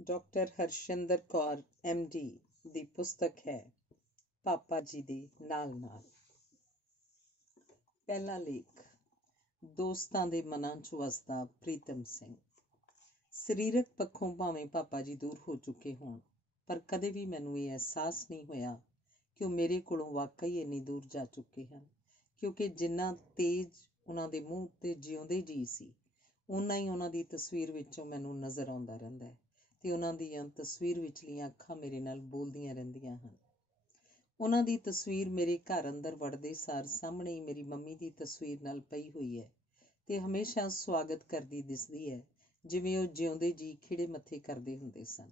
Doctor Harshinder Kaur MD ਦੀ ਪੁਸਤਕ ਹੈ ਪਾਪਾ ਜੀ ਦੇ ਨਾਲ। ਪਹਿਲਾ ਲੇਖ। ਦੋਸਤਾਂ ਦੇ ਮਨਾਂ 'ਚ ਵਸਦਾ ਪ੍ਰੀਤਮ ਸਿੰਘ। ਸਰੀਰਕ ਪੱਖੋਂ ਭਾਵੇਂ ਪਾਪਾ ਜੀ ਦੂਰ ਹੋ ਚੁੱਕੇ ਹੋਣ, ਪਰ ਕਦੇ ਵੀ ਮੈਨੂੰ ਇਹ ਅਹਿਸਾਸ ਨਹੀਂ ਹੋਇਆ ਕਿ ਉਹ ਮੇਰੇ ਕੋਲੋਂ ਵਾਕਈ ਇੰਨੀ ਦੂਰ ਜਾ ਚੁੱਕੇ ਹਨ, ਕਿਉਂਕਿ ਜਿੰਨਾ ਤੇਜ਼ ਉਹਨਾਂ ਦੇ ਮੂੰਹ ਉੱਤੇ ਜਿਉਂਦੇ ਜੀ ਸੀ, ਓਨਾ ਹੀ ਉਹਨਾਂ ਦੀ ਤਸਵੀਰ ਵਿੱਚੋਂ ਮੈਨੂੰ ਨਜ਼ਰ ਆਉਂਦਾ ਰਹਿੰਦਾ ਹੈ ਅਤੇ ਉਹਨਾਂ ਦੀਆਂ ਤਸਵੀਰ ਵਿਚਲੀਆਂ ਅੱਖਾਂ ਮੇਰੇ ਨਾਲ ਬੋਲਦੀਆਂ ਰਹਿੰਦੀਆਂ ਹਨ। ਉਹਨਾਂ ਦੀ ਤਸਵੀਰ ਮੇਰੇ ਘਰ ਅੰਦਰ ਵੜਦੇ ਸਾਰ ਸਾਹਮਣੇ ਹੀ ਮੇਰੀ ਮੰਮੀ ਦੀ ਤਸਵੀਰ ਨਾਲ ਪਈ ਹੋਈ ਹੈ ਅਤੇ ਹਮੇਸ਼ਾ ਸਵਾਗਤ ਕਰਦੀ ਦਿਸਦੀ ਹੈ, ਜਿਵੇਂ ਉਹ ਜਿਉਂਦੇ ਜੀ ਖਿੜੇ ਮੱਥੇ ਕਰਦੇ ਹੁੰਦੇ ਸਨ।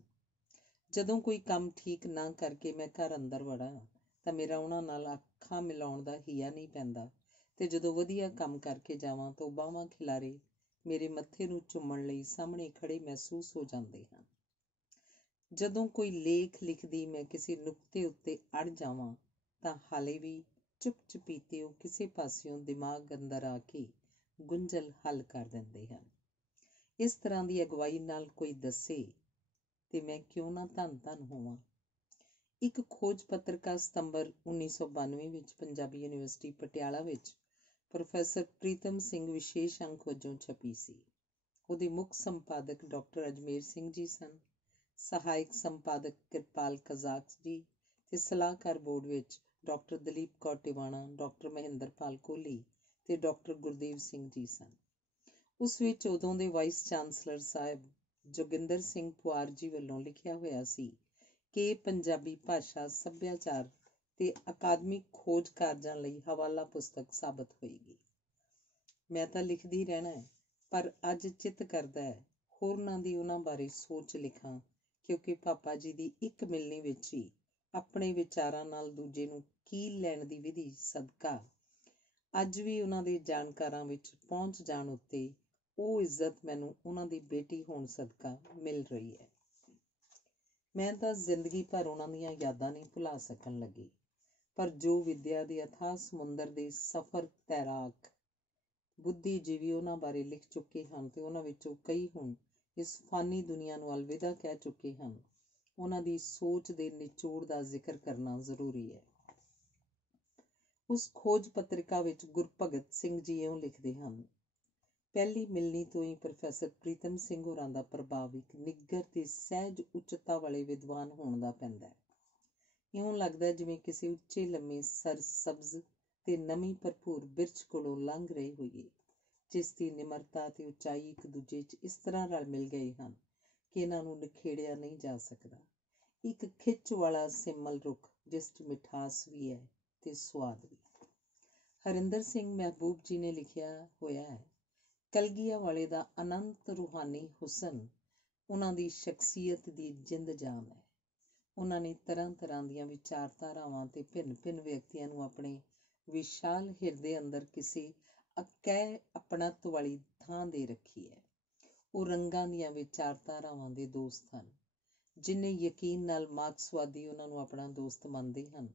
ਜਦੋਂ ਕੋਈ ਕੰਮ ਠੀਕ ਨਾ ਕਰਕੇ ਮੈਂ ਘਰ ਅੰਦਰ ਵੜਾਂ ਤਾਂ ਮੇਰਾ ਉਹਨਾਂ ਨਾਲ ਅੱਖਾਂ ਮਿਲਾਉਣ ਦਾ ਹੀਆ ਨਹੀਂ ਪੈਂਦਾ, ਅਤੇ ਜਦੋਂ ਵਧੀਆ ਕੰਮ ਕਰਕੇ ਜਾਵਾਂ ਤਾਂ ਉਹ ਬਾਹਾਂ ਖਿਲਾਰੇ ਮੇਰੇ ਮੱਥੇ ਨੂੰ ਚੁੰਮਣ ਲਈ ਸਾਹਮਣੇ ਖੜੇ ਮਹਿਸੂਸ ਹੋ ਜਾਂਦੇ ਹਨ। ਜਦੋਂ ਕੋਈ ਲੇਖ ਲਿਖਦੀ ਮੈਂ ਕਿਸੇ ਨੁਕਤੇ ਉੱਤੇ ਅੜ ਜਾਵਾਂ ਤਾਂ ਹਾਲੇ ਵੀ ਚੁੱਪ-ਚੁਪੀਤੇ ਉਹ ਕਿਸੇ ਪਾਸਿਓਂ ਦਿਮਾਗ ਅੰਦਰ ਆ ਕੇ ਗੁੰਝਲ ਹੱਲ ਕਰ ਦਿੰਦੇ ਹਨ। ਇਸ ਤਰ੍ਹਾਂ ਦੀ ਅਗਵਾਈ ਨਾਲ ਕੋਈ ਦੱਸੇ ਤੇ ਮੈਂ ਕਿਉਂ ਨਾ ਧੰਨ ਹੋਵਾਂ। ਇੱਕ ਖੋਜ ਪੱਤਰਿਕਾ ਸਤੰਬਰ 1992 ਵਿੱਚ ਪੰਜਾਬੀ ਯੂਨੀਵਰਸਿਟੀ ਪਟਿਆਲਾ ਵਿੱਚ ਪ੍ਰੋਫੈਸਰ ਪ੍ਰੀਤਮ ਸਿੰਘ ਵਿਸ਼ੇਸ਼ ਅੰਕ ਵਜੋਂ ਛਪੀ ਸੀ। ਉਹਦੇ ਮੁੱਖ ਸੰਪਾਦਕ ਡਾਕਟਰ ਅਜਮੇਰ ਸਿੰਘ ਜੀ ਸਨ, ਸਹਾਇਕ ਸੰਪਾਦਕ ਕਿਰਪਾਲ ਕਜ਼ਾਕ ਜੀ ਅਤੇ ਸਲਾਹਕਾਰ ਬੋਰਡ ਵਿੱਚ ਡਾਕਟਰ ਦਲੀਪ ਕੌਰ ਟਿਵਾਣਾ, ਡਾਕਟਰ ਮਹਿੰਦਰਪਾਲ ਕੋਹਲੀ ਅਤੇ ਡਾਕਟਰ ਗੁਰਦੇਵ ਸਿੰਘ ਜੀ ਸਨ। ਉਸ ਵਿੱਚ ਉਦੋਂ ਦੇ ਵਾਈਸ ਚਾਂਸਲਰ ਸਾਹਿਬ ਜੋਗਿੰਦਰ ਸਿੰਘ ਪੁਆਰ ਜੀ ਵੱਲੋਂ ਲਿਖਿਆ ਹੋਇਆ ਸੀ ਕਿ ਇਹ ਪੰਜਾਬੀ ਭਾਸ਼ਾ, ਸੱਭਿਆਚਾਰ ਅਤੇ ਅਕਾਦਮਿਕ ਖੋਜ ਕਾਰਜਾਂ ਲਈ ਹਵਾਲਾ ਪੁਸਤਕ ਸਾਬਤ ਹੋਏਗੀ। ਮੈਂ ਤਾਂ ਲਿਖਦੀ ਰਹਿਣਾ ਹੈ, ਪਰ ਅੱਜ ਚਿੱਤ ਕਰਦਾ ਹੈ ਹੋਰਨਾਂ ਦੀ ਉਹਨਾਂ ਬਾਰੇ ਸੋਚ ਲਿਖਾਂ, ਕਿਉਂਕਿ ਪਾਪਾ ਜੀ ਦੀ ਇੱਕ ਮਿਲਣੀ ਵਿੱਚ ਹੀ ਆਪਣੇ ਵਿਚਾਰਾਂ ਨਾਲ ਦੂਜੇ ਨੂੰ ਕੀਲ ਲੈਣ ਦੀ ਵਿਧੀ ਸਦਕਾ ਅੱਜ ਵੀ ਉਹਨਾਂ ਦੇ ਜਾਣਕਾਰਾਂ ਵਿੱਚ ਪਹੁੰਚ ਜਾਣ ਉੱਤੇ ਉਹ ਇੱਜ਼ਤ ਮੈਨੂੰ ਉਹਨਾਂ ਦੀ ਬੇਟੀ ਹੋਣ ਸਦਕਾ ਮਿਲ ਰਹੀ ਹੈ। ਮੈਂ ਤਾਂ ਜ਼ਿੰਦਗੀ ਭਰ ਉਹਨਾਂ ਦੀਆਂ ਯਾਦਾਂ ਨਹੀਂ ਭੁਲਾ ਸਕਣ ਲੱਗੀ, ਪਰ ਜੋ ਵਿੱਦਿਆ ਦੇ ਅਥਾਹ ਸਮੁੰਦਰ ਦੇ ਸਫ਼ਰ ਤੈਰਾਕ ਬੁੱਧੀਜੀਵੀ ਉਹਨਾਂ ਬਾਰੇ ਲਿਖ ਚੁੱਕੇ ਹਨ ਅਤੇ ਉਹਨਾਂ ਵਿੱਚੋਂ ਕਈ ਹੁਣ ਇਸ ਫਾਨੀ ਦੁਨੀਆ ਨੂੰ ਅਲਵਿਦਾ ਕਹਿ ਚੁੱਕੇ ਹਨ, ਉਹਨਾਂ ਦੀ ਸੋਚ ਦੇ ਨਿਚੋੜ ਦਾ ਜ਼ਿਕਰ ਕਰਨਾ ਜ਼ਰੂਰੀ ਹੈ। ਉਸ ਖੋਜ ਪੱਤਰਿਕਾ ਵਿੱਚ ਗੁਰਭਗਤ ਸਿੰਘ ਜੀ ਇਉਂ ਲਿਖਦੇ ਹਨ: ਪਹਿਲੀ ਮਿਲਣੀ ਤੋਂ ਹੀ ਪ੍ਰੋਫੈਸਰ ਪ੍ਰੀਤਮ ਸਿੰਘ ਹੋਰਾਂ ਦਾ ਪ੍ਰਭਾਵ ਇੱਕ ਨਿੱਘਰ ਤੇ ਸਹਿਜ ਉੱਚਤਾ ਵਾਲੇ ਵਿਦਵਾਨ ਹੋਣ ਦਾ ਪੈਂਦਾ ਹੈ। ਇਉਂ ਲੱਗਦਾ ਜਿਵੇਂ ਕਿਸੇ ਉੱਚੇ ਲੰਮੇ ਸਰਸਬਜ਼ ਤੇ ਨਮੀ ਭਰਪੂਰ ਬਿਰਛ ਕੋਲੋਂ ਲੰਘ ਰਹੇ ਹੋਈਏ, ਜਿਸ ਦੀ ਨਿਮਰਤਾ ਤੇ ਉਚਾਈ ਇੱਕ ਦੂਜੇ 'ਚ ਇਸ ਤਰ੍ਹਾਂ ਰਲ ਮਿਲ ਗਏ ਹਨ ਕਿ ਇਹਨਾਂ ਨੂੰ ਨਿਖੇੜਿਆ ਨਹੀਂ ਜਾ ਸਕਦਾ। ਇੱਕ ਖਿੱਚ ਵਾਲਾ ਸਿਮਲ ਰੁੱਖ, ਜਿਸ 'ਚ ਮਿਠਾਸ ਵੀ ਹੈ ਤੇ ਸੁਆਦ ਵੀ। ਹਰਿੰਦਰ ਸਿੰਘ ਮਹਿਬੂਬ ਜੀ ਨੇ ਲਿਖਿਆ ਹੋਇਆ ਹੈ, ਕਲਗੀਆਂ ਵਾਲੇ ਦਾ ਅਨੰਤ ਰੂਹਾਨੀ ਹੁਸਨ ਉਹਨਾਂ ਦੀ ਸ਼ਖਸੀਅਤ ਦੀ ਜਿੰਦ ਜਾਨ ਹੈ। ਉਹਨਾਂ ਨੇ ਤਰ੍ਹਾਂ ਤਰ੍ਹਾਂ ਦੀਆਂ ਵਿਚਾਰਧਾਰਾਵਾਂ ਤੇ ਭਿੰਨ-ਭਿੰਨ ਵਿਅਕਤੀਆਂ ਨੂੰ ਆਪਣੇ ਵਿਸ਼ਾਲ ਹਿਰਦੇ ਅੰਦਰ ਕਿਸੇ ਅਕਹਿ ਆਪਣਤ ਵਾਲੀ ਥਾਂ ਦੇ ਰੱਖੀ ਹੈ। ਉਹ ਰੰਗਾਂ ਦੀਆਂ ਵਿਚਾਰਧਾਰਾਵਾਂ ਦੇ ਦੋਸਤ ਹਨ। ਜਿੰਨੇ ਯਕੀਨ ਨਾਲ ਮਾਰਕਸਵਾਦੀ ਉਹਨਾਂ ਨੂੰ ਆਪਣਾ ਦੋਸਤ ਮੰਨਦੇ ਹਨ,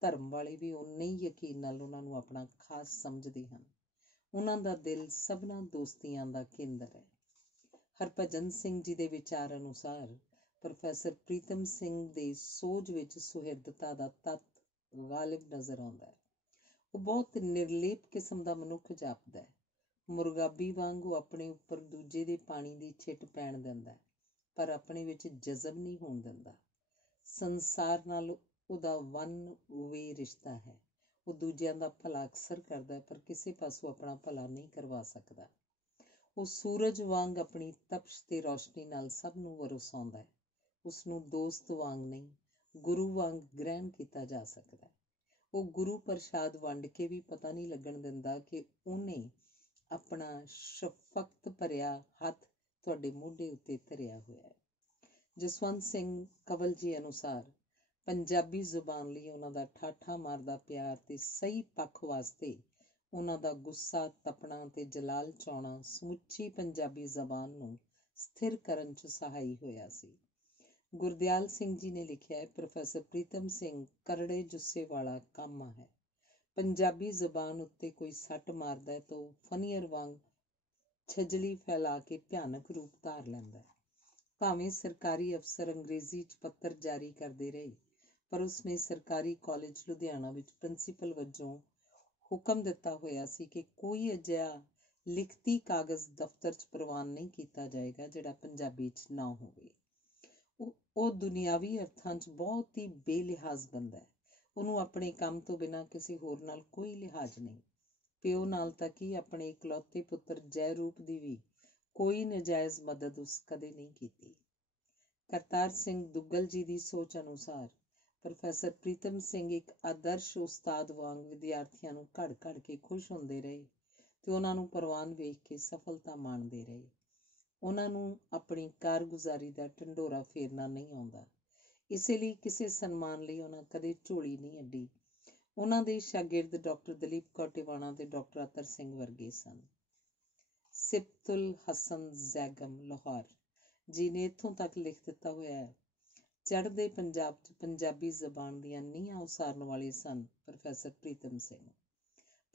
ਧਰਮ ਵਾਲੇ ਵੀ ਓਨੇ ਹੀ ਯਕੀਨ ਨਾਲ ਉਹਨਾਂ ਨੂੰ ਆਪਣਾ ਖਾਸ ਸਮਝਦੇ ਹਨ। ਉਹਨਾਂ ਦਾ ਦਿਲ ਸਭਨਾਂ ਦੋਸਤੀਆਂ ਦਾ ਕੇਂਦਰ ਹੈ। ਹਰਭਜਨ ਸਿੰਘ ਜੀ ਦੇ ਵਿਚਾਰ ਅਨੁਸਾਰ ਪ੍ਰੋਫੈਸਰ ਪ੍ਰੀਤਮ ਸਿੰਘ ਦੇ ਸੋਝ ਵਿੱਚ ਸੁਹਿਰਦਤਾ ਦਾ ਤੱਤ ਗਾਲਿਬ ਨਜ਼ਰ ਆਉਂਦਾ ਹੈ। ਉਹ ਬਹੁਤ ਨਿਰਲੇਪ ਕਿਸਮ ਦਾ ਮਨੁੱਖ ਜਾਪਦਾ ਹੈ। ਮੁਰਗਾਬੀ ਵਾਂਗ ਉਹ ਆਪਣੇ ਉੱਪਰ ਦੂਜੇ ਦੇ ਪਾਣੀ ਦੀ ਛਿੱਟ ਪੈਣ ਦਿੰਦਾ ਹੈ, ਪਰ ਆਪਣੇ ਵਿੱਚ ਜਜ਼ਬ ਨਹੀਂ ਹੋਣ ਦਿੰਦਾ। ਸੰਸਾਰ ਨਾਲ ਉਹਦਾ ਵਨ ਵੇ ਰਿਸ਼ਤਾ ਹੈ। ਉਹ ਦੂਜਿਆਂ ਦਾ ਭਲਾ ਅਕਸਰ ਕਰਦਾ ਹੈ, ਪਰ ਕਿਸੇ ਪਾਸੋਂ ਆਪਣਾ ਭਲਾ ਨਹੀਂ ਕਰਵਾ ਸਕਦਾ। ਉਹ ਸੂਰਜ ਵਾਂਗ ਆਪਣੀ ਤਪਸ਼ ਤੇ ਰੌਸ਼ਨੀ ਨਾਲ ਸਭ ਨੂੰ ਵਰਸਾਉਂਦਾ ਹੈ। ਉਸਨੂੰ ਦੋਸਤ ਵਾਂਗ ਨਹੀਂ, ਗੁਰੂ ਵਾਂਗ ਗ੍ਰਹਿਣ ਕੀਤਾ ਜਾ ਸਕਦਾ ਹੈ। ਉਹ ਗੁਰੂ ਪ੍ਰਸ਼ਾਦ ਵੰਡ ਕੇ ਵੀ ਪਤਾ ਨਹੀਂ ਲੱਗਣ ਦਿੰਦਾ ਕਿ ਉਹਨੇ ਆਪਣਾ ਸ਼ਫਕਤ ਭਰਿਆ ਹੱਥ ਤੁਹਾਡੇ ਮੋਢੇ ਉੱਤੇ ਧਰਿਆ ਹੋਇਆ ਹੈ। ਜਸਵੰਤ ਸਿੰਘ ਕੰਵਲ ਜੀ ਅਨੁਸਾਰ ਪੰਜਾਬੀ ਜ਼ੁਬਾਨ ਲਈ ਉਹਨਾਂ ਦਾ ਠਾਠਾ ਮਾਰਦਾ ਪਿਆਰ ਤੇ ਸਹੀ ਪੱਖ ਵਾਸਤੇ ਉਹਨਾਂ ਦਾ ਗੁੱਸਾ ਤਪਣਾ ਤੇ ਜਲਾਲ ਚਾਉਣਾ ਸਮੁੱਚੀ ਪੰਜਾਬੀ ਜ਼ਬਾਨ ਨੂੰ ਸਥਿਰ ਕਰਨ 'ਚ ਸਹਾਈ ਹੋਇਆ ਸੀ। ਗੁਰਦਿਆਲ ਸਿੰਘ ਜੀ ਨੇ ਲਿਖਿਆ ਹੈ, ਪ੍ਰੋਫੈਸਰ ਪ੍ਰੀਤਮ ਸਿੰਘ ਕਰੜੇ ਜੁੱਸੇ ਵਾਲਾ ਕਾਮਾ ਹੈ। ਪੰਜਾਬੀ ਜ਼ਬਾਨ ਉੱਤੇ ਕੋਈ ਸੱਟ ਮਾਰਦਾ ਹੈ ਤਾਂ ਉਹ ਫਨੀਅਰ ਵਾਂਗ ਛਜਲੀ ਫੈਲਾ ਕੇ ਭਿਆਨਕ ਰੂਪ ਧਾਰ ਲੈਂਦਾ ਹੈ। ਭਾਵੇਂ ਸਰਕਾਰੀ ਅਫਸਰ ਅੰਗਰੇਜ਼ੀ 'ਚ ਪੱਤਰ ਜਾਰੀ ਕਰਦੇ ਰਹੇ, ਪਰ ਉਸਨੇ ਸਰਕਾਰੀ ਕਾਲਜ ਲੁਧਿਆਣਾ ਵਿੱਚ ਪ੍ਰਿੰਸੀਪਲ ਵਜੋਂ ਹੁਕਮ ਦਿੱਤਾ ਹੋਇਆ ਸੀ ਕਿ ਕੋਈ ਅਜਿਹਾ ਲਿਖਤੀ ਕਾਗਜ਼ ਦਫ਼ਤਰ 'ਚ ਪ੍ਰਵਾਨ ਨਹੀਂ ਕੀਤਾ ਜਾਏਗਾ ਜਿਹੜਾ ਪੰਜਾਬੀ 'ਚ ਨਾ ਹੋਵੇ। ਉਹ ਦੁਨਿਆਵੀ ਅਰਥਾਂ 'ਚ ਬਹੁਤ ਹੀ ਬੇਲਿਹਾਜ਼ ਬੰਦਾ ਹੈ। ਉਹਨੂੰ ਆਪਣੇ ਕੰਮ ਤੋਂ ਬਿਨਾਂ ਕਿਸੇ ਹੋਰ ਨਾਲ ਕੋਈ ਲਿਹਾਜ਼ ਨਹੀਂ। ਪਿਓ ਨਾਲ ਤਾਂ ਕੀ, ਆਪਣੇ ਇਕਲੌਤੇ ਪੁੱਤਰ ਜੈ ਰੂਪ ਦੀ ਵੀ ਕੋਈ ਨਜਾਇਜ਼ ਮਦਦ ਉਸ ਕਦੇ ਨਹੀਂ ਕੀਤੀ। ਕਰਤਾਰ ਸਿੰਘ ਦੁੱਗਲ ਜੀ ਦੀ ਸੋਚ ਅਨੁਸਾਰ ਪ੍ਰੋਫੈਸਰ ਪ੍ਰੀਤਮ ਸਿੰਘ ਇੱਕ ਆਦਰਸ਼ ਉਸਤਾਦ ਵਾਂਗ ਵਿਦਿਆਰਥੀਆਂ ਨੂੰ ਘੜ ਕੇ ਖੁਸ਼ ਹੁੰਦੇ ਰਹੇ ਤੇ ਉਹਨਾਂ ਨੂੰ ਪ੍ਰਵਾਨ ਵੇਖ ਕੇ ਸਫਲਤਾ ਮਾਣਦੇ ਰਹੇ। ਉਹਨਾਂ ਨੂੰ ਆਪਣੀ ਕਾਰਗੁਜ਼ਾਰੀ ਦਾ ਢੰਡੋਰਾ ਫੇਰਨਾ ਨਹੀਂ ਆਉਂਦਾ, ਇਸੇ ਲਈ ਕਿਸੇ ਸਨਮਾਨ ਲਈ ਉਹਨਾਂ ਕਦੇ ਝੋਲੀ ਨਹੀਂ ਅੱਡੀ। ਉਹਨਾਂ ਦੇ ਸ਼ਾਗਿਰਦ ਡਾਕਟਰ ਦਲੀਪ ਕੌਰ ਟਿਵਾਣਾ ਤੇ ਡਾਕਟਰ ਅਤਰ ਸਿੰਘ ਵਰਗੇ ਸਨ। ਸਿਬਤੁਲ ਹਸਨ ਜ਼ੈਗਮ ਲਾਹੌਰ ਜੀ ਨੇ ਇੱਥੋਂ ਤੱਕ ਲਿਖ ਦਿੱਤਾ ਹੋਇਆ ਹੈ, ਚੜ੍ਹਦੇ ਪੰਜਾਬ 'ਚ ਪੰਜਾਬੀ ਜ਼ਬਾਨ ਦੀਆਂ ਨੀਹਾਂ ਉਸਾਰਨ ਵਾਲੇ ਸਨ ਪ੍ਰੋਫੈਸਰ ਪ੍ਰੀਤਮ ਸਿੰਘ।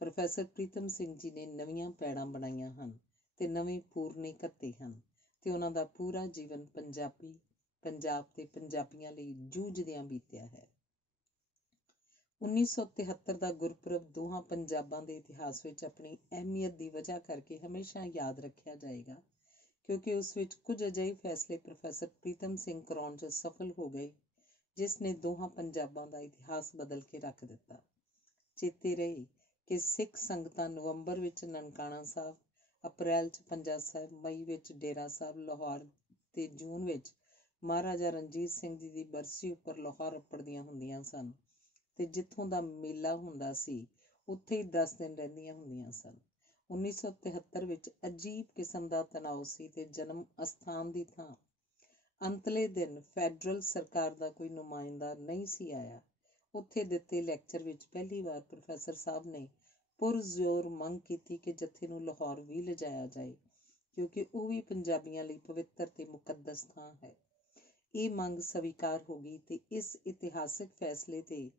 ਪ੍ਰੋਫੈਸਰ ਪ੍ਰੀਤਮ ਸਿੰਘ ਜੀ ਨੇ ਨਵੀਆਂ ਪੈੜਾਂ ਬਣਾਈਆਂ ਹਨ ਤੇ ਨਵੇਂ ਪੂਰਨੇ ਘੱਤੇ ਹਨ ਤੇ ਉਹਨਾਂ ਦਾ ਪੂਰਾ ਜੀਵਨ ਪੰਜਾਬ ਤੇ ਪੰਜਾਬੀਆਂ ਲਈ ਜੂਝਦਿਆਂ ਬੀਤਿਆ ਹੈ। 1973 ਦਾ ਗੁਰਪੁਰਬ ਦੋਹਾਂ ਪੰਜਾਬਾਂ ਦੇ ਇਤਿਹਾਸ ਵਿੱਚ ਆਪਣੀ ਅਹਿਮੀਅਤ ਦੀ ਵਜ੍ਹਾ ਕਰਕੇ ਹਮੇਸ਼ਾ ਯਾਦ ਰੱਖਿਆ ਜਾਏਗਾ, ਕਿਉਂਕਿ ਉਸ ਵਿੱਚ ਕੁਝ ਅਜਿਹੇ ਫੈਸਲੇ ਪ੍ਰੋਫੈਸਰ ਪ੍ਰੀਤਮ ਸਿੰਘ ਕਰਾਉਣ 'ਚ ਸਫਲ ਹੋ ਗਏ ਜਿਸ ਨੇ ਦੋਹਾਂ ਪੰਜਾਬਾਂ ਦਾ ਇਤਿਹਾਸ ਬਦਲ ਕੇ ਰੱਖ ਦਿੱਤਾ। ਚੇਤੇ ਰਹੇ ਕਿ ਸਿੱਖ ਸੰਗਤਾਂ ਨਵੰਬਰ ਵਿੱਚ ਨਨਕਾਣਾ ਸਾਹਿਬ, ਅਪ੍ਰੈਲ 'ਚ ਪੰਜਾ ਸਾਹਿਬ, ਮਈ ਵਿੱਚ ਡੇਰਾ ਸਾਹਿਬ ਲਾਹੌਰ ਤੇ ਜੂਨ ਵਿੱਚ ਮਹਾਰਾਜਾ ਰਣਜੀਤ ਸਿੰਘ ਜੀ ਦੀ ਬਰਸੀ ਉੱਪਰ ਲਾਹੌਰ ਅੱਪੜਦੀਆਂ ਹੁੰਦੀਆਂ ਸਨ ਤੇ ਜਿੱਥੋਂ ਦਾ ਮੇਲਾ ਹੁੰਦਾ ਸੀ ਉੱਥੇ ਹੀ 10 ਦਿਨ ਰਹਿੰਦੀਆਂ ਹੁੰਦੀਆਂ ਸਨ। 1973 ਵਿੱਚ ਅਜੀਬ ਕਿਸਮ ਦਾ ਤਣਾਅ ਸੀ ਤੇ ਜਨਮ ਅਸਥਾਨ ਦੀ ਥਾਂ ਅੰਤਲੇ ਦਿਨ ਫੈਡਰਲ ਸਰਕਾਰ ਦਾ ਕੋਈ ਨੁਮਾਇੰਦਾ ਨਹੀਂ ਸੀ ਆਇਆ। ਉੱਥੇ ਦਿੱਤੇ ਲੈਕਚਰ ਵਿੱਚ ਪਹਿਲੀ ਵਾਰ ਪ੍ਰੋਫੈਸਰ ਸਾਹਿਬ ਨੇ ਪੁਰਜ਼ੋਰ ਮੰਗ ਕੀਤੀ ਕਿ ਜੱਥੇ ਨੂੰ ਲਾਹੌਰ ਵੀ ਲਿਜਾਇਆ ਜਾਏ, ਕਿਉਂਕਿ ਉਹ ਵੀ ਪੰਜਾਬੀਆਂ ਲਈ ਪਵਿੱਤਰ ਤੇ ਮੁਕੱਦਸ ਥਾਂ ਹੈ। ਇਹ ਮੰਗ ਸਵੀਕਾਰ ਹੋ ਗਈ ਤੇ ਇਸ ਇਤਿਹਾਸਿਕ ਫੈਸਲੇ ਤੇ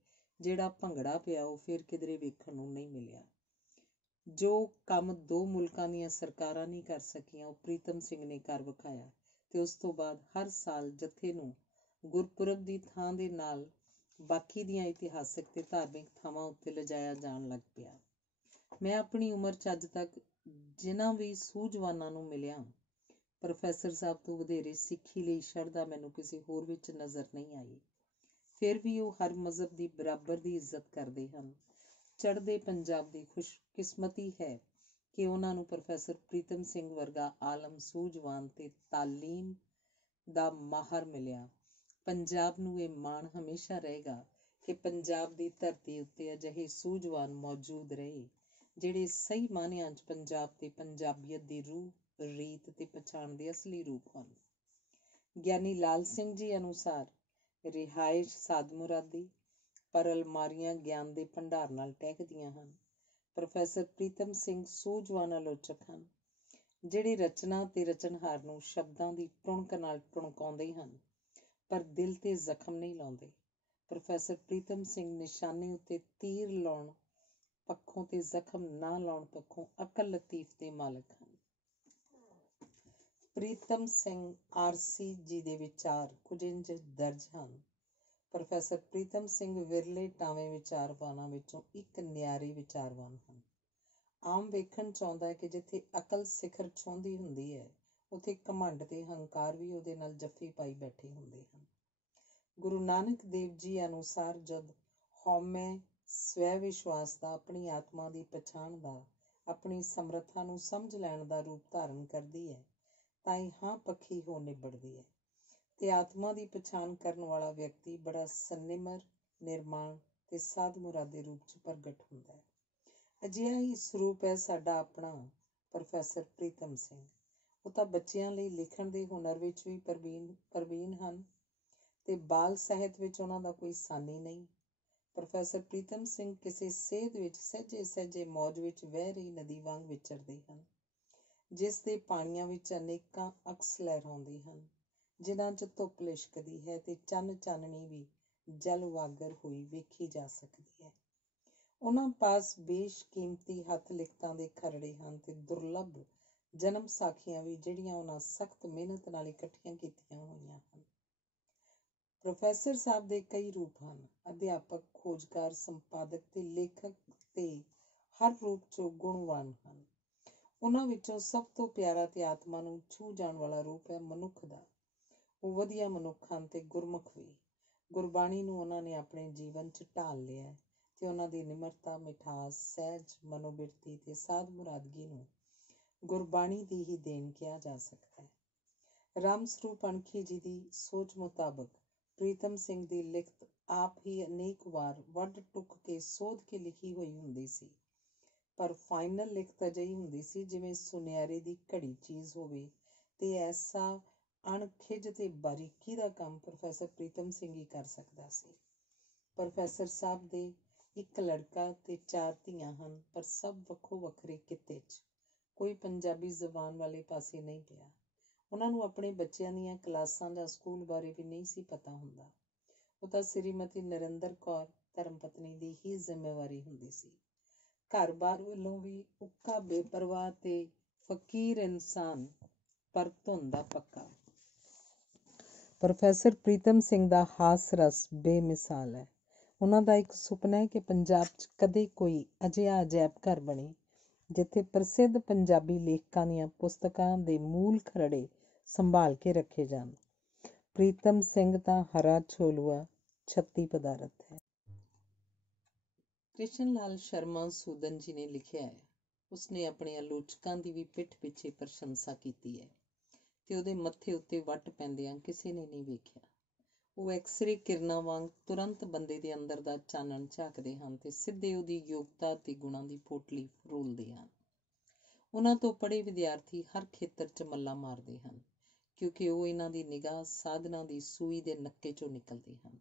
ਜਿਹੜਾ ਭੰਗੜਾ ਪਿਆ ਉਹ ਫਿਰ ਕਿਧਰੇ ਵੇਖਣ ਨੂੰ ਨਹੀਂ ਮਿਲਿਆ। ਜੋ ਕੰਮ ਦੋ ਮੁਲਕਾਂ ਦੀਆਂ ਸਰਕਾਰਾਂ ਨਹੀਂ ਕਰ ਸਕੀਆਂ, ਉਹ ਪ੍ਰੀਤਮ ਸਿੰਘ ਨੇ ਕਰ ਵਿਖਾਇਆ ਤੇ ਉਸ ਤੋਂ ਬਾਅਦ ਹਰ ਸਾਲ ਜੱਥੇ ਨੂੰ ਗੁਰਪੁਰਬ ਦੀ ਥਾਂ ਦੇ ਨਾਲ ਬਾਕੀ ਦੀਆਂ ਇਤਿਹਾਸਿਕ ਤੇ ਧਾਰਮਿਕ ਥਾਵਾਂ ਉੱਤੇ ਲਿਜਾਇਆ ਜਾਣ ਲੱਗ ਪਿਆ। ਮੈਂ ਆਪਣੀ ਉਮਰ 'ਚ ਅੱਜ ਤੱਕ ਜਿਨ੍ਹਾਂ ਵੀ ਸੂਝਵਾਨਾਂ ਨੂੰ ਮਿਲਿਆ, ਪ੍ਰੋਫੈਸਰ ਸਾਹਿਬ ਤੋਂ ਵਧੇਰੇ ਸਿੱਖੀ ਲਈ ਸ਼ਰਧਾ ਮੈਨੂੰ ਕਿਸੇ ਹੋਰ ਵਿੱਚ ਨਜ਼ਰ ਨਹੀਂ ਆਈ। ਫਿਰ ਵੀ ਉਹ ਹਰ ਮਜ਼ਹਬ ਦੀ ਬਰਾਬਰ ਦੀ ਇੱਜ਼ਤ ਕਰਦੇ ਹਨ। ਚੜ੍ਹਦੇ ਪੰਜਾਬ ਦੀ ਖੁਸ਼ਕਿਸਮਤੀ ਹੈ ਕਿ ਉਹਨਾਂ ਨੂੰ ਪ੍ਰੋਫੈਸਰ ਪ੍ਰੀਤਮ ਸਿੰਘ ਵਰਗਾ ਆਲਮ ਸੂਝਵਾਨ ਤੇ ਤਾਲੀਮ ਦਾ ਮਾਹਰ ਮਿਲਿਆ। ਪੰਜਾਬ ਨੂੰ ਇਹ ਮਾਣ ਹਮੇਸ਼ਾ ਰਹੇਗਾ ਕਿ ਪੰਜਾਬ ਦੀ ਧਰਤੀ ਉੱਤੇ ਅਜਿਹੇ ਸੂਝਵਾਨ ਮੌਜੂਦ ਰਹੇ ਜਿਹੜੇ ਸਹੀ ਮਾਅਨਿਆਂ 'ਚ ਪੰਜਾਬ ਤੇ ਪੰਜਾਬੀਅਤ ਦੀ ਰੂਹ, ਰੀਤ ਤੇ ਪਛਾਣ ਦੇ ਅਸਲੀ ਰੂਪ ਹਨ। ਗਿਆਨੀ ਲਾਲ ਸਿੰਘ ਜੀ ਅਨੁਸਾਰ ਰਿਹਾਇਸ਼ ਸਾਦਮੁਰਾਦੀ, ਪਰ ਅਲਮਾਰੀਆਂ ਗਿਆਨ ਦੇ ਭੰਡਾਰ ਨਾਲ ਟਹਿਕਦੀਆਂ ਹਨ। ਪ੍ਰੋਫੈਸਰ ਪ੍ਰੀਤਮ ਸਿੰਘ ਸੂਝਵਾਨ ਆਲੋਚਕ ਹਨ, ਜਿਹੜੇ ਰਚਨਾ ਤੇ ਰਚਨਹਾਰ ਨੂੰ ਸ਼ਬਦਾਂ ਦੀ ਟੁਣਕ ਨਾਲ ਟੁਣਕਾਉਂਦੇ ਹਨ ਪਰ ਦਿਲ ਤੇ ਜ਼ਖਮ ਨਹੀਂ ਲਾਉਂਦੇ। ਪ੍ਰੋਫੈਸਰ ਪ੍ਰੀਤਮ ਸਿੰਘ ਨਿਸ਼ਾਨੇ ਉੱਤੇ ਤੀਰ ਲਾਉਣ ਪੱਖੋਂ ਤੇ ਜ਼ਖਮ ਨਾ ਲਾਉਣ ਪੱਖੋਂ ਅਕਲ ਲਤੀਫ ਦੇ ਮਾਲਕ ਹਨ। ਪ੍ਰੀਤਮ ਸਿੰਘ ਆਰਸੀ ਜੀ ਦੇ ਵਿਚਾਰ ਕੁਝ ਇੰਝ ਦਰਜ ਹਨ। ਪ੍ਰੋਫੈਸਰ ਪ੍ਰੀਤਮ ਸਿੰਘ ਵਿਰਲੇ ਟਾਵੇਂ ਵਿਚਾਰਵਾਨਾਂ ਵਿੱਚੋਂ ਇੱਕ ਨਿਆਰੇ ਵਿਚਾਰਵਾਨ ਹਨ। ਆਮ ਵੇਖਣ 'ਚ ਆਉਂਦਾ ਹੈ ਕਿ ਜਿੱਥੇ ਅਕਲ ਸਿਖਰ ਛੂੰਹਦੀ ਹੁੰਦੀ ਹੈ ਉੱਥੇ ਘਮੰਡ ਤੇ ਹੰਕਾਰ ਵੀ ਉਹਦੇ ਨਾਲ ਜੱਫੀ ਪਾਈ ਬੈਠੇ ਹੁੰਦੇ ਹਨ। ਗੁਰੂ ਨਾਨਕ ਦੇਵ ਜੀ ਅਨੁਸਾਰ ਜਦ ਹਉਮੈ ਸਵੈ ਵਿਸ਼ਵਾਸ ਦਾ, ਆਪਣੀ ਆਤਮਾ ਦੀ ਪਛਾਣ ਦਾ, ਆਪਣੀ ਸਮਰੱਥਾ ਨੂੰ ਸਮਝ ਲੈਣ ਦਾ ਰੂਪ ਧਾਰਨ ਕਰਦੀ ਹੈ ਤਾਂ ਇਹ ਹਾਂ ਪੱਖੀ ਹੋ ਨਿਬੜਦੀ ਹੈ ਤੇ ਆਤਮਾ ਦੀ ਪਛਾਣ ਕਰਨ ਵਾਲਾ ਵਿਅਕਤੀ ਬੜਾ ਸੰਨਿਮਰ, ਨਿਰਮਾਣ ਤੇ ਸਾਧ ਮੁਰਾਦੇ ਰੂਪ 'ਚ ਪ੍ਰਗਟ ਹੁੰਦਾ ਹੈ। ਅਜਿਹਾ ਹੀ ਸਰੂਪ ਹੈ ਸਾਡਾ ਆਪਣਾ ਪ੍ਰੋਫੈਸਰ ਪ੍ਰੀਤਮ ਸਿੰਘ। ਉਹ ਤਾਂ ਬੱਚਿਆਂ ਲਈ ਲਿਖਣ ਦੇ ਹੁਨਰ ਵਿੱਚ ਵੀ ਪ੍ਰਵੀਨ ਹਨ ਤੇ ਬਾਲ ਸਾਹਿਤ ਵਿੱਚ ਉਹਨਾਂ ਦਾ ਕੋਈ ਸਾਨੀ ਨਹੀਂ। ਪ੍ਰੋਫੈਸਰ ਪ੍ਰੀਤਮ ਸਿੰਘ ਕਿਸੇ ਸੇਧ ਵਿੱਚ ਸਹਿਜੇ ਮੌਜ ਵਿੱਚ ਵਹਿ ਰਹੀ ਨਦੀ ਵਾਂਗ ਵਿਚਰਦੇ ਹਨ, ਜਿਸ ਦੇ ਪਾਣੀਆਂ ਵਿੱਚ ਅਨੇਕਾਂ ਅਕਸ ਲਹਿਰਾਉਂਦੇ ਹਨ, ਜਿਨ੍ਹਾਂ 'ਚ ਧੁੱਪ ਲਿਸ਼ਕਦੀ ਹੈ ਤੇ ਚਾਨਣੀ ਵੀ ਜਲ ਵਾਗਰ ਹੋਈ ਵੇਖੀ ਜਾ ਸਕਦੀ ਹੈ। ਉਹਨਾਂ ਪਾਸ ਬੇਸ਼ਕੀਮਤੀ ਹੱਥ ਲਿਖਤਾਂ ਦੇ ਖਰੜੇ ਹਨ ਤੇ ਦੁਰਲੱਭ ਜਨਮ ਸਾਖੀਆਂ ਵੀ ਜਿਹੜੀਆਂ ਉਹਨਾਂ ਸਖਤ ਮਿਹਨਤ ਨਾਲ ਇਕੱਠੀਆਂ ਕੀਤੀਆਂ ਹੋਈਆਂ ਹਨ। ਪ੍ਰੋਫੈਸਰ ਸਾਹਿਬ ਦੇ ਕਈ ਰੂਪ ਹਨ। ਅਧਿਆਪਕ, ਖੋਜਕਾਰ, ਸੰਪਾਦਕ ਤੇ ਲੇਖਕ ਤੇ ਹਰ ਰੂਪ 'ਚੋਂ ਗੁਣਵਾਨ ਹਨ। ਉਹਨਾਂ ਵਿੱਚੋਂ ਸਭ ਤੋਂ ਪਿਆਰਾ ਤੇ ਆਤਮਾ ਨੂੰ ਛੂਹ ਜਾਣ ਵਾਲਾ ਰੂਪ ਹੈ ਮਨੁੱਖ ਦਾ। ਉਹ ਵਧੀਆ ਮਨੁੱਖ ਹਨ ਤੇ ਗੁਰਮੁਖ ਵੀ। ਗੁਰਬਾਣੀ ਨੂੰ ਉਹਨਾਂ ਨੇ ਆਪਣੇ ਜੀਵਨ 'ਚ ਢਾਲ ਲਿਆ ਤੇ ਉਹਨਾਂ ਦੀ ਨਿਮਰਤਾ, ਮਿਠਾਸ, ਸਹਿਜ ਮਨੋਬਿਰਤੀ ਤੇ ਸਾਧ ਮੁਰਾਦਗੀ ਨੂੰ ਗੁਰਬਾਣੀ ਦੀ ਹੀ ਦੇਣ ਕਿਹਾ ਜਾ ਸਕਦਾ ਹੈ। ਰਾਮ ਸਰੂਪ ਅਣਖੀ ਜੀ ਦੀ ਸੋਚ ਮੁਤਾਬਕ ਪ੍ਰੀਤਮ ਸਿੰਘ ਦੀ ਲਿਖਤ ਆਪ ਹੀ ਅਨੇਕ ਵਾਰ ਵੱਢ ਟੁੱਕ ਕੇ ਸੋਧ ਕੇ ਲਿਖੀ ਹੋਈ ਹੁੰਦੀ ਸੀ, ਪਰ ਫਾਈਨਲ ਲਿਖਤ ਅਜਿਹੀ ਹੁੰਦੀ ਸੀ ਜਿਵੇਂ ਸੁਨਿਆਰੇ ਦੀ ਘੜੀ ਚੀਜ਼ ਹੋਵੇ, ਤੇ ਐਸਾ ਅਣਖਿੱਝ ਤੇ ਬਾਰੀਕੀ ਦਾ ਕੰਮ ਪ੍ਰੋਫੈਸਰ ਪ੍ਰੀਤਮ ਸਿੰਘ ਹੀ ਕਰ ਸਕਦਾ ਸੀ। ਪ੍ਰੋਫੈਸਰ ਸਾਹਿਬ ਦੇ ਇੱਕ ਲੜਕਾ ਤੇ 4 ਧੀਆਂ ਹਨ, ਪਰ ਸਭ ਵੱਖੋ ਵੱਖਰੇ ਕਿੱਤੇ 'ਚ। ਕੋਈ ਪੰਜਾਬੀ ਜ਼ਬਾਨ ਵਾਲੇ ਪਾਸੇ ਨਹੀਂ ਪਿਆ। ਉਹਨਾਂ ਨੂੰ ਆਪਣੇ ਬੱਚਿਆਂ ਦੀਆਂ ਕਲਾਸਾਂ ਜਾਂ ਸਕੂਲ ਬਾਰੇ ਵੀ ਨਹੀਂ ਸੀ ਪਤਾ ਹੁੰਦਾ। ਉਹ ਤਾਂ ਸ੍ਰੀਮਤੀ ਨਰਿੰਦਰ ਕੌਰ ਧਰਮ ਪਤਨੀ ਦੀ ਹੀ ਜ਼ਿੰਮੇਵਾਰੀ ਹੁੰਦੀ ਸੀ। ਘਰ-ਬਾਰ ਵੱਲੋਂ ਵੀ ਉੱਕਾ, ਬੇਪਰਵਾਹ ਤੇ ਫਕੀਰ ਇਨਸਾਨ, ਪਰ ਧੁਨ ਦਾ ਪੱਕਾ। ਪ੍ਰੋਫੈਸਰ ਪ੍ਰੀਤਮ ਸਿੰਘ ਦਾ ਹਾਸ ਰਸ ਬੇਮਿਸਾਲ ਹੈ। ਉਹਨਾਂ ਦਾ ਇੱਕ ਸੁਪਨਾ ਹੈ ਕਿ ਪੰਜਾਬ 'ਚ ਕਦੇ ਕੋਈ ਅਜਿਹਾ ਅਜਾਇਬ ਘਰ ਬਣੇ ਜਿੱਥੇ ਪ੍ਰਸਿੱਧ ਪੰਜਾਬੀ ਲੇਖਕਾਂ ਦੀਆਂ ਪੁਸਤਕਾਂ ਦੇ ਮੂਲ ਖਰੜੇ ਸੰਭਾਲ ਕੇ ਰੱਖੇ ਜਾਣ। ਪ੍ਰੀਤਮ ਸਿੰਘ ਤਾਂ ਹਰਾ ਛੋਲੂਆ 36 ਪਦਾਰਥ ਹੈ। ਕ੍ਰਿਸ਼ਨ ਲਾਲ ਸ਼ਰਮਾ ਸੂਦਨ ਜੀ ਨੇ ਲਿਖਿਆ ਹੈ, ਉਸਨੇ ਆਪਣੇ ਆਲੋਚਕਾਂ ਦੀ ਵੀ ਪਿੱਠ ਪਿੱਛੇ ਪ੍ਰਸ਼ੰਸਾ ਕੀਤੀ ਹੈ ਤੇ ਉਹਦੇ ਮੱਥੇ ਉੱਤੇ ਵੱਟ ਪੈਂਦਿਆਂ ਕਿਸੇ ਨੇ ਨਹੀਂ ਵੇਖਿਆ। ਉਹ ਐਕਸਰੇ ਕਿਰਨਾਂ ਵਾਂਗ ਤੁਰੰਤ ਬੰਦੇ ਦੇ ਅੰਦਰ ਦਾ ਚਾਨਣ ਝਾਕਦੇ ਹਨ ਤੇ ਸਿੱਧੇ ਉਹਦੀ ਯੋਗਤਾ ਤੇ ਗੁਣਾਂ ਦੀ ਪੋਟਲੀ ਫਰੋਲਦੇ ਹਨ। ਉਹਨਾਂ ਤੋਂ ਪੜ੍ਹੇ ਵਿਦਿਆਰਥੀ ਹਰ ਖੇਤਰ 'ਚ ਮੱਲਾਂ ਮਾਰਦੇ ਹਨ, ਕਿਉਂਕਿ ਉਹ ਇਹਨਾਂ ਦੀ ਨਿਗਾਹ ਸਾਧਨਾ ਦੀ ਸੂਈ ਦੇ ਨੱਕੇ 'ਚੋਂ ਨਿਕਲਦੇ ਹਨ।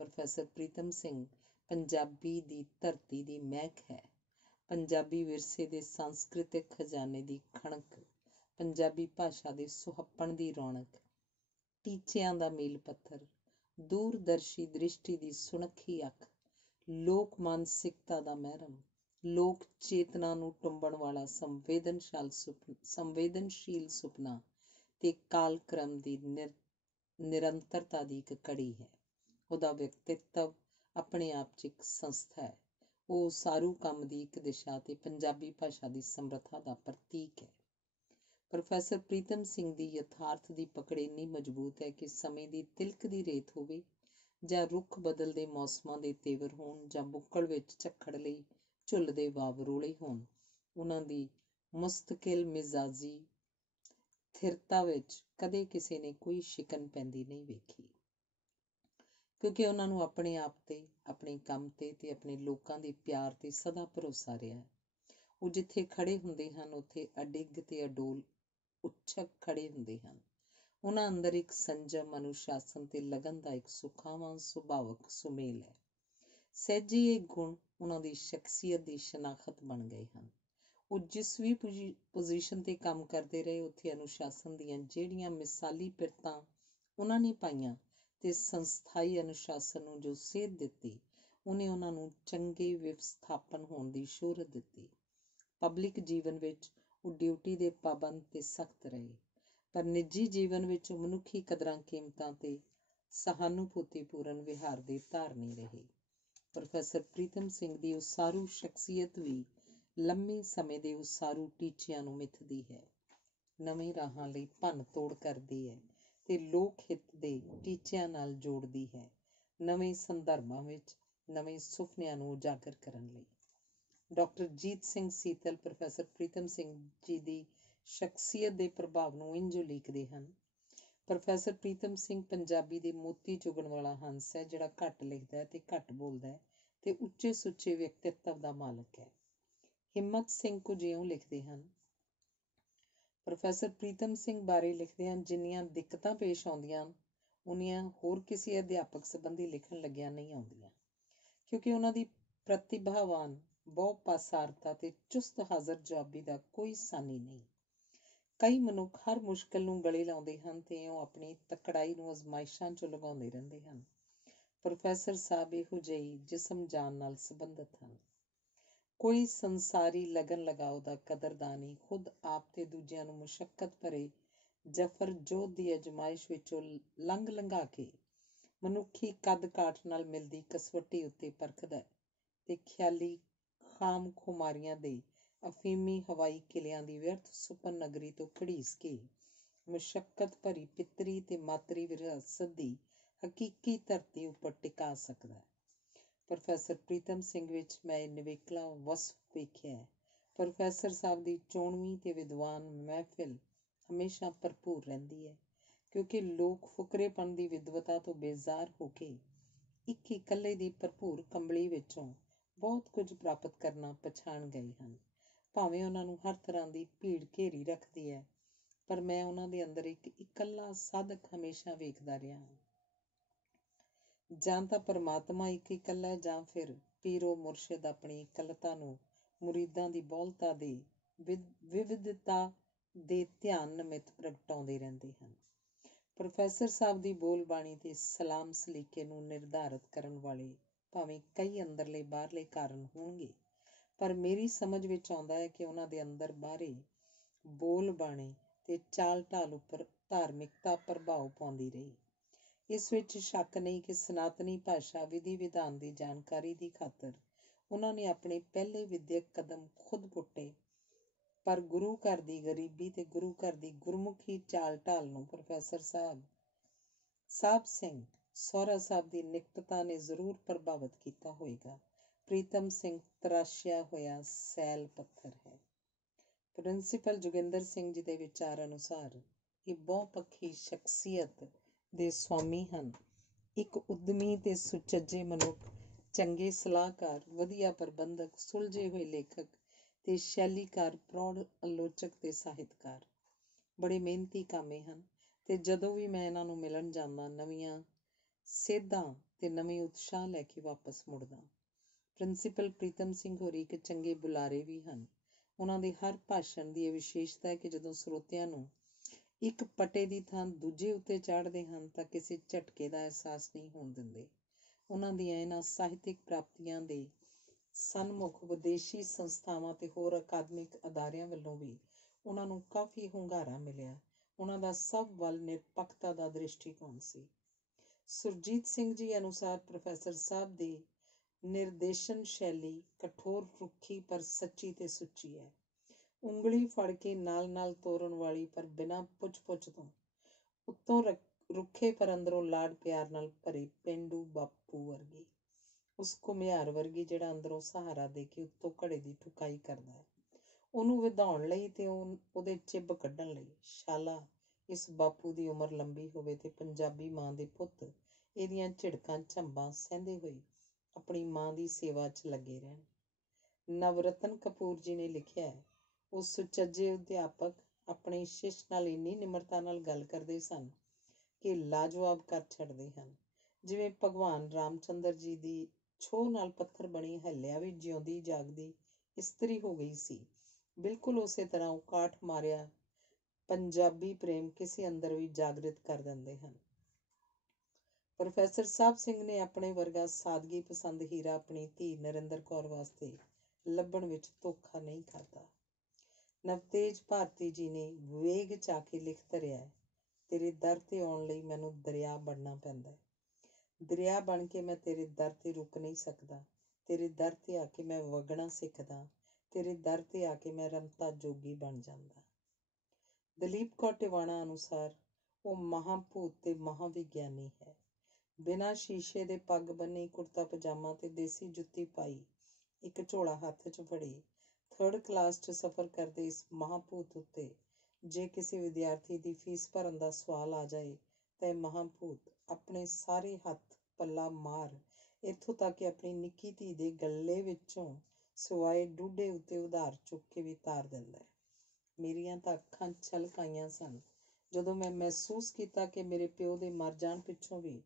ਪ੍ਰੋਫੈਸਰ ਪ੍ਰੀਤਮ ਸਿੰਘ ਪੰਜਾਬੀ ਦੀ ਧਰਤੀ ਦੀ ਮਹਿਕ ਹੈ, ਪੰਜਾਬੀ ਵਿਰਸੇ ਦੇ ਸਾਂਸਕ੍ਰਿਤਿਕ ਖਜ਼ਾਨੇ ਦੀ ਖਣਕ, ਪੰਜਾਬੀ ਭਾਸ਼ਾ ਦੇ ਸੁਹੱਪਣ ਦੀ ਰੌਣਕ, ਟੀਚਿਆਂ ਦਾ ਮੀਲ ਪੱਥਰ, ਦੂਰਦਰਸ਼ੀ ਦ੍ਰਿਸ਼ਟੀ ਦੀ ਸੁਨੱਖੀ ਅੱਖ, ਲੋਕ ਮਾਨਸਿਕਤਾ ਦਾ ਮਹਿਰਮ, ਲੋਕ ਚੇਤਨਾ ਨੂੰ ਟੁੰਬਣ ਵਾਲਾ ਸੰਵੇਦਨਸ਼ੀਲ ਸੁਪਨਾ ਤੇ ਕਾਲਕ੍ਰਮ ਦੀ ਨਿਰੰਤਰਤਾ ਦੀ ਇੱਕ ਕੜੀ ਹੈ। ਉਹਦਾ ਵਿਅਕਤਿਤਵ ਆਪਣੇ ਆਪ 'ਚ ਇੱਕ ਸੰਸਥਾ ਹੈ। ਉਹ ਸਾਰੂ ਕੰਮ ਦੀ ਇੱਕ ਦਿਸ਼ਾ ਤੇ ਪੰਜਾਬੀ ਭਾਸ਼ਾ ਦੀ ਸਮਰੱਥਾ ਦਾ ਪ੍ਰਤੀਕ ਹੈ। ਪ੍ਰੋਫੈਸਰ ਪ੍ਰੀਤਮ ਸਿੰਘ ਦੀ ਯਥਾਰਥ ਦੀ ਪਕੜ ਇੰਨੀ ਮਜ਼ਬੂਤ ਹੈ ਕਿ ਸਮੇਂ ਦੀ ਤਿਲਕਦੀ ਰੇਤ ਹੋਵੇ ਜਾਂ ਰੁੱਖ ਬਦਲਦੇ ਮੌਸਮਾਂ ਦੇ ਤੇਵਰ ਹੋਣ ਜਾਂ ਬੁੱਕਲ ਵਿੱਚ ਝੱਖੜ ਲਈ ਝੁੱਲਦੇ ਵਾਵਰੋਲੇ ਹੋਣ, ਉਹਨਾਂ ਦੀ ਮੁਸਤਕਿਲ ਮਿਜ਼ਾਜੀ ਥਿਰਤਾ ਵਿੱਚ ਕਦੇ ਕਿਸੇ ਨੇ ਕੋਈ ਸ਼ਿਕਨ ਪੈਂਦੀ ਨਹੀਂ ਵੇਖੀ, ਕਿਉਂਕਿ ਉਹਨਾਂ ਨੂੰ ਆਪਣੇ ਆਪ ਤੇ, ਆਪਣੇ ਕੰਮ ਤੇ ਆਪਣੇ ਲੋਕਾਂ ਦੇ ਪਿਆਰ ਤੇ ਸਦਾ ਭਰੋਸਾ ਰਿਹਾ। ਉਹ ਜਿੱਥੇ ਖੜੇ ਹੁੰਦੇ ਹਨ ਉੱਥੇ ਅਡਿੱਗ ਤੇ ਅਡੋਲ ਉੱਚਕ ਖੜੇ ਹੁੰਦੇ ਹਨ। ਉਹਨਾਂ ਅੰਦਰ ਇੱਕ ਸੰਜਮ, ਅਨੁਸ਼ਾਸਨ ਤੇ ਲਗਨ ਦਾ ਇੱਕ ਸੁਖਾਵਾਂ ਸੁਭਾਵਕ ਸੁਮੇਲ ਹੈ। ਸਹਿਜੀ ਇਹ ਗੁਣ ਉਹਨਾਂ ਦੀ ਸ਼ਖਸੀਅਤ ਦੀ ਸ਼ਨਾਖਤ ਬਣ ਗਏ ਹਨ। ਉਹ ਜਿਸ ਵੀ ਪੋਜੀਸ਼ਨ ਤੇ ਕੰਮ ਕਰਦੇ ਰਹੇ, ਉੱਥੇ ਅਨੁਸ਼ਾਸਨ ਦੀਆਂ ਜਿਹੜੀਆਂ ਮਿਸਾਲੀ ਪਿਰਤਾਂ ਉਹਨਾਂ ਨੇ ਪਾਈਆਂ ਤੇ ਸੰਸਥਾਈ ਅਨੁਸ਼ਾਸਨ ਨੂੰ ਜੋ ਸੇਧ ਦਿੱਤੀ, ਉਹਨੇ ਉਹਨਾਂ ਨੂੰ ਚੰਗੇ ਵਿਵਸਥਾਪਨ ਹੋਣ ਦੀ ਸ਼ੋਹਰਤ ਦਿੱਤੀ। ਪਬਲਿਕ ਜੀਵਨ ਵਿੱਚ ਉਹ ਡਿਊਟੀ ਦੇ ਪਾਬੰਦ ਤੇ ਸਖਤ ਰਹੇ, ਪਰ ਨਿੱਜੀ ਜੀਵਨ ਵਿੱਚ ਉਹ ਮਨੁੱਖੀ ਕਦਰਾਂ ਕੀਮਤਾਂ ਤੇ ਸਹਾਨੂਭੂਤੀਪੂਰਨ ਵਿਹਾਰ ਦੇ ਧਾਰਨੀ ਰਹੇ। ਪ੍ਰੋਫੈਸਰ ਪ੍ਰੀਤਮ ਸਿੰਘ ਦੀ ਉਸਾਰੂ ਸ਼ਖਸੀਅਤ ਵੀ ਲੰਮੇ ਸਮੇਂ ਦੇ ਉਸਾਰੂ ਟੀਚਿਆਂ ਨੂੰ ਮਿੱਥਦੀ ਹੈ, ਨਵੇਂ ਰਾਹਾਂ ਲਈ ਭੰਨ ਤੋੜ ਕਰਦੀ ਹੈ ਤੇ ਲੋਕ ਹਿੱਤ ਦੇ ਟੀਚਿਆਂ ਨਾਲ ਜੋੜਦੀ ਹੈ, ਨਵੇਂ ਸੰਦਰਭਾਂ ਵਿੱਚ ਨਵੇਂ ਸੁਪਨਿਆਂ ਨੂੰ ਉਜਾਗਰ ਕਰਨ ਲਈ। ਡਾਕਟਰ ਜੀਤ ਸਿੰਘ ਸੀਤਲ ਪ੍ਰੋਫੈਸਰ ਪ੍ਰੀਤਮ ਸਿੰਘ ਜੀ ਦੀ ਸ਼ਖਸੀਅਤ ਦੇ ਪ੍ਰਭਾਵ ਨੂੰ ਇੰਝ ਉਲੀਕਦੇ ਹਨ। ਪ੍ਰੋਫੈਸਰ ਪ੍ਰੀਤਮ ਸਿੰਘ ਪੰਜਾਬੀ ਦੇ ਮੋਤੀ ਚੁਗਣ ਵਾਲਾ ਹੰਸ ਹੈ, ਜਿਹੜਾ ਘੱਟ ਲਿਖਦਾ ਹੈ ਤੇ ਘੱਟ ਬੋਲਦਾ ਹੈ ਤੇ ਉੱਚੇ ਸੁੱਚੇ ਵਿਅਕਤਿਤਵ ਦਾ ਮਾਲਕ ਹੈ। ਹਿੰਮਤ ਸਿੰਘ ਕੁਝ ਇਉਂ ਲਿਖਦੇ ਹਨ, ਪ੍ਰੋਫੈਸਰ ਪ੍ਰੀਤਮ ਸਿੰਘ ਬਾਰੇ ਲਿਖਦੇ ਹਨ, ਜਿੰਨੀਆਂ ਦਿੱਕਤਾਂ ਪੇਸ਼ ਆਉਂਦੀਆਂ ਉਨੀਆਂ ਹੋਰ ਕਿਸੇ ਅਧਿਆਪਕ ਸੰਬੰਧੀ ਲਿਖਣ ਲੱਗਿਆਂ ਨਹੀਂ ਆਉਂਦੀਆਂ, ਕਿਉਂਕਿ ਉਹਨਾਂ ਦੀ ਪ੍ਰਤਿਭਾਵਾਨ ਬਹੁ ਪਾਸਾਰਤਾ ਤੇ ਚੁਸਤ ਹਾਜ਼ਰ ਜਵਾਬੀ ਦਾ ਕੋਈ ਸਾਨੀ ਨਹੀਂ। ਕਈ ਮਨੁੱਖ ਹਰ ਮੁਸ਼ਕਿਲ ਨੂੰ ਗਲੇ ਲਾਉਂਦੇ ਹਨ ਤੇ ਉਹ ਆਪਣੀ ਤਕੜਾਈ ਨੂੰ ਅਜ਼ਮਾਇਸ਼ਾਂ 'ਚ ਲਗਾਉਂਦੇ ਰਹਿੰਦੇ ਹਨ। ਪ੍ਰੋਫੈਸਰ ਸਾਹਿਬ ਇਹੋ ਜਿਹੀ ਜਿਸਮ ਜਾਨ ਨਾਲ ਸੰਬੰਧਿਤ ਹਨ। ਕੋਈ ਸੰਸਾਰੀ ਲਗਨ ਲਗਾਓ ਦਾ ਕਦਰਦਾਨੀ ਖੁਦ ਆਪ ਤੇ ਦੂਜਿਆਂ ਨੂੰ ਮੁਸ਼ੱਕਤ ਭਰੇ ਜਫਰ ਜੋਧ ਦੀ ਅਜਮਾਇਸ਼ ਵਿੱਚੋਂ ਲੰਘਾ ਕੇ ਮਨੁੱਖੀ ਕੱਦ ਕਾਠ ਨਾਲ ਮਿਲਦੀ ਕਸਵੱਟੀ ਉੱਤੇ ਪਰਖਦਾ ਤੇ ਖਿਆਲੀ ਖਾਮ ਖੁਮਾਰੀਆਂ ਦੇ ਅਫੀਮੀ ਹਵਾਈ ਕਿਲਿਆਂ ਦੀ ਵਿਅਰਥ ਸੁਪਨ ਨਗਰੀ ਤੋਂ ਘੜੀਸ ਕੇ ਮੁਸ਼ੱਕਤ ਭਰੀ ਪਿੱਤਰੀ ਤੇ ਮਾਤਰੀ ਵਿਰਾਸਤ ਦੀ ਹਕੀਕੀ ਧਰਤੀ ਉੱਪਰ ਟਿਕਾ ਸਕਦਾ ਹੈ। ਪ੍ਰੋਫੈਸਰ ਪ੍ਰੀਤਮ ਸਿੰਘ ਵਿੱਚ ਮੈਂ ਇਹ ਨਿਵੇਕਲਾ ਵਸਫ ਵੇਖਿਆ ਹੈ। ਪ੍ਰੋਫੈਸਰ ਸਾਹਿਬ ਦੀ ਚੋਣਵੀਂ ਤੇ ਵਿਦਵਾਨ ਮਹਿਫਿਲ ਹਮੇਸ਼ਾ ਭਰਪੂਰ ਰਹਿੰਦੀ ਹੈ, ਕਿਉਂਕਿ ਲੋਕ ਫੁਕਰੇਪਣ ਦੀ ਵਿਦਵਤਾ ਤੋਂ ਬੇਜ਼ਾਰ ਹੋ ਕੇ ਇੱਕ ਇਕੱਲੇ ਦੀ ਭਰਪੂਰ ਕੰਬਲੀ ਵਿੱਚੋਂ ਬਹੁਤ ਕੁਝ ਪ੍ਰਾਪਤ ਕਰਨਾ ਪਛਾਣ ਗਏ ਹਨ। ਭਾਵੇਂ ਉਹਨਾਂ ਨੂੰ ਹਰ ਤਰ੍ਹਾਂ ਦੀ ਭੀੜ ਘੇਰੀ ਰੱਖਦੀ ਹੈ, ਪਰ ਮੈਂ ਉਹਨਾਂ ਦੇ ਅੰਦਰ ਇੱਕ ਇਕੱਲਾ ਸਾਧਕ ਹਮੇਸ਼ਾ ਵੇਖਦਾ ਰਿਹਾ ਹਾਂ। ਜਾਂ ਤਾਂ ਪਰਮਾਤਮਾ ਇੱਕ ਇਕੱਲਾ, ਜਾਂ ਫਿਰ ਪੀਰੋ ਮੁਰਸ਼ਿਦ ਆਪਣੀ ਇਕੱਲਤਾ ਨੂੰ ਮੁਰੀਦਾਂ ਦੀ ਬਹੁਲਤਾ ਦੇ ਵਿਵਿਧਤਾ ਦੇ ਧਿਆਨ ਨਿਮਿਤ ਪ੍ਰਗਟਾਉਂਦੇ ਰਹਿੰਦੇ ਹਨ। ਪ੍ਰੋਫੈਸਰ ਸਾਹਿਬ ਦੀ ਬੋਲਬਾਣੀ ਤੇ ਸਲਾਮ ਸਲੀਕੇ ਨੂੰ ਨਿਰਧਾਰਤ ਕਰਨ ਵਾਲੇ ਭਾਵੇਂ ਕਈ ਅੰਦਰਲੇ ਬਾਹਰਲੇ ਕਾਰਨ ਹੋਣਗੇ, ਪਰ ਮੇਰੀ ਸਮਝ ਵਿੱਚ ਆਉਂਦਾ ਹੈ ਕਿ ਉਹਨਾਂ ਦੇ ਅੰਦਰ ਬਾਹਰੇ ਬੋਲਬਾਣੀ ਤੇ ਚਾਲ ਢਾਲ ਉੱਪਰ ਧਾਰਮਿਕਤਾ ਪ੍ਰਭਾਵ ਪਾਉਂਦੀ ਰਹੀ। ਇਸ ਵਿੱਚ ਸ਼ੱਕ ਨਹੀਂ ਕਿ ਸਨਾਤਨੀ ਭਾਸ਼ਾ ਵਿਧੀ ਵਿਧਾਨ ਦੀ ਜਾਣਕਾਰੀ ਦੀ ਖਾਤਰ ਉਹਨਾਂ ਨੇ ਆਪਣੇ ਪਹਿਲੇ ਵਿਦਿਅਕ ਕਦਮ ਖੁਦ ਪੁੱਟੇ, ਪਰ ਗੁਰੂ ਘਰ ਦੀ ਗਰੀਬੀ ਤੇ ਗੁਰੂ ਘਰ ਦੀ ਗੁਰਮੁਖੀ ਚਾਲ ਢਾਲ ਨੂੰ ਪ੍ਰੋਫੈਸਰ ਸਾਹਿਬ ਸਿੰਘ ਸਹੁਰਾ ਸਾਹਿਬ ਦੀ ਨਿਕਟਤਾ ਨੇ ਜ਼ਰੂਰ ਪ੍ਰਭਾਵਿਤ ਕੀਤਾ ਹੋਏਗਾ। ਪ੍ਰੀਤਮ ਸਿੰਘ ਤਰਾਸ਼ਿਆ ਹੋਇਆ ਸੈਲ ਪੱਥਰ ਹੈ। ਪ੍ਰਿੰਸੀਪਲ ਜੋਗਿੰਦਰ ਸਿੰਘ ਜੀ ਦੇ ਵਿਚਾਰ ਅਨੁਸਾਰ ਇਹ ਬਹੁਪੱਖੀ ਸ਼ਖਸੀਅਤ ਦੇ ਸਵਾਮੀ ਹਨ। ਇੱਕ ਉੱਦਮੀ ਤੇ ਸੁਚੱਜੇ ਮਨੁੱਖ, ਚੰਗੇ ਸਲਾਹਕਾਰ, ਵਧੀਆ ਪ੍ਰਬੰਧਕ, ਸੁਲਝੇ ਹੋਏ ਲੇਖਕ ਤੇ ਸ਼ੈਲੀਕਾਰ, ਪ੍ਰੌੜ ਆਲੋਚਕ ਤੇ ਸਾਹਿਤਕਾਰ। ਬੜੇ ਮਿਹਨਤੀ ਕਾਮੇ ਹਨ ਤੇ ਜਦੋਂ ਵੀ ਮੈਂ ਇਹਨਾਂ ਨੂੰ ਮਿਲਣ ਜਾਂਦਾ ਨਵੀਆਂ ਸੇਧਾਂ ਤੇ ਨਵੇਂ ਉਤਸ਼ਾਹ ਲੈ ਕੇ ਵਾਪਸ ਮੁੜਦਾ। ਪ੍ਰਿੰਸੀਪਲ ਪ੍ਰੀਤਮ ਸਿੰਘ ਹੋਰੀ ਇੱਕ ਚੰਗੇ ਬੁਲਾਰੇ ਵੀ ਹਨ। ਉਹਨਾਂ ਦੇ ਹਰ ਭਾਸ਼ਣ ਦੀ ਇਹ ਵਿਸ਼ੇਸ਼ਤਾ ਹੈ ਕਿ ਜਦੋਂ ਸਰੋਤਿਆਂ ਨੂੰ ਇੱਕ ਪਟੇ ਦੀ ਥਾਂ ਦੂਜੇ ਉੱਤੇ ਚਾੜ੍ਹਦੇ ਹਨ ਤਾਂ ਕਿਸੇ ਝਟਕੇ ਦਾ ਅਹਿਸਾਸ ਨਹੀਂ ਹੋਣ ਦਿੰਦੇ। ਉਹਨਾਂ ਦੀਆਂ ਇਹਨਾਂ ਸਾਹਿਤਿਕ ਪ੍ਰਾਪਤੀਆਂ ਦੇ ਸਨਮੁਖ ਵਿਦੇਸ਼ੀ ਸੰਸਥਾਵਾਂ ਤੇ ਹੋਰ ਅਕਾਦਮਿਕ ਅਦਾਰਿਆਂ ਵੱਲੋਂ ਵੀ ਉਹਨਾਂ ਨੂੰ ਕਾਫੀ ਹੁੰਗਾਰਾ ਮਿਲਿਆ। ਉਹਨਾਂ ਦਾ ਸਭ ਵੱਲ ਨਿਰਪੱਖਤਾ ਦਾ ਦ੍ਰਿਸ਼ਟੀਕੋਣ ਸੀ। ਸੁਰਜੀਤ ਸਿੰਘ ਜੀ ਅਨੁਸਾਰ ਪ੍ਰੋਫੈਸਰ ਸਾਹਿਬ ਦੀ ਨਿਰਦੇਸ਼ਨ ਸ਼ੈਲੀ ਕਠੋਰ, ਰੁੱਖੀ ਪਰ ਸੱਚੀ ਤੇ ਸੁੱਚੀ ਹੈ। ਉਂਗਲੀ ਫੜ ਕੇ ਨਾਲ ਤੋਰਨ ਵਾਲੀ, ਪਰ ਬਿਨਾਂ ਪੁੱਛ ਤੋਂ। ਉੱਤੋਂ ਰੁੱਖੇ ਪਰ ਅੰਦਰੋਂ ਲਾਡ ਪਿਆਰ ਨਾਲ ਭਰੇ ਪੇਂਡੂ ਬਾਪੂ ਵਰਗੀ, ਉਸ ਘੁਮਿਆਰ ਵਰਗੀ ਜਿਹੜਾ ਅੰਦਰੋਂ ਸਹਾਰਾ ਦੇ ਕੇ ਉੱਤੋਂ ਘੜੇ ਦੀ ਠੁਕਾਈ ਕਰਦਾ ਹੈ। ਉਹਨੂੰ ਵਧਾਉਣ ਲਈ ਤੇ ਉਹਦੇ ਚਿੱਬ ਕੱਢਣ ਲਈ। ਸ਼ਾਲਾ ਇਸ ਬਾਪੂ ਦੀ ਉਮਰ ਲੰਬੀ ਹੋਵੇ ਤੇ ਪੰਜਾਬੀ ਮਾਂ ਦੇ ਪੁੱਤ ਇਹਦੀਆਂ ਝਿੜਕਾਂ ਝੰਬਾਂ ਸਹਿੰਦੇ ਹੋਏ ਆਪਣੀ ਮਾਂ ਦੀ ਸੇਵਾ 'ਚ ਲੱਗੇ ਰਹਿਣ। ਨਵਰਤਨ ਕਪੂਰ ਜੀ ਨੇ ਲਿਖਿਆ ਹੈ, ਉਹ ਸੁਚੱਜੇ ਅਧਿਆਪਕ ਆਪਣੇ ਸ਼ਿਸ਼ ਨਾਲ ਇੰਨੀ ਨਿਮਰਤਾ ਨਾਲ ਗੱਲ ਕਰਦੇ ਸਨ ਕਿ ਲਾਜਵਾਬ ਕਰ ਛੱਡਦੇ ਹਨ। ਜਿਵੇਂ ਭਗਵਾਨ ਰਾਮਚੰਦਰ ਜੀ ਦੀ ਛੋਹ ਨਾਲ ਪੱਥਰ ਬਣੀ ਹੱਲਿਆ ਵੀ ਜਿਉਂਦੀ ਜਾਗਦੀ ਇਸਤਰੀ ਹੋ ਗਈ ਸੀ। ਬਿਲਕੁਲ ਉਸੇ ਤਰ੍ਹਾਂ ਉਹ ਕਾਠ ਮਾਰਿਆ ਪੰਜਾਬੀ ਪ੍ਰੇਮ ਕਿਸੇ ਅੰਦਰ ਵੀ ਜਾਗਰਿਤ ਕਰ ਦਿੰਦੇ ਹਨ। ਪ੍ਰੋਫੈਸਰ ਸਾਹਿਬ ਸਿੰਘ ਨੇ ਆਪਣੇ ਵਰਗਾ ਸਾਦਗੀ ਪਸੰਦ ਹੀਰਾ ਆਪਣੀ ਧੀ ਨਰਿੰਦਰ ਕੌਰ ਵਾਸਤੇ ਲੱਭਣ ਵਿੱਚ ਧੋਖਾ ਨਹੀਂ ਖਾਧਾ। ਨਵਤੇਜ ਭਾਰਤੀ ਜੀ ਨੇ ਵੇਗ 'ਚ ਆ ਕੇ ਲਿਖ ਧਰਿਆ ਹੈ, ਤੇਰੇ ਦਰ ਤੇ ਆਉਣ ਲਈ ਮੈਨੂੰ ਦਰਿਆ ਬਣਨਾ ਪੈਂਦਾ ਹੈ। ਦਰਿਆ ਬਣ ਕੇ ਮੈਂ ਤੇਰੇ ਦਰ ਤੇ ਰੁਕ ਨਹੀਂ ਸਕਦਾ। ਤੇਰੇ ਦਰ ਤੇ ਆ ਕੇ ਮੈਂ ਵਗਣਾ ਸਿੱਖਦਾ। ਤੇਰੇ ਦਰ ਤੇ ਆ ਕੇ ਮੈਂ ਰਮਤਾ ਜੋਗੀ ਬਣ ਜਾਂਦਾ। ਦਲੀਪ ਕੌਰ ਟਿਵਾਣਾ ਅਨੁਸਾਰ ਉਹ ਮਹਾਂਭੂਤ ਤੇ ਮਹਾਂਵਿਗਿਆਨੀ ਹੈ। ਬਿਨਾਂ ਸ਼ੀਸ਼ੇ ਦੇ ਪੱਗ ਬੰਨੀ, ਕੁੜਤਾ ਪਜਾਮਾ ਤੇ ਦੇਸੀ ਜੁੱਤੀ ਪਾਈ, ਇੱਕ ਝੋਲਾ ਹੱਥ 'ਚ ਫੜੀ, 3rd ਕਲਾਸ 'ਚ ਸਫ਼ਰ ਕਰਦੇ ਇਸ ਮਹਾਂਭੂਤ ਉੱਤੇ ਜੇ ਕਿਸੇ ਵਿਦਿਆਰਥੀ ਦੀ ਫੀਸ ਭਰਨ ਦਾ ਸਵਾਲ ਆ ਜਾਏ ਤਾਂ ਇਹ ਮਹਾਂਭੂਤ ਆਪਣੇ ਸਾਰੇ ਹੱਥ ਪੱਲਾ ਮਾਰ ਇੱਥੋਂ ਤੱਕ ਕਿ ਆਪਣੀ ਨਿੱਕੀ ਧੀ ਦੇ ਗੱਲੇ ਵਿੱਚੋਂ ਸਿਵਾਏ ਡੂਢੇ ਉੱਤੇ ਉਧਾਰ ਚੁੱਕ ਕੇ ਵੀ ਤਾਰ ਦਿੰਦਾ ਹੈ। ਮੇਰੀਆਂ ਤਾਂ ਅੱਖਾਂ ਛਲਕ ਆਈਆਂ ਸਨ ਜਦੋਂ ਮੈਂ ਮਹਿਸੂਸ ਕੀਤਾ ਕਿ ਮੇਰੇ ਪਿਓ ਦੇ ਮਰ ਜਾਣ ਪਿੱਛੋਂ ਵੀ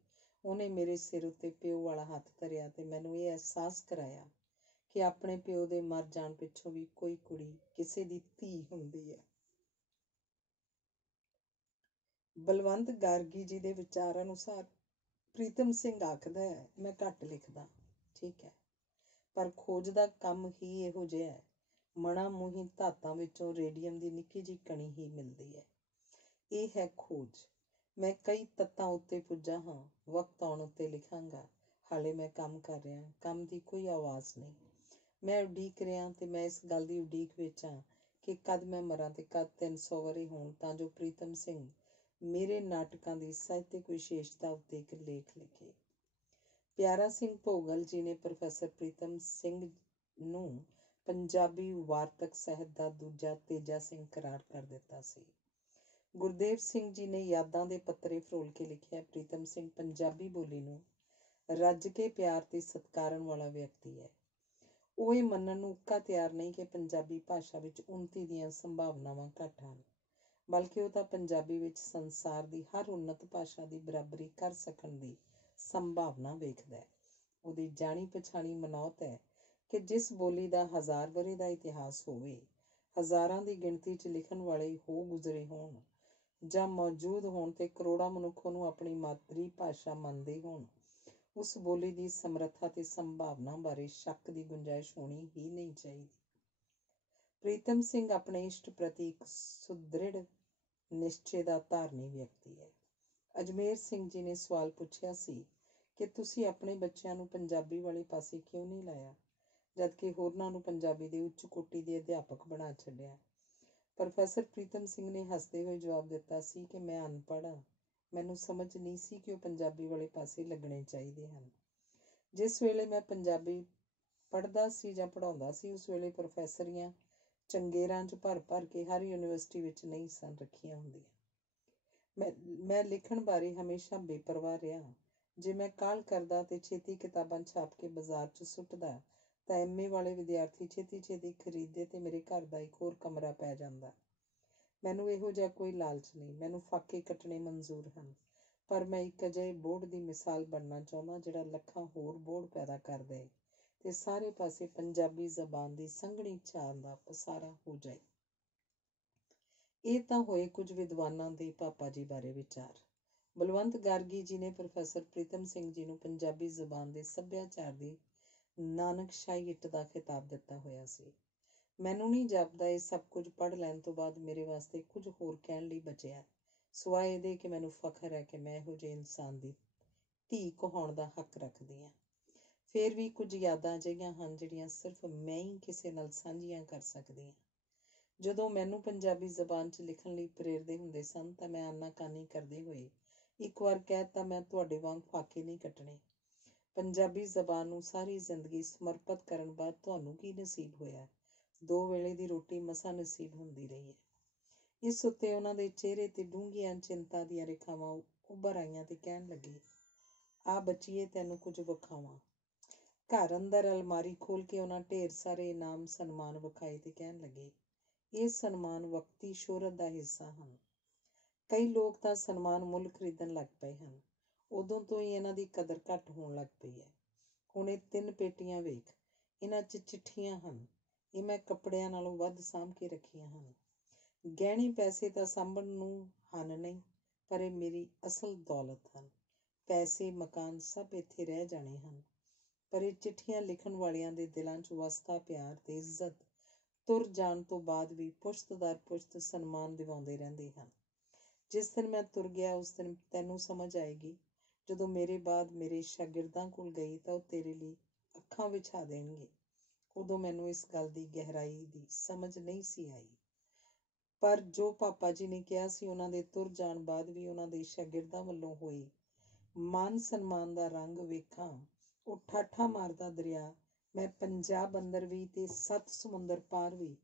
ਉਹਨੇ ਮੇਰੇ ਸਿਰ ਉੱਤੇ ਪਿਓ ਵਾਲਾ ਹੱਥ ਧਰਿਆ ਤੇ ਮੈਨੂੰ ਇਹ ਅਹਿਸਾਸ ਕਰਾਇਆ ਕਿ ਆਪਣੇ ਪਿਓ ਦੇ ਮਰ ਜਾਣ ਪਿੱਛੋਂ ਵੀ ਕੋਈ ਕੁੜੀ ਕਿਸੇ ਦੀ ਧੀ ਹੁੰਦੀ ਹੈ। ਬਲਵੰਤ ਗਾਰਗੀ ਜੀ ਦੇ ਵਿਚਾਰ ਅਨੁਸਾਰ ਪ੍ਰੀਤਮ ਸਿੰਘ ਆਖਦਾ ਹੈ, ਮੈਂ ਘੱਟ ਲਿਖਦਾ, ਠੀਕ ਹੈ, ਪਰ ਖੋਜ ਦਾ ਕੰਮ ਹੀ ਇਹੋ ਜਿਹਾ ਹੈ। ਮਣਾ ਮੂੰਹੀਂ ਧਾਤਾਂ ਵਿੱਚੋਂ ਰੇਡੀਅਮ ਦੀ ਨਿੱਕੀ ਜਿਹੀ ਕਣੀ ਹੀ ਮਿਲਦੀ ਹੈ। ਇਹ ਹੈ ਖੋਜ। ਮੈਂ ਕਈ ਤੱਤਾਂ ਉੱਤੇ ਪੁੱਜਾ ਹਾਂ। ਵਕਤ ਆਉਣ ਉੱਤੇ ਲਿਖਾਂਗਾ। ਹਾਲੇ ਮੈਂ ਕੰਮ ਕਰ ਰਿਹਾ। ਕੰਮ ਦੀ ਕੋਈ ਆਵਾਜ਼ ਨਹੀਂ। ਮੈਂ ਉਡੀਕ ਰਿਹਾ ਤੇ ਮੈਂ ਇਸ ਗੱਲ ਦੀ ਉਡੀਕ ਵਿੱਚ ਹਾਂ ਕਿ ਕਦ ਮੈਂ ਮਰਾਂ ਤੇ ਕਦ 300 ਵਰ੍ਹੇ ਹੋਣ, ਤਾਂ ਜੋ ਪ੍ਰੀਤਮ ਸਿੰਘ ਮੇਰੇ ਨਾਟਕਾਂ ਦੀ ਸਾਹਿਤਕ ਵਿਸ਼ੇਸ਼ਤਾ ਉੱਤੇ ਇੱਕ ਲੇਖ ਲਿਖੇ। ਪਿਆਰਾ ਸਿੰਘ ਭੋਗਲ ਜੀ ਨੇ ਪ੍ਰੋਫੈਸਰ ਪ੍ਰੀਤਮ ਸਿੰਘ ਨੂੰ ਪੰਜਾਬੀ ਵਾਰਤਕ ਸਾਹਿਤ ਦਾ ਦੂਜਾ ਤੇਜਾ ਸਿੰਘ ਕਰਾਰ ਕਰ ਦਿੱਤਾ ਸੀ। ਗੁਰਦੇਵ ਸਿੰਘ ਜੀ ਨੇ ਯਾਦਾਂ ਦੇ ਪੱਤਰੇ ਫਰੋਲ ਕੇ ਲਿਖਿਆ, ਪ੍ਰੀਤਮ ਸਿੰਘ ਪੰਜਾਬੀ ਬੋਲੀ ਨੂੰ ਰੱਜ ਕੇ ਪਿਆਰ ਤੇ ਸਤਿਕਾਰਨ ਵਾਲਾ ਵਿਅਕਤੀ ਹੈ। ਉਹ ਇਹ ਮੰਨਣ ਨੂੰ ਉੱਕਾ ਤਿਆਰ ਨਹੀਂ ਕਿ ਪੰਜਾਬੀ ਭਾਸ਼ਾ ਵਿੱਚ ਉੱਨਤੀ ਦੀਆਂ ਸੰਭਾਵਨਾਵਾਂ ਘੱਟ ਹਨ, ਬਲਕਿ ਉਹ ਤਾਂ ਪੰਜਾਬੀ ਵਿੱਚ ਸੰਸਾਰ ਦੀ ਹਰ ਉੱਨਤ ਭਾਸ਼ਾ ਦੀ ਬਰਾਬਰੀ ਕਰ ਸਕਣ ਦੀ ਸੰਭਾਵਨਾ ਵੇਖਦਾ ਹੈ। ਉਹਦੀ ਜਾਣੀ ਪਛਾਣੀ ਮਨੌਤ ਹੈ ਕਿ ਜਿਸ ਬੋਲੀ ਦਾ 1000 ਵਰ੍ਹੇ ਦਾ ਇਤਿਹਾਸ ਹੋਵੇ, ਹਜ਼ਾਰਾਂ ਦੀ ਗਿਣਤੀ 'ਚ ਲਿਖਣ ਵਾਲੇ ਹੋ ਗੁਜ਼ਰੇ ਹੋਣ ਜਾਂ ਮੌਜੂਦ ਹੋਣ ਤੇ ਕਰੋੜਾਂ ਮਨੁੱਖ ਉਹਨੂੰ ਆਪਣੀ ਮਾਤਰੀ ਭਾਸ਼ਾ ਮੰਨਦੇ ਹੋਣ, ਉਸ ਬੋਲੀ ਦੀ ਸਮਰੱਥਾ ਤੇ ਸੰਭਾਵਨਾ ਬਾਰੇ ਸ਼ੱਕ ਦੀ ਗੁੰਜਾਇਸ਼ ਹੋਣੀ ਹੀ ਨਹੀਂ ਚਾਹੀਦੀ। ਪ੍ਰੀਤਮ ਸਿੰਘ ਆਪਣੇ ਇਸ਼ਟ ਪ੍ਰਤੀ ਇੱਕ ਸੁਦ੍ਰਿੜ ਨਿਸ਼ਚੇ ਦਾ ਧਾਰਨੀ ਵਿਅਕਤੀ ਹੈ। ਅਜਮੇਰ ਸਿੰਘ ਜੀ ਨੇ ਸਵਾਲ ਪੁੱਛਿਆ ਸੀ ਕਿ ਤੁਸੀਂ ਆਪਣੇ ਬੱਚਿਆਂ ਨੂੰ ਪੰਜਾਬੀ ਵਾਲੇ ਪਾਸੇ ਕਿਉਂ ਨਹੀਂ ਲਾਇਆ, ਜਦਕਿ ਹੋਰਨਾਂ ਨੂੰ ਪੰਜਾਬੀ ਦੇ ਉੱਚ ਕੋਟੀ ਦੇ ਅਧਿਆਪਕ ਬਣਾ ਛੱਡਿਆ। ਪ੍ਰੋਫੈਸਰ ਪ੍ਰੀਤਮ ਸਿੰਘ ਨੇ ਹੱਸਦੇ ਹੋਏ ਜਵਾਬ ਦਿੱਤਾ ਸੀ ਕਿ ਮੈਂ ਅਨਪੜ੍ਹ ਹਾਂ। ਮੈਨੂੰ ਸਮਝ ਨਹੀਂ ਸੀ ਕਿ ਉਹ ਪੰਜਾਬੀ ਵਾਲੇ ਪਾਸੇ ਲੱਗਣੇ ਚਾਹੀਦੇ ਹਨ। ਜਿਸ ਵੇਲੇ ਮੈਂ ਪੰਜਾਬੀ ਪੜ੍ਹਦਾ ਸੀ ਜਾਂ ਪੜ੍ਹਾਉਂਦਾ ਸੀ, ਉਸ ਵੇਲੇ ਪ੍ਰੋਫੈਸਰੀਆਂ ਚੰਗੇਰਾਂ 'ਚ ਭਰ ਭਰ ਕੇ ਹਰ ਯੂਨੀਵਰਸਿਟੀ ਵਿੱਚ ਨਹੀਂ ਸਨ ਰੱਖੀਆਂ ਹੁੰਦੀਆਂ। ਮੈਂ ਲਿਖਣ ਬਾਰੇ ਹਮੇਸ਼ਾ ਬੇਪਰਵਾਹ ਰਿਹਾ। ਜੇ ਮੈਂ ਕਾਹਲ ਕਰਦਾ ਤੇ ਛੇਤੀ ਕਿਤਾਬਾਂ ਛਾਪ ਕੇ ਬਾਜ਼ਾਰ 'ਚ ਸੁੱਟਦਾ ਤਾਂ MA ਵਾਲੇ ਵਿਦਿਆਰਥੀ ਛੇਤੀ ਛੇਤੀ ਖਰੀਦਦੇ ਤੇ ਮੇਰੇ ਘਰ ਦਾ ਇੱਕ ਹੋਰ ਕਮਰਾ ਪੈ ਜਾਂਦਾ। ਮੈਨੂੰ ਇਹੋ ਜਿਹਾ ਕੋਈ ਲਾਲਚ ਨਹੀਂ। ਮੈਨੂੰ ਫਾਕੇ ਕੱਟਣੇ ਮਨਜ਼ੂਰ ਹਨ, ਪਰ ਮੈਂ ਇੱਕ ਅਜਿਹੇ ਬੋਰਡ ਦੀ ਮਿਸਾਲ ਬਣਨਾ ਚਾਹੁੰਦਾ ਜਿਹੜਾ ਲੱਖਾਂ ਹੋਰ ਬੋਰਡ ਪੈਦਾ ਕਰ ਦੇ ਤੇ ਸਾਰੇ ਪਾਸੇ ਪੰਜਾਬੀ ਜ਼ਬਾਨ ਦੀ ਸੰਘਣੀ ਛਾਲ ਦਾ ਪਸਾਰਾ ਹੋ ਜਾਏ। ਇਹ ਤਾਂ ਹੋਏ ਕੁਝ ਵਿਦਵਾਨਾਂ ਦੇ ਪਾਪਾ ਜੀ ਬਾਰੇ ਵਿਚਾਰ। ਬਲਵੰਤ ਗਾਰਗੀ ਜੀ ਨੇ ਪ੍ਰੋਫੈਸਰ ਪ੍ਰੀਤਮ ਸਿੰਘ ਜੀ ਨੂੰ ਪੰਜਾਬੀ ਜ਼ਬਾਨ ਦੇ ਸੱਭਿਆਚਾਰ ਦੀ ਨਾਨਕਸ਼ਾਹੀ ਇੱਟ ਦਾ ਖਿਤਾਬ ਦਿੱਤਾ ਹੋਇਆ ਸੀ। ਮੈਨੂੰ ਨਹੀਂ ਜਾਪਦਾ ਇਹ ਸਭ ਕੁਝ ਪੜ੍ਹ ਲੈਣ ਤੋਂ ਬਾਅਦ ਮੇਰੇ ਵਾਸਤੇ ਕੁਝ ਹੋਰ ਕਹਿਣ ਲਈ ਬਚਿਆ, ਸਿਵਾਏ ਇਹਦੇ ਕਿ ਮੈਨੂੰ ਫਖਰ ਹੈ ਕਿ ਮੈਂ ਇਹੋ ਜਿਹੇ ਇਨਸਾਨ ਦੀ ਧੀ ਕਹਾਉਣ ਦਾ ਹੱਕ ਰੱਖਦੀ ਹਾਂ। ਫਿਰ ਵੀ ਕੁਝ ਯਾਦਾਂ ਅਜਿਹੀਆਂ ਹਨ ਜਿਹੜੀਆਂ ਸਿਰਫ ਮੈਂ ਹੀ ਕਿਸੇ ਨਾਲ ਸਾਂਝੀਆਂ ਕਰ ਸਕਦੀ ਹਾਂ। ਜਦੋਂ ਮੈਨੂੰ ਪੰਜਾਬੀ ਜ਼ਬਾਨ 'ਚ ਲਿਖਣ ਲਈ ਪ੍ਰੇਰਦੇ ਹੁੰਦੇ ਸਨ ਤਾਂ ਮੈਂ ਆਨਾਕਾਨੀ ਕਰਦੇ ਹੋਏ ਇੱਕ ਵਾਰ ਕਹਿ ਦਿੱਤਾ, ਮੈਂ ਤੁਹਾਡੇ ਵਾਂਗ ਫਾਕੇ ਨਹੀਂ ਕੱਟਣੇ। ਪੰਜਾਬੀ ਜ਼ਬਾਨ ਨੂੰ ਸਾਰੀ ਜ਼ਿੰਦਗੀ ਸਮਰਪਿਤ ਕਰਨ ਬਾਅਦ ਤੁਹਾਨੂੰ ਕੀ ਨਸੀਬ ਹੋਇਆ? 2 ਵੇਲੇ ਦੀ ਰੋਟੀ ਮਸਾਂ ਨਸੀਬ ਹੁੰਦੀ ਰਹੀ ਹੈ। ਇਸ ਉੱਤੇ ਉਹਨਾਂ ਦੇ ਚਿਹਰੇ ਤੇ ਡੂੰਘੀਆਂ ਚਿੰਤਾ ਦੀਆਂ ਰੇਖਾਵਾਂ ਉੱਭਰ ਆਈਆਂ ਤੇ ਕਹਿਣ ਲੱਗੇ, ਆ ਬੱਚੀਏ, ਤੈਨੂੰ ਕੁਝ ਵਿਖਾਵਾਂ। ਘਰ ਅੰਦਰ ਅਲਮਾਰੀ ਖੋਲ ਕੇ ਉਹਨਾਂ ਢੇਰ ਸਾਰੇ ਇਨਾਮ ਸਨਮਾਨ ਵਿਖਾਏ ਤੇ ਕਹਿਣ ਲੱਗੇ, ਇਹ ਸਨਮਾਨ ਵਕਤੀ ਸ਼ੋਹਰਤ ਦਾ ਹਿੱਸਾ ਹਨ। ਕਈ ਲੋਕ ਤਾਂ ਸਨਮਾਨ ਮੁੱਲ ਖਰੀਦਣ ਲੱਗ ਪਏ ਹਨ। ਉਦੋਂ ਤੋਂ ਹੀ ਇਹਨਾਂ ਦੀ ਕਦਰ ਘੱਟ ਹੋਣ ਲੱਗ ਪਈ ਹੈ। ਹੁਣ ਇਹ 3 ਪੇਟੀਆਂ ਵੇਖ, ਇਹਨਾਂ 'ਚ ਚਿੱਠੀਆਂ ਹਨ। ਇਹ ਮੈਂ ਕੱਪੜਿਆਂ ਨਾਲੋਂ ਵੱਧ ਸਾਂਭ ਕੇ ਰੱਖੀਆਂ ਹਨ। ਗਹਿਣੇ ਪੈਸੇ ਤਾਂ ਸਾਂਭਣ ਨੂੰ ਹਨ ਨਹੀਂ, ਪਰ ਇਹ ਮੇਰੀ ਅਸਲ ਦੌਲਤ ਹਨ। ਪੈਸੇ ਮਕਾਨ ਸਭ ਇੱਥੇ ਰਹਿ ਜਾਣੇ ਹਨ, ਪਰ ਇਹ ਚਿੱਠੀਆਂ ਲਿਖਣ ਵਾਲਿਆਂ ਦੇ ਦਿਲਾਂ 'ਚ ਵਸਦਾ ਪਿਆਰ ਤੇ ਇੱਜ਼ਤ ਤੁਰ ਜਾਣ ਤੋਂ ਬਾਅਦ ਵੀ ਪੁਸ਼ਤ ਦਰ ਪੁਸ਼ਤ ਸਨਮਾਨ ਦਿਵਾਉਂਦੇ ਰਹਿੰਦੇ ਹਨ। ਜਿਸ ਦਿਨ ਮੈਂ ਤੁਰ ਗਿਆ ਉਸ ਦਿਨ ਤੈਨੂੰ ਸਮਝ ਆਏਗੀ। ਜਦੋਂ ਮੇਰੇ ਬਾਅਦ ਮੇਰੇ ਸ਼ਾਗਿਰਦਾਂ ਕੋਲ ਗਈ ਤਾਂ ਉਹ ਤੇਰੇ ਲਈ ਅੱਖਾਂ ਵਿਛਾ ਦੇਣਗੇ। ਉਦੋਂ ਮੈਨੂੰ ਇਸ ਗੱਲ ਦੀ ਗਹਿਰਾਈ ਦੀ ਸਮਝ ਨਹੀਂ ਸੀ ਆਈ, ਪਰ ਜੋ ਪਾਪਾ ਜੀ ਨੇ ਕਿਹਾ ਸੀ ਉਹਨਾਂ ਦੇ ਤੁਰ ਜਾਣ ਬਾਅਦ ਵੀ ਉਹਨਾਂ ਦੇ ਸ਼ਾਗਿਰਦਾਂ ਵੱਲੋਂ ਹੋਏ ਮਾਨ ਸਨਮਾਨ ਦਾ ਰੰਗ ਵੇਖਾਂ। ਉਹ ਠਾਠਾ ਮਾਰਦਾ ਦਰਿਆ ਮੈਂ ਪੰਜਾਬ ਅੰਦਰ ਵੀ ਤੇ 7 ਸਮੁੰਦਰ ਪਾਰ ਵੀ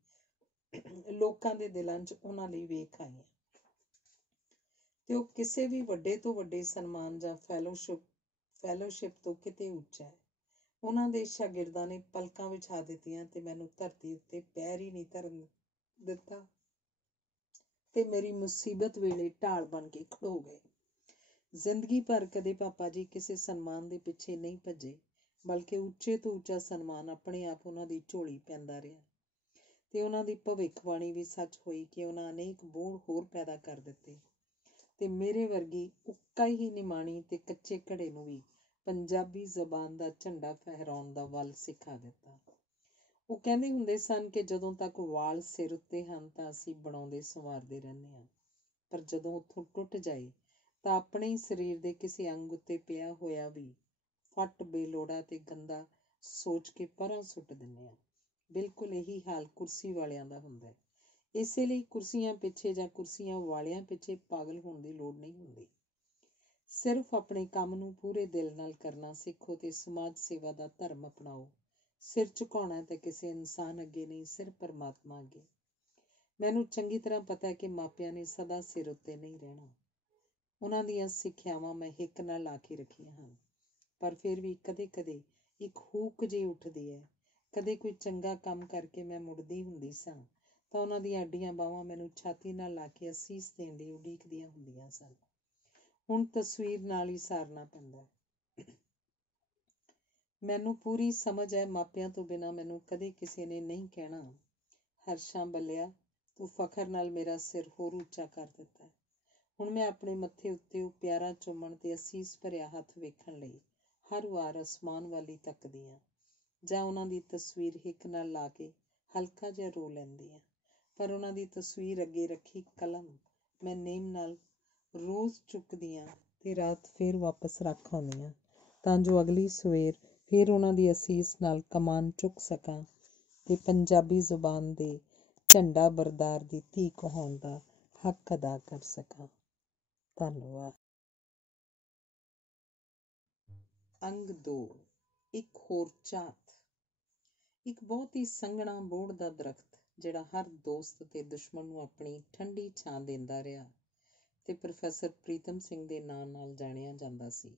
ਲੋਕਾਂ ਦੇ ਦਿਲਾਂ 'ਚ ਉਹਨਾਂ ਲਈ ਵੇਖ ਆਈ ਹਾਂ। ਤੇ ਉਹ ਕਿਸੇ ਵੀ ਵੱਡੇ ਤੋਂ ਵੱਡੇ ਸਨਮਾਨ ਜਾਂ ਫੈਲੋਸ਼ਿਪ ਤੋਂ ਕਿਤੇ ਉੱਚਾ ਹੈ। ਉਹਨਾਂ ਦੇ ਸ਼ਾਗਿਰਦਾਂ ਨੇ ਪਲਕਾਂ ਵਿਛਾ ਦਿੱਤੀਆਂ ਤੇ ਮੈਨੂੰ ਧਰਤੀ ਉੱਤੇ ਪੈਰ ਹੀ ਨਹੀਂ ਧਰਨ ਦਿੱਤਾ ਤੇ ਮੇਰੀ ਮੁਸੀਬਤ ਵੇਲੇ ਢਾਲ ਬਣ ਕੇ ਖੜੋ ਗਏ। ਜ਼ਿੰਦਗੀ ਭਰ ਕਦੇ ਪਾਪਾ ਜੀ ਕਿਸੇ ਸਨਮਾਨ ਦੇ ਪਿੱਛੇ ਨਹੀਂ ਭੱਜੇ, ਬਲਕਿ ਉੱਚੇ ਤੋਂ ਉੱਚਾ ਸਨਮਾਨ ਆਪਣੇ ਆਪ ਉਹਨਾਂ ਦੀ ਝੋਲੀ ਪੈਂਦਾ ਰਿਹਾ ਤੇ ਉਹਨਾਂ ਦੀ ਭਵਿੱਖਬਾਣੀ ਵੀ ਸੱਚ ਹੋਈ ਕਿ ਉਹਨਾਂ ਅਨੇਕ ਬੋੜ ਹੋਰ ਪੈਦਾ ਕਰ ਦਿੱਤੇ ਤੇ ਮੇਰੇ ਵਰਗੀ ਉੱਕਾ ਹੀ ਨਿਮਾਣੀ ਤੇ ਕੱਚੇ ਘੜੇ ਨੂੰ ਵੀ ਪੰਜਾਬੀ ਜ਼ਬਾਨ ਦਾ ਝੰਡਾ ਫਹਿਰਾਉਣ ਦਾ ਵੱਲ ਸਿਖਾ ਦਿੱਤਾ। ਉਹ ਕਹਿੰਦੇ ਹੁੰਦੇ ਸਨ ਕਿ ਜਦੋਂ ਤੱਕ ਵਾਲ ਸਿਰ ਉੱਤੇ ਹਨ ਤਾਂ ਅਸੀਂ ਬਣਾਉਂਦੇ ਸੰਵਾਰਦੇ ਰਹਿੰਦੇ ਹਾਂ, ਪਰ ਜਦੋਂ ਉੱਥੋਂ ਟੁੱਟ ਜਾਏ ਤਾਂ ਆਪਣੇ ਹੀ ਸਰੀਰ ਦੇ ਕਿਸੇ ਅੰਗ ਉੱਤੇ ਪਿਆ ਹੋਇਆ ਵੀ ਫੱਟ ਬੇਲੋੜਾ ਤੇ ਗੰਦਾ ਸੋਚ ਕੇ ਪਰਾਂ ਸੁੱਟ ਦਿੰਦੇ ਹਾਂ। ਬਿਲਕੁਲ ਇਹੀ ਹਾਲ ਕੁਰਸੀ ਵਾਲਿਆਂ ਦਾ ਹੁੰਦਾ ਹੈ। ਇਸੇ ਲਈ ਕੁਰਸੀਆਂ ਪਿੱਛੇ ਜਾਂ ਕੁਰਸੀਆਂ ਵਾਲਿਆਂ ਪਿੱਛੇ ਪਾਗਲ ਹੋਣ ਦੀ ਲੋੜ ਨਹੀਂ ਹੁੰਦੀ। ਸਿਰਫ ਆਪਣੇ ਕੰਮ ਨੂੰ ਪੂਰੇ ਦਿਲ ਨਾਲ ਕਰਨਾ ਸਿੱਖੋ ਤੇ ਸਮਾਜ ਸੇਵਾ ਦਾ ਧਰਮ ਅਪਣਾਓ। ਸਿਰ ਝੁਕਾਉਣਾ ਤਾਂ ਕਿਸੇ ਇਨਸਾਨ ਅੱਗੇ ਨਹੀਂ, ਸਿਰਫ ਪਰਮਾਤਮਾ ਅੱਗੇ। ਮੈਨੂੰ ਚੰਗੀ ਤਰ੍ਹਾਂ ਪਤਾ ਹੈ ਕਿ ਮਾਪਿਆਂ ਨੇ ਸਦਾ ਸਿਰ ਉੱਤੇ ਨਹੀਂ ਰਹਿਣਾ। ਉਹਨਾਂ ਦੀਆਂ ਸਿੱਖਿਆਵਾਂ ਮੈਂ ਹਿੱਕ ਨਾਲ ਲਾ ਕੇ ਰੱਖੀਆਂ ਹਨ, ਪਰ ਫਿਰ ਵੀ ਕਦੇ-ਕਦੇ ਇੱਕ ਹੂਕ ਜਿਹੀ ਉੱਠਦੀ ਹੈ। ਕਦੇ ਕੋਈ ਚੰਗਾ ਕੰਮ ਕਰਕੇ ਮੈਂ ਮੁੜਦੀ ਹੁੰਦੀ ਸਾਂ ਤਾਂ ਉਹਨਾਂ ਦੀਆਂ ਅੱਡੀਆਂ ਬਾਹਾਂ ਮੈਨੂੰ ਛਾਤੀ ਨਾਲ ਲਾ ਕੇ ਅਸੀਸ ਦੇਣ ਲਈ ਉਡੀਕਦੀਆਂ ਹੁੰਦੀਆਂ ਸਨ। ਹੁਣ ਤਸਵੀਰ ਨਾਲ ਹੀ ਸਾਰਨਾ ਪੈਂਦਾ। ਮੈਨੂੰ ਪੂਰੀ ਸਮਝ ਹੈ, ਮਾਪਿਆਂ ਤੋਂ ਬਿਨਾਂ ਮੈਨੂੰ ਕਦੇ ਕਿਸੇ ਨੇ ਨਹੀਂ ਕਹਿਣਾ, ਹਰਸ਼ਾਂ ਬੱਲਿਆ, ਤੂੰ ਫਖਰ ਨਾਲ ਮੇਰਾ ਸਿਰ ਹੋਰ ਉੱਚਾ ਕਰ ਦਿੱਤਾ ਹੈ। ਹੁਣ ਮੈਂ ਆਪਣੇ ਮੱਥੇ ਉੱਤੇ ਉਹ ਪਿਆਰਾ ਚੁੰਮਣ ਤੇ ਅਸੀਸ ਭਰਿਆ ਹੱਥ ਵੇਖਣ ਲਈ ਹਰ ਵਾਰ ਅਸਮਾਨ ਵੱਲ ਹੀ ਤੱਕਦੀ ਹਾਂ, ਜਾਂ ਉਹਨਾਂ ਦੀ ਤਸਵੀਰ ਹਿੱਕ ਨਾਲ ਲਾ ਕੇ ਹਲਕਾ ਜਿਹਾ ਰੋ ਲੈਂਦੀ ਹਾਂ। ਪਰ ਉਹਨਾਂ ਦੀ ਤਸਵੀਰ ਅੱਗੇ ਰੱਖੀ ਕਲਮ ਮੈਂ ਨੇਮ ਨਾਲ ਰੋਜ਼ ਚੁੱਕਦੀ ਹਾਂ ਤੇ ਰਾਤ ਫਿਰ ਵਾਪਸ ਰੱਖ ਆਉਂਦੀ ਹਾਂ, ਤਾਂ ਜੋ ਅਗਲੀ ਸਵੇਰ ਫਿਰ ਉਹਨਾਂ ਦੀ ਅਸੀਸ ਨਾਲ ਕਮਾਨ ਚੁੱਕ ਸਕਾਂ ਤੇ ਪੰਜਾਬੀ ਜ਼ੁਬਾਨ ਦੇ ਝੰਡਾ ਬਰਦਾਰ ਦੀ ਧੀ ਕਹਾਉਣ ਦਾ ਹੱਕ ਅਦਾ ਕਰ ਸਕਾਂ। ਧੰਨਵਾਦ। ਅੰਗ 2। ਇੱਕ ਹੋਰ ਝਾਤ। ਇੱਕ ਬਹੁਤ ਹੀ ਸੰਘਣਾ ਬੋਹੜ ਦਾ ਦਰਖਤ ਜਿਹੜਾ ਹਰ ਦੋਸਤ ਤੇ ਦੁਸ਼ਮਣ ਨੂੰ ਆਪਣੀ ਠੰਡੀ ਛਾਂ ਦਿੰਦਾ ਰਿਹਾ ਤੇ ਪ੍ਰੋਫੈਸਰ ਪ੍ਰੀਤਮ ਸਿੰਘ ਦੇ ਨਾਂ ਨਾਲ ਜਾਣਿਆ ਜਾਂਦਾ ਸੀ।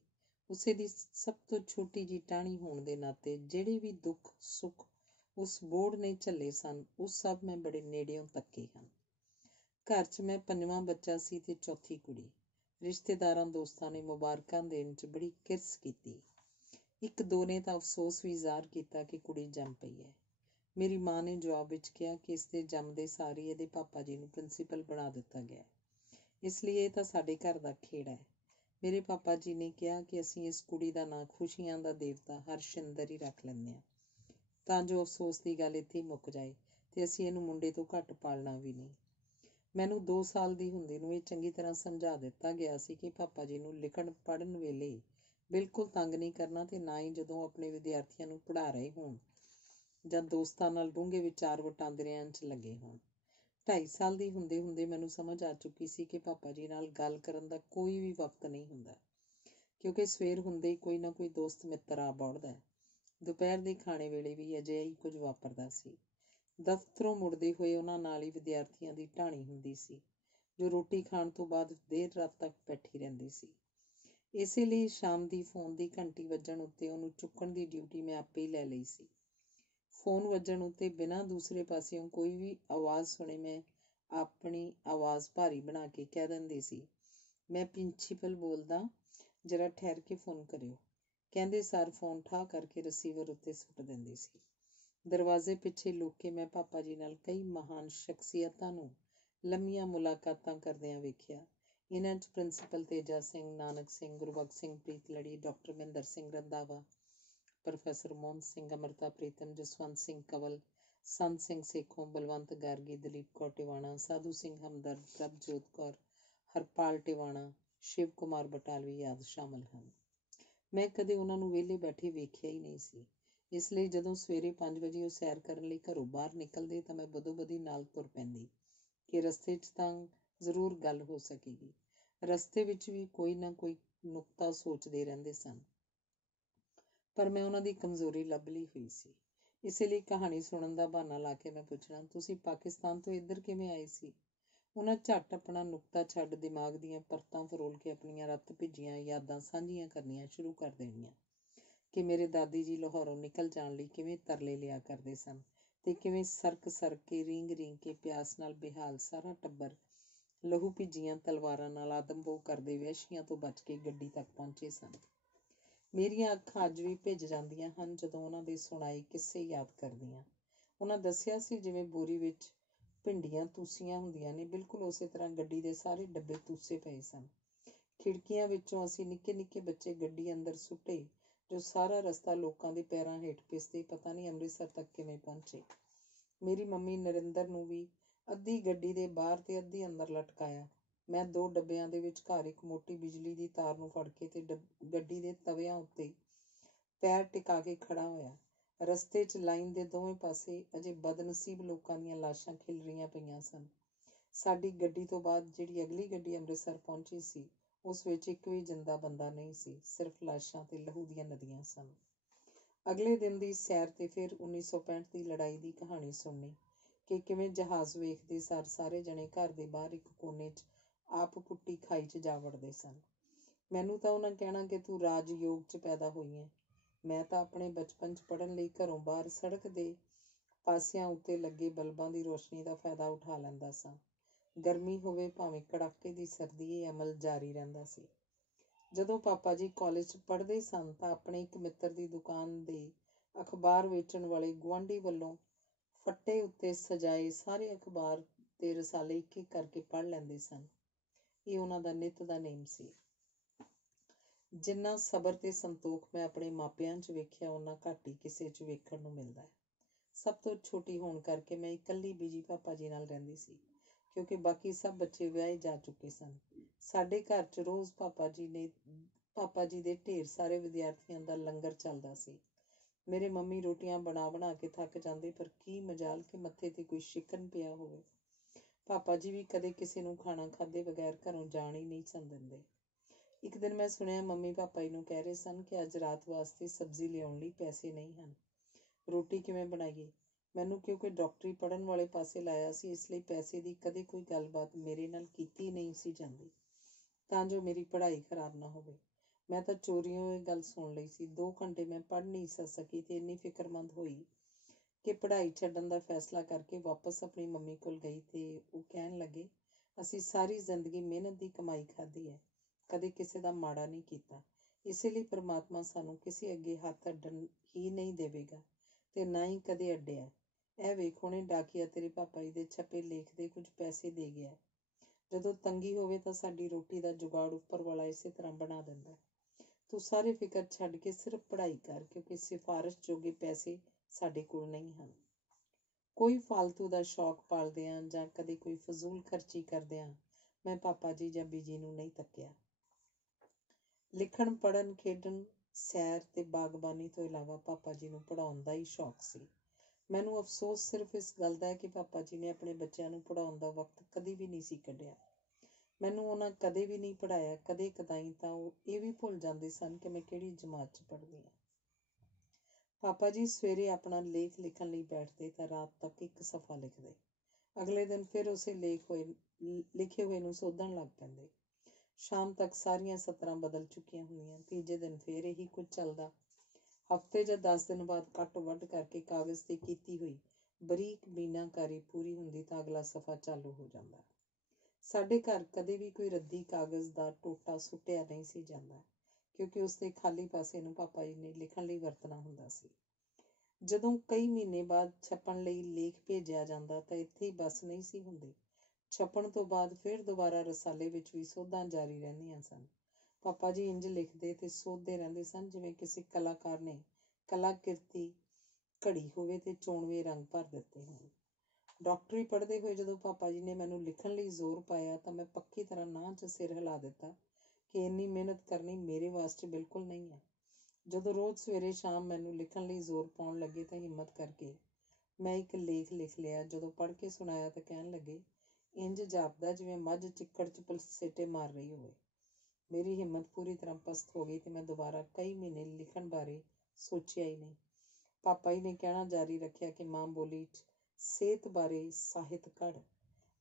ਉਸੇ ਦੀ ਸਭ ਤੋਂ ਛੋਟੀ ਜਿਹੀ ਟਾਹਣੀ ਹੋਣ ਦੇ ਨਾਤੇ ਜਿਹੜੇ ਵੀ ਦੁੱਖ ਸੁੱਖ ਉਸ ਬੋਹੜ ਨੇ ਝੱਲੇ ਸਨ, ਉਹ ਸਭ ਮੈਂ ਬੜੇ ਨੇੜਿਓਂ ਤੱਕੇ ਹਨ। ਘਰ 'ਚ ਮੈਂ ਪੰਜਵਾਂ ਬੱਚਾ ਸੀ ਤੇ ਚੌਥੀ ਕੁੜੀ। ਰਿਸ਼ਤੇਦਾਰਾਂ ਦੋਸਤਾਂ ਨੇ ਮੁਬਾਰਕਾਂ ਦੇਣ 'ਚ ਬੜੀ ਕਿਰਸ ਕੀਤੀ। ਇੱਕ ਦੋ ਨੇ ਤਾਂ ਅਫਸੋਸ ਵੀ ਜ਼ਾਹਰ ਕੀਤਾ ਕਿ ਕੁੜੀ ਜੰਮ ਪਈ ਹੈ। ਮੇਰੀ ਮਾਂ ਨੇ ਜਵਾਬ ਵਿੱਚ ਕਿਹਾ ਕਿ ਇਸ ਦੇ ਜੰਮਦੇ ਸਾਰ ਹੀ ਇਹਦੇ ਪਾਪਾ ਜੀ ਨੂੰ ਪ੍ਰਿੰਸੀਪਲ ਬਣਾ ਦਿੱਤਾ ਗਿਆ, ਇਸ ਲਈ ਇਹ ਤਾਂ ਸਾਡੇ ਘਰ ਦਾ ਖੇੜਾ ਹੈ। ਮੇਰੇ ਪਾਪਾ ਜੀ ਨੇ ਕਿਹਾ ਕਿ ਅਸੀਂ ਇਸ ਕੁੜੀ ਦਾ ਨਾਂ ਖੁਸ਼ੀਆਂ ਦਾ ਦੇਵਤਾ ਹਰਸ਼ਿੰਦਰ ਹੀ ਰੱਖ ਲੈਂਦੇ ਹਾਂ, ਤਾਂ ਜੋ ਅਫਸੋਸ ਦੀ ਗੱਲ ਇੱਥੇ ਹੀ ਮੁੱਕ ਜਾਏ ਤੇ ਅਸੀਂ ਇਹਨੂੰ ਮੁੰਡੇ ਤੋਂ ਘੱਟ ਪਾਲਣਾ ਵੀ ਨਹੀਂ। ਮੈਨੂੰ 2 ਸਾਲ ਦੀ ਹੁੰਦੀ ਨੂੰ ਇਹ ਚੰਗੀ ਤਰ੍ਹਾਂ ਸਮਝਾ ਦਿੱਤਾ ਗਿਆ ਸੀ ਕਿ ਪਾਪਾ ਜੀ ਨੂੰ ਲਿਖਣ ਪੜ੍ਹਨ ਵੇਲੇ ਬਿਲਕੁਲ ਤੰਗ ਨਹੀਂ ਕਰਨਾ ਤੇ ਨਾ ਹੀ ਜਦੋਂ ਆਪਣੇ ਵਿਦਿਆਰਥੀਆਂ ਨੂੰ ਪੜ੍ਹਾ ਰਹੇ ਹੋਣ ਜਾਂ ਦੋਸਤਾਂ ਨਾਲ ਡੂੰਘੇ ਵਿਚਾਰ ਵਟਾਂਦਰਿਆਂ 'ਚ ਲੱਗੇ ਹੋਣ। 2.5 ਸਾਲ ਦੀ ਹੁੰਦੇ ਹੁੰਦੇ ਮੈਨੂੰ ਸਮਝ ਆ ਚੁੱਕੀ ਸੀ ਕਿ ਪਾਪਾ ਜੀ ਨਾਲ ਗੱਲ ਕਰਨ ਦਾ ਕੋਈ ਵੀ ਵਕਤ ਨਹੀਂ ਹੁੰਦਾ, ਕਿਉਂਕਿ ਸਵੇਰ ਹੁੰਦੇ ਹੀ ਕੋਈ ਨਾ ਕੋਈ ਦੋਸਤ ਮਿੱਤਰ ਆ ਬੌੜਦਾ। ਦੁਪਹਿਰ ਦੇ ਖਾਣੇ ਵੇਲੇ ਵੀ ਅਜਿਹਾ ਹੀ ਕੁਝ ਵਾਪਰਦਾ ਸੀ। ਦਫ਼ਤਰੋਂ ਮੁੜਦੇ ਹੋਏ ਉਹਨਾਂ ਨਾਲ ਹੀ ਵਿਦਿਆਰਥੀਆਂ ਦੀ ਢਾਣੀ ਹੁੰਦੀ ਸੀ, ਜੋ ਰੋਟੀ ਖਾਣ ਤੋਂ ਬਾਅਦ ਦੇਰ ਰਾਤ ਤੱਕ ਬੈਠੀ ਰਹਿੰਦੀ ਸੀ। ਇਸੇ ਲਈ ਸ਼ਾਮ ਦੀ ਫੋਨ ਦੀ ਘੰਟੀ ਵੱਜਣ ਉੱਤੇ ਉਹਨੂੰ ਚੁੱਕਣ ਦੀ ਡਿਊਟੀ ਮੈਂ ਆਪੇ ਹੀ ਲੈ ਲਈ ਸੀ। ਫੋਨ ਵੱਜਣ ਉੱਤੇ ਬਿਨਾਂ ਦੂਸਰੇ ਪਾਸਿਓਂ ਕੋਈ ਵੀ ਆਵਾਜ਼ ਸੁਣੇ ਮੈਂ ਆਪਣੀ ਆਵਾਜ਼ ਭਾਰੀ ਬਣਾ ਕੇ ਕਹਿ ਦਿੰਦੀ ਸੀ, ਮੈਂ ਪ੍ਰਿੰਸੀਪਲ ਬੋਲਦਾ, ਜਰਾ ਠਹਿਰ ਕੇ ਫੋਨ ਕਰਿਓ। ਕਹਿੰਦੇ ਸਾਰ ਫੋਨ ਠਾਹ ਕਰਕੇ ਰਿਸੀਵਰ ਉੱਤੇ ਸੁੱਟ ਦਿੰਦੀ ਸੀ। ਦਰਵਾਜ਼ੇ ਪਿੱਛੇ ਲੁਕ ਕੇ ਮੈਂ ਪਾਪਾ ਜੀ ਨਾਲ ਕਈ ਮਹਾਨ ਸ਼ਖਸੀਅਤਾਂ ਨੂੰ ਲੰਮੀਆਂ ਮੁਲਾਕਾਤਾਂ ਕਰਦਿਆਂ ਵੇਖਿਆ। ਇਹਨਾਂ 'ਚ principal Teja Singh, Nanak Singh, Gurbakhsh Singh Preetlari, doctor Mohinder Singh Randhawa, professor Mohan Singh, Amrita Pritam, Jaswant Singh Kanwal, Sant Singh Sekhon, Balwant Gargi, Dalip Kaur Tiwana, Sadhu Singh ਹਮਦਰਦ, ਪ੍ਰਭਜੋਤ ਕੌਰ, ਹਰਪਾਲ ਟਿਵਾਣਾ, ਸ਼ਿਵ ਕੁਮਾਰ ਬਟਾਲਵੀ ਆਦਿ ਸ਼ਾਮਲ ਹਨ। ਮੈਂ ਕਦੇ ਉਹਨਾਂ ਨੂੰ ਵਿਹਲੇ ਬੈਠੇ ਵੇਖਿਆ ਹੀ ਨਹੀਂ ਸੀ, ਇਸ ਲਈ ਜਦੋਂ ਸਵੇਰੇ 5 ਵਜੇ ਉਹ ਸੈਰ ਕਰਨ ਲਈ ਘਰੋਂ ਬਾਹਰ ਨਿਕਲਦੇ ਤਾਂ ਮੈਂ ਬਦੋ-ਬਦੀ ਨਾਲ ਤੁਰ ਪੈਂਦੀ ਕਿ ਰਸਤੇ 'ਚ ਤਾਂ ਜ਼ਰੂਰ ਗੱਲ ਹੋ ਸਕੇਗੀ। ਰਸਤੇ ਵਿੱਚ ਵੀ ਕੋਈ ਨਾ ਕੋਈ ਨੁਕਤਾ ਸੋਚਦੇ ਰਹਿੰਦੇ ਸਨ, ਪਰ ਮੈਂ ਉਹਨਾਂ ਦੀ ਕਮਜ਼ੋਰੀ ਲੱਭ ਲਈ ਹੋਈ ਸੀ। ਇਸੇ ਲਈ ਕਹਾਣੀ ਸੁਣਨ ਦਾ ਬਹਾਨਾ ਲਾ ਕੇ ਮੈਂ ਪੁੱਛਣਾ, ਤੁਸੀਂ ਪਾਕਿਸਤਾਨ ਤੋਂ ਇੱਧਰ ਕਿਵੇਂ ਆਏ ਸੀ? ਉਹਨਾਂ ਝੱਟ ਆਪਣਾ ਨੁਕਤਾ ਛੱਡ ਦਿਮਾਗ ਦੀਆਂ ਪਰਤਾਂ ਫਰੋਲ ਕੇ ਆਪਣੀਆਂ ਰੱਤ ਭਿੱਜੀਆਂ ਯਾਦਾਂ ਸਾਂਝੀਆਂ ਕਰਨੀਆਂ ਸ਼ੁਰੂ ਕਰ ਦੇਣੀਆਂ ਕਿ ਮੇਰੇ ਦਾਦੀ ਜੀ ਲਾਹੌਰੋਂ ਨਿਕਲ ਜਾਣ ਲਈ ਕਿਵੇਂ ਤਰਲੇ ਲਿਆ ਕਰਦੇ ਸਨ ਤੇ ਕਿਵੇਂ ਸਰਕ ਕੇ ਰੀਂਗ ਕੇ ਪਿਆਸ ਨਾਲ ਬੇਹਾਲ ਸਾਰਾ ਟੱਬਰ ਲਹੂ ਭਿੱਜੀਆਂ ਤਲਵਾਰਾਂ ਨਾਲ ਆਦਮਬੋ ਕਰਦੇ ਵਹਿਸ਼ੀਆਂ ਤੋਂ ਬਚ ਕੇ ਗੱਡੀ ਤੱਕ ਪਹੁੰਚੇ ਸਨ। ਮੇਰੀਆਂ ਅੱਖਾਂ ਅੱਜ ਵੀ ਭਿੱਜ ਜਾਂਦੀਆਂ ਹਨ ਜਦੋਂ ਉਹਨਾਂ ਦੇ ਸੁਣਾਏ ਕਿੱਸੇ ਯਾਦ ਕਰਦੀਆਂ। ਉਹਨਾਂ ਦੱਸਿਆ ਸੀ ਜਿਵੇਂ ਬੋਰੀ ਵਿੱਚ ਭਿੰਡੀਆਂ ਤੂਸੀਆਂ ਹੁੰਦੀਆਂ ਨੇ, ਬਿਲਕੁਲ ਉਸੇ ਤਰ੍ਹਾਂ ਗੱਡੀ ਦੇ ਸਾਰੇ ਡੱਬੇ ਤੂਸੇ ਪਏ ਸਨ। ਖਿੜਕੀਆਂ ਵਿੱਚੋਂ ਅਸੀਂ ਨਿੱਕੇ ਨਿੱਕੇ ਬੱਚੇ ਗੱਡੀ ਅੰਦਰ ਸੁੱਟੇ, ਜੋ ਸਾਰਾ ਰਸਤਾ ਲੋਕਾਂ ਦੇ ਪੈਰਾਂ ਹੇਠ ਪਿਸਦੇ ਪਤਾ ਨਹੀਂ ਅੰਮ੍ਰਿਤਸਰ ਤੱਕ ਕਿਵੇਂ ਪਹੁੰਚੇ। ਮੇਰੀ ਮੰਮੀ ਨਰਿੰਦਰ ਨੂੰ ਵੀ ਅੱਧੀ ਗੱਡੀ ਦੇ ਬਾਹਰ ਤੇ ਅੱਧੀ ਅੰਦਰ ਲਟਕਾਇਆ। ਮੈਂ 2 ਡੱਬਿਆਂ ਦੇ ਵਿਚਕਾਰ ਇੱਕ ਮੋਟੀ ਬਿਜਲੀ ਦੀ ਤਾਰ ਨੂੰ ਫੜ ਕੇ ਤੇ ਗੱਡੀ ਦੇ ਤਵਿਆਂ ਉੱਤੇ ਪੈਰ ਟਿਕਾ ਕੇ ਖੜਾ ਹੋਇਆ। ਰਸਤੇ 'ਚ ਲਾਈਨ ਦੇ ਦੋਵੇਂ ਪਾਸੇ ਅਜੇ ਬਦਨਸੀਬ ਲੋਕਾਂ ਦੀਆਂ ਲਾਸ਼ਾਂ ਖਿਲ ਰਹੀਆਂ ਪਈਆਂ ਸਨ। ਸਾਡੀ ਗੱਡੀ ਤੋਂ ਬਾਅਦ ਜਿਹੜੀ ਅਗਲੀ ਗੱਡੀ ਅੰਮ੍ਰਿਤਸਰ ਪਹੁੰਚੀ ਸੀ, ਉਸ ਵਿੱਚ ਇੱਕ ਵੀ ਜਿੰਦਾ ਬੰਦਾ ਨਹੀਂ ਸੀ, ਸਿਰਫ ਲਾਸ਼ਾਂ ਤੇ ਲਹੂ ਦੀਆਂ ਨਦੀਆਂ ਸਨ। ਅਗਲੇ ਦਿਨ ਦੀ ਸੈਰ ਤੇ ਫਿਰ 1965 ਦੀ ਲੜਾਈ ਦੀ ਕਹਾਣੀ ਸੁਣਨੀ ਕਿ ਕਿਵੇਂ ਜਹਾਜ਼ ਵੇਖਦੇ ਸਾਰ ਸਾਰੇ ਜਣੇ ਘਰ ਦੇ ਬਾਹਰ ਇੱਕ ਕੋਨੇ 'ਚ ਆਪ ਪੁੱਟੀ ਖਾਈ 'ਚ ਜਾ ਵੜਦੇ ਸਨ। ਮੈਨੂੰ ਤਾਂ ਉਹਨਾਂ ਕਹਿਣਾ ਕਿ ਤੂੰ ਰਾਜਯੋਗ 'ਚ ਪੈਦਾ ਹੋਈ ਹੈ। ਮੈਂ ਤਾਂ ਆਪਣੇ ਬਚਪਨ 'ਚ ਪੜ੍ਹਨ ਲਈ ਘਰੋਂ ਬਾਹਰ ਸੜਕ ਦੇ ਪਾਸਿਆਂ ਉੱਤੇ ਲੱਗੇ ਬਲਬਾਂ ਦੀ ਰੋਸ਼ਨੀ ਦਾ ਫਾਇਦਾ ਉਠਾ ਲੈਂਦਾ ਸਾਂ। ਗਰਮੀ ਹੋਵੇ ਭਾਵੇਂ ਕੜਾਕੇ ਦੀ ਸਰਦੀ, ਇਹ ਅਮਲ ਜਾਰੀ ਰਹਿੰਦਾ ਸੀ। ਜਦੋਂ ਪਾਪਾ ਜੀ ਕਾਲਜ 'ਚ ਪੜ੍ਹਦੇ ਸਨ ਤਾਂ ਆਪਣੇ ਇੱਕ ਮਿੱਤਰ ਦੀ ਦੁਕਾਨ ਦੇ ਅਖਬਾਰ ਵੇਚਣ ਵਾਲੇ ਗੁਆਂਢੀ ਵੱਲੋਂ ਫੱਟੇ ਉੱਤੇ ਸਜਾਏ ਸਾਰੇ ਅਖਬਾਰ ਤੇ ਰਸਾਲੇ ਇੱਕ ਇੱਕ ਕਰਕੇ ਪੜ੍ਹ ਲੈਂਦੇ ਸਨ। ਇਹ ਉਹਨਾਂ ਦਾ ਨਿੱਤ ਦਾ ਨੇਮ ਸੀ। ਜਿੰਨਾ ਸਬਰ ਤੇ ਸੰਤੋਖ ਮੈਂ ਆਪਣੇ ਮਾਪਿਆਂ 'ਚ ਵੇਖਿਆ, ਓਨਾ ਘੱਟ ਹੀ ਕਿਸੇ 'ਚ ਵੇਖਣ ਨੂੰ ਮਿਲਦਾ ਹੈ। ਸਭ ਤੋਂ ਛੋਟੀ ਹੋਣ ਕਰਕੇ ਮੈਂ ਇਕੱਲੀ ਬੀਜੀ ਪਾਪਾ ਜੀ ਨਾਲ ਰਹਿੰਦੀ ਸੀ, ਕਿਉਂਕਿ ਬਾਕੀ ਸਭ ਬੱਚੇ ਵਿਆਹੇ ਜਾ ਚੁੱਕੇ ਸਨ। ਸਾਡੇ ਘਰ 'ਚ ਰੋਜ਼ ਪਾਪਾ ਜੀ ਦੇ ਢੇਰ ਸਾਰੇ ਵਿਦਿਆਰਥੀਆਂ ਦਾ ਲੰਗਰ ਚੱਲਦਾ ਸੀ। ਮੇਰੇ ਮੰਮੀ ਰੋਟੀਆਂ ਬਣਾ ਬਣਾ ਕੇ ਥੱਕ ਜਾਂਦੇ, ਪਰ ਕੀ ਮਜਾਲ ਕਿ ਮੱਥੇ ਤੇ ਕੋਈ ਸ਼ਿਕਨ ਪਿਆ ਹੋਵੇ। ਪਾਪਾ ਜੀ ਵੀ ਕਦੇ ਕਿਸੇ ਨੂੰ ਖਾਣਾ ਖਾਧੇ ਬਗੈਰ ਘਰੋਂ ਜਾਣ ਹੀ ਨਹੀਂ ਸਨ ਦਿੰਦੇ। ਇੱਕ ਦਿਨ ਮੈਂ ਸੁਣਿਆ ਮੰਮੀ ਪਾਪਾ ਜੀ ਨੂੰ ਕਹਿ ਰਹੇ ਸਨ ਕਿ ਅੱਜ ਰਾਤ ਵਾਸਤੇ ਸਬਜ਼ੀ ਲਿਆਉਣ ਲਈ ਪੈਸੇ ਨਹੀਂ ਹਨ, ਰੋਟੀ ਕਿਵੇਂ ਬਣਾਈਏ। ਮੈਨੂੰ ਕਿਉਂਕਿ ਡਾਕਟਰੀ ਪੜ੍ਹਨ ਵਾਲੇ ਪਾਸੇ ਲਾਇਆ ਸੀ, ਇਸ ਲਈ ਪੈਸੇ ਦੀ ਕਦੇ ਕੋਈ ਗੱਲਬਾਤ ਮੇਰੇ ਨਾਲ ਕੀਤੀ ਨਹੀਂ ਸੀ ਜਾਂਦੀ, ਤਾਂ ਜੋ ਮੇਰੀ ਪੜ੍ਹਾਈ ਖਰਾਬ ਨਾ ਹੋਵੇ। ਮੈਂ ਤਾਂ ਚੋਰੀਓਂ ਇਹ ਗੱਲ ਸੁਣ ਲਈ ਸੀ। 2 ਘੰਟੇ ਮੈਂ ਪੜ੍ਹ ਨਹੀਂ ਸਕੀ ਤੇ ਇੰਨੀ ਫਿਕਰਮੰਦ ਹੋਈ ਕਿ ਪੜ੍ਹਾਈ ਛੱਡਣ ਦਾ ਫੈਸਲਾ ਕਰਕੇ ਵਾਪਸ ਆਪਣੀ ਮੰਮੀ ਕੋਲ ਗਈ ਤੇ ਉਹ ਕਹਿਣ ਲੱਗੇ, ਅਸੀਂ ਸਾਰੀ ਜ਼ਿੰਦਗੀ ਮਿਹਨਤ ਦੀ ਕਮਾਈ ਖਾਧੀ ਹੈ, ਕਦੇ ਕਿਸੇ ਦਾ ਮਾੜਾ ਨਹੀਂ ਕੀਤਾ। ਇਸੇ ਲਈ ਪਰਮਾਤਮਾ ਸਾਨੂੰ ਕਿਸੇ ਅੱਗੇ ਹੱਥ ਅੱਡਣ ਹੀ ਨਹੀਂ ਦੇਵੇਗਾ ਤੇ ਨਾ ਹੀ ਕਦੇ ਅੱਡਿਆ। ਇਹ ਵੇਖ, ਹੁਣੇ ਡਾਕੀਆ ਤੇਰੇ ਪਾਪਾ ਜੀ ਦੇ ਛਪੇ ਲੇਖ ਦੇ ਕੁਝ ਪੈਸੇ ਦੇ ਗਿਆ। ਜਦੋਂ ਤੰਗੀ ਹੋਵੇ ਤਾਂ ਸਾਡੀ ਰੋਟੀ ਦਾ ਜੁਗਾੜ ਉੱਪਰ ਵਾਲਾ ਇਸੇ ਤਰ੍ਹਾਂ ਬਣਾ ਦਿੰਦਾ। ਤੂੰ ਸਾਰੇ ਫਿਕਰ ਛੱਡ ਕੇ ਸਿਰਫ ਪੜ੍ਹਾਈ ਕਰ, ਕਿਉਂਕਿ ਸਿਫਾਰਿਸ਼ ਜੋਗੇ ਪੈਸੇ ਸਾਡੇ ਕੋਲ ਨਹੀਂ ਹਨ। ਕੋਈ ਫਾਲਤੂ ਦਾ ਸ਼ੌਕ ਪਾਲਦਿਆਂ ਜਾਂ ਕਦੇ ਕੋਈ ਫਜ਼ੂਲ ਖਰਚੀ ਕਰਦਿਆਂ ਮੈਂ ਪਾਪਾ ਜੀ ਜਾਂ ਬੀਜੀ ਨੂੰ ਨਹੀਂ ਤੱਕਿਆ। ਲਿਖਣ, ਪੜ੍ਹਨ, ਖੇਡਣ, ਸੈਰ ਤੇ ਬਾਗਬਾਨੀ ਤੋਂ ਇਲਾਵਾ ਪਾਪਾ ਜੀ ਨੂੰ ਪੜ੍ਹਾਉਣ ਦਾ ਹੀ ਸ਼ੌਕ ਸੀ। ਮੈਨੂੰ ਅਫਸੋਸ ਸਿਰਫ ਇਸ ਗੱਲ ਦਾ ਹੈ ਕਿ ਪਾਪਾ ਜੀ ਨੇ ਆਪਣੇ ਬੱਚਿਆਂ ਨੂੰ ਪੜ੍ਹਾਉਣ ਦਾ ਵਕਤ ਕਦੀ ਵੀ ਨਹੀਂ ਸੀ ਕੱਢਿਆ। ਮੈਨੂੰ ਉਹਨਾਂ ਕਦੇ ਵੀ ਨਹੀਂ ਪੜ੍ਹਾਇਆ। ਕਦੇ ਕਦਾਈ ਤਾਂ ਉਹ ਇਹ ਵੀ ਭੁੱਲ ਜਾਂਦੇ ਸਨ ਕਿ ਮੈਂ ਕਿਹੜੀ ਜਮਾਤ 'ਚ ਪੜ੍ਹਦੀ ਹਾਂ। ਪਾਪਾ ਜੀ ਸਵੇਰੇ ਆਪਣਾ ਲੇਖ ਲਿਖਣ ਲਈ ਬੈਠਦੇ ਤਾਂ ਰਾਤ ਤੱਕ ਇੱਕ ਸਫ਼ਾ ਲਿਖਦੇ। ਅਗਲੇ ਦਿਨ ਫਿਰ ਉਸੇ ਲਿਖੇ ਹੋਏ ਨੂੰ ਸੋਧਣ ਲੱਗ ਪੈਂਦੇ। ਸ਼ਾਮ ਤੱਕ ਸਾਰੀਆਂ ਸਤਰਾਂ ਬਦਲ ਚੁੱਕੀਆਂ ਹੁੰਦੀਆਂ। ਤੀਜੇ ਦਿਨ ਫਿਰ ਇਹੀ ਕੁਝ ਚੱਲਦਾ। ਹਫ਼ਤੇ ਜਾਂ 10 ਦਿਨ ਬਾਅਦ ਕੱਟ ਵੱਢ ਕਰਕੇ ਕਾਗਜ਼ 'ਤੇ ਕੀਤੀ ਹੋਈ ਬਰੀਕ ਮੀਨਾਕਾਰੀ ਪੂਰੀ ਹੁੰਦੀ ਤਾਂ ਅਗਲਾ ਸਫ਼ਾ ਚਾਲੂ ਹੋ ਜਾਂਦਾ। ਸਾਡੇ ਘਰ ਕਦੇ ਵੀ ਕੋਈ ਰੱਦੀ ਕਾਗਜ਼ ਦਾ ਟੋਟਾ ਸੁੱਟਿਆ ਨਹੀਂ ਸੀ ਜਾਂਦਾ, ਕਿਉਂਕਿ ਉਸਦੇ ਖਾਲੀ ਪਾਸੇ ਨੂੰ ਪਾਪਾ ਜੀ ਨੇ ਲਿਖਣ ਲਈ ਵਰਤਣਾ ਹੁੰਦਾ ਸੀ। ਜਦੋਂ ਕਈ ਮਹੀਨੇ ਬਾਅਦ ਛਪਣ ਲਈ ਲੇਖ ਭੇਜਿਆ ਜਾਂਦਾ ਤਾਂ ਇੱਥੇ ਹੀ ਬੱਸ ਨਹੀਂ ਸੀ ਹੁੰਦੀ। ਛਪਣ ਤੋਂ ਬਾਅਦ ਫਿਰ ਦੁਬਾਰਾ ਰਸਾਲੇ ਵਿੱਚ ਵੀ ਸੋਧਾਂ ਜਾਰੀ ਰਹਿੰਦੀਆਂ ਸਨ। ਪਾਪਾ ਜੀ ਇੰਝ ਲਿਖਦੇ ਤੇ ਸੋਧਦੇ ਰਹਿੰਦੇ ਸਨ ਜਿਵੇਂ ਕਿਸੇ ਕਲਾਕਾਰ ਨੇ ਕਲਾਕਿਰਤੀ ਘੜੀ ਹੋਵੇ ਤੇ ਚੋਣਵੇਂ ਰੰਗ ਭਰ ਦਿੱਤੇ ਹੋਣ। ਡਾਕਟਰੀ ਪੜ੍ਹਦੇ ਹੋਏ ਜਦੋਂ ਪਾਪਾ ਜੀ ਨੇ ਮੈਨੂੰ ਲਿਖਣ ਲਈ ਜ਼ੋਰ ਪਾਇਆ ਤਾਂ ਮੈਂ ਪੱਕੀ ਤਰ੍ਹਾਂ ਨਾਂਹ 'ਚ ਸਿਰ ਹਿਲਾ ਦਿੱਤਾ ਕਿ ਇੰਨੀ ਮਿਹਨਤ ਕਰਨੀ ਮੇਰੇ ਵਾਸਤੇ ਬਿਲਕੁਲ ਨਹੀਂ ਹੈ। ਜਦੋਂ ਰੋਜ਼ ਸਵੇਰੇ ਸ਼ਾਮ ਮੈਨੂੰ ਲਿਖਣ ਲਈ ਜ਼ੋਰ ਪਾਉਣ ਲੱਗੇ ਤਾਂ ਹਿੰਮਤ ਕਰਕੇ ਮੈਂ ਇੱਕ ਲੇਖ ਲਿਖ ਲਿਆ। ਜਦੋਂ ਪੜ੍ਹ ਕੇ ਸੁਣਾਇਆ ਤਾਂ ਕਹਿਣ ਲੱਗੇ, ਇੰਝ ਜਾਪਦਾ ਜਿਵੇਂ ਮੱਝ ਚਿੱਕੜ 'ਚ ਪਲਸੇਟੇ ਮਾਰ ਰਹੀ ਹੋਵੇ। ਮੇਰੀ ਹਿੰਮਤ ਪੂਰੀ ਤਰ੍ਹਾਂ ਪਸਤ ਹੋ ਗਈ ਤੇ ਮੈਂ ਦੁਬਾਰਾ ਕਈ ਮਹੀਨੇ ਲਿਖਣ ਬਾਰੇ ਸੋਚਿਆ ਹੀ ਨਹੀਂ। ਪਾਪਾ ਜੀ ਨੇ ਕਹਿਣਾ ਜਾਰੀ ਰੱਖਿਆ ਕਿ ਮਾਂ ਬੋਲੀ 'ਚ ਸਿਹਤ ਬਾਰੇ ਸਾਹਿਤ ਘੜ।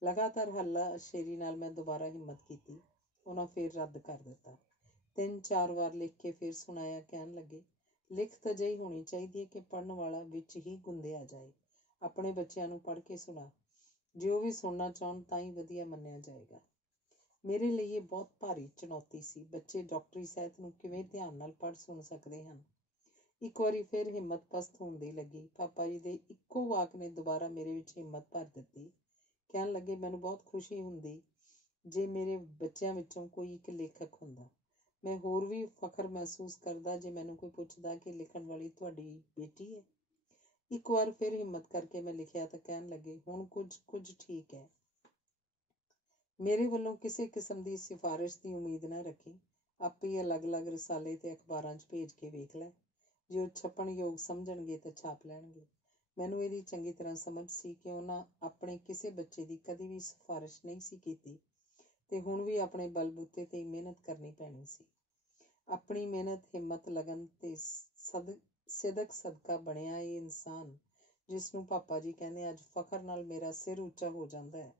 ਲਗਾਤਾਰ ਹੱਲਾਸ਼ੇਰੀ ਨਾਲ ਮੈਂ ਦੁਬਾਰਾ ਹਿੰਮਤ ਕੀਤੀ। ਉਹਨਾਂ ਫਿਰ ਰੱਦ ਕਰ ਦਿੱਤਾ। 3-4 ਵਾਰ ਲਿਖ ਕੇ ਫਿਰ ਸੁਣਾਇਆ। ਕਹਿਣ ਲੱਗੇ, ਲਿਖਤ ਅਜਿਹੀ ਹੋਣੀ ਚਾਹੀਦੀ ਹੈ ਕਿ ਪੜ੍ਹਨ ਵਾਲਾ ਵਿੱਚ ਹੀ ਗੁੰਦਿਆ ਜਾਏ। ਆਪਣੇ ਬੱਚਿਆਂ ਨੂੰ ਪੜ੍ਹ ਕੇ ਸੁਣਾ, ਜੇ ਉਹ ਵੀ ਸੁਣਨਾ ਚਾਹੁਣ ਤਾਂ ਹੀ ਵਧੀਆ ਮੰਨਿਆ ਜਾਏਗਾ। ਮੇਰੇ ਲਈ ਇਹ ਬਹੁਤ ਭਾਰੀ ਚੁਣੌਤੀ ਸੀ। ਬੱਚੇ ਡਾਕਟਰੀ ਸਾਹਿਤ ਨੂੰ ਕਿਵੇਂ ਧਿਆਨ ਨਾਲ ਪੜ੍ਹ ਸੁਣ ਸਕਦੇ ਹਨ। ਇੱਕ ਵਾਰੀ ਫਿਰ ਹਿੰਮਤ ਪਸਤ ਹੁੰਦੀ ਲੱਗੀ। ਪਾਪਾ ਜੀ ਦੇ ਇੱਕੋ ਵਾਕ ਨੇ ਦੁਬਾਰਾ ਮੇਰੇ ਵਿੱਚ ਹਿੰਮਤ ਭਰ ਦਿੱਤੀ। ਕਹਿਣ ਲੱਗੇ, ਮੈਨੂੰ ਬਹੁਤ ਖੁਸ਼ੀ ਹੁੰਦੀ ਜੇ ਮੇਰੇ ਬੱਚਿਆਂ ਵਿੱਚੋਂ ਕੋਈ ਇੱਕ ਲੇਖਕ ਹੁੰਦਾ। ਮੈਂ ਹੋਰ ਵੀ ਫਖਰ ਮਹਿਸੂਸ ਕਰਦਾ ਜੇ ਮੈਨੂੰ ਕੋਈ ਪੁੱਛਦਾ ਕਿ ਲਿਖਣ ਵਾਲੀ ਤੁਹਾਡੀ ਬੇਟੀ ਹੈ। ਇੱਕ ਵਾਰ ਫਿਰ ਹਿੰਮਤ ਕਰਕੇ ਮੈਂ ਲਿਖਿਆ ਤਾਂ ਕਹਿਣ ਲੱਗੇ, ਹੁਣ ਕੁਝ ਠੀਕ ਹੈ। ਮੇਰੇ ਵੱਲੋਂ ਕਿਸੇ ਕਿਸਮ ਦੀ ਸਿਫਾਰਿਸ਼ ਦੀ ਉਮੀਦ ਨਾ ਰੱਖੀ। ਆਪੇ ਹੀ ਅਲੱਗ-ਅਲੱਗ ਰਸਾਲੇ ਤੇ ਅਖਬਾਰਾਂ 'ਚ ਭੇਜ ਕੇ ਵੇਖ ਲੈ। ਜੇ ਉਹ ਛਪਣਯੋਗ ਸਮਝਣਗੇ ਤਾਂ ਛਾਪ ਲੈਣਗੇ। ਮੈਨੂੰ ਇਹਦੀ ਚੰਗੀ ਤਰ੍ਹਾਂ ਸਮਝ ਸੀ ਕਿ ਉਹਨਾਂ ਆਪਣੇ ਕਿਸੇ ਬੱਚੇ ਦੀ ਕਦੀ ਵੀ ਸਿਫਾਰਿਸ਼ ਨਹੀਂ ਸੀ ਕੀਤੀ ਤੇ ਹੁਣ ਵੀ ਆਪਣੇ ਬਲਬੂਤੇ ਤੇ ਹੀ ਮਿਹਨਤ ਕਰਨੀ ਪੈਣੀ ਸੀ। ਆਪਣੀ ਮਿਹਨਤ, ਹਿੰਮਤ, ਲਗਨ ਤੇ ਸਿਦਕ ਸਦਕਾ ਬਣਿਆ ਇਹ ਇਨਸਾਨ, ਜਿਸ ਨੂੰ ਪਾਪਾ ਜੀ ਕਹਿੰਦੇ, ਅੱਜ ਫਖਰ ਨਾਲ ਮੇਰਾ ਸਿਰ ਉੱਚਾ ਹੋ ਜਾਂਦਾ ਹੈ,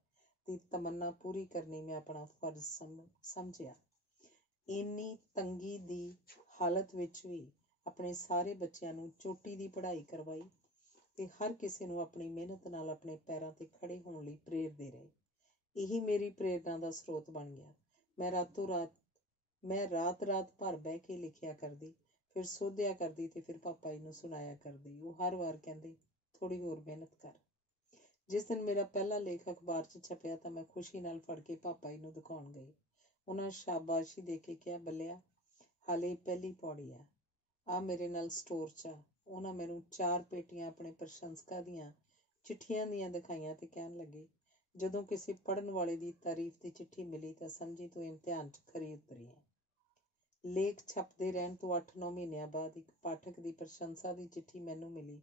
ਦੀ ਤਮੰਨਾ ਪੂਰੀ ਕਰਨੀ ਮੈਂ ਆਪਣਾ ਫਰਜ਼ ਸਮਝਿਆ। ਇੰਨੀ ਤੰਗੀ ਦੀ ਹਾਲਤ ਵਿੱਚ ਵੀ ਆਪਣੇ ਸਾਰੇ ਬੱਚਿਆਂ ਨੂੰ ਚੋਟੀ ਦੀ ਪੜ੍ਹਾਈ ਕਰਵਾਈ ਤੇ ਹਰ ਕਿਸੇ ਨੂੰ ਆਪਣੀ ਮਿਹਨਤ ਨਾਲ ਆਪਣੇ ਪੈਰਾਂ ਤੇ ਖੜੇ ਹੋਣ ਲਈ ਪ੍ਰੇਰਦੇ ਰਹੇ। ਇਹੀ ਮੇਰੀ ਪ੍ਰੇਰਨਾ ਦਾ ਸਰੋਤ ਬਣ ਗਿਆ। ਮੈਂ ਰਾਤ ਭਰ ਬਹਿ ਕੇ ਲਿਖਿਆ ਕਰਦੀ, ਫਿਰ ਸੋਧਿਆ ਕਰਦੀ ਤੇ ਫਿਰ ਪਾਪਾ ਜੀ ਨੂੰ ਸੁਣਾਇਆ ਕਰਦੀ। ਉਹ ਹਰ ਵਾਰ ਕਹਿੰਦੇ, ਥੋੜ੍ਹੀ ਹੋਰ ਮਿਹਨਤ ਕਰ। ਜਿਸ ਦਿਨ ਮੇਰਾ ਪਹਿਲਾ ਲੇਖ ਅਖਬਾਰ 'ਚ ਛਪਿਆ ਤਾਂ ਮੈਂ ਖੁਸ਼ੀ ਨਾਲ ਫੜ ਕੇ ਪਾਪਾ ਜੀ ਨੂੰ ਦਿਖਾਉਣ ਗਈ। ਉਹਨਾਂ ਸ਼ਾਬਾਸ਼ੀ ਦੇ ਕੇ ਕਿਹਾ, ਬੱਲਿਆ, ਹਾਲੇ ਪਹਿਲੀ ਪੌੜੀ ਆ। ਆ ਮੇਰੇ ਨਾਲ ਸਟੋਰ 'ਚ ਆ। ਉਹਨਾਂ ਮੈਨੂੰ 4 ਪੇਟੀਆਂ ਆਪਣੇ ਪ੍ਰਸ਼ੰਸਕਾਂ ਦੀਆਂ ਚਿੱਠੀਆਂ ਦੀਆਂ ਦਿਖਾਈਆਂ ਤੇ ਕਹਿਣ ਲੱਗੇ, ਜਦੋਂ ਕਿਸੇ ਪੜ੍ਹਨ ਵਾਲੇ ਦੀ ਤਾਰੀਫ ਦੀ ਚਿੱਠੀ ਮਿਲੀ ਤਾਂ ਸਮਝੀ ਤੂੰ ਇਮਤਿਹਾਨ 'ਚ ਖਰੀ ਉਤਰੀ ਹੈ। ਲੇਖ ਛਪਦੇ ਰਹਿਣ ਤੋਂ 8-9 ਮਹੀਨਿਆਂ ਬਾਅਦ ਇੱਕ ਪਾਠਕ ਦੀ ਪ੍ਰਸ਼ੰਸਾ ਦੀ ਚਿੱਠੀ ਮੈਨੂੰ ਮਿਲੀ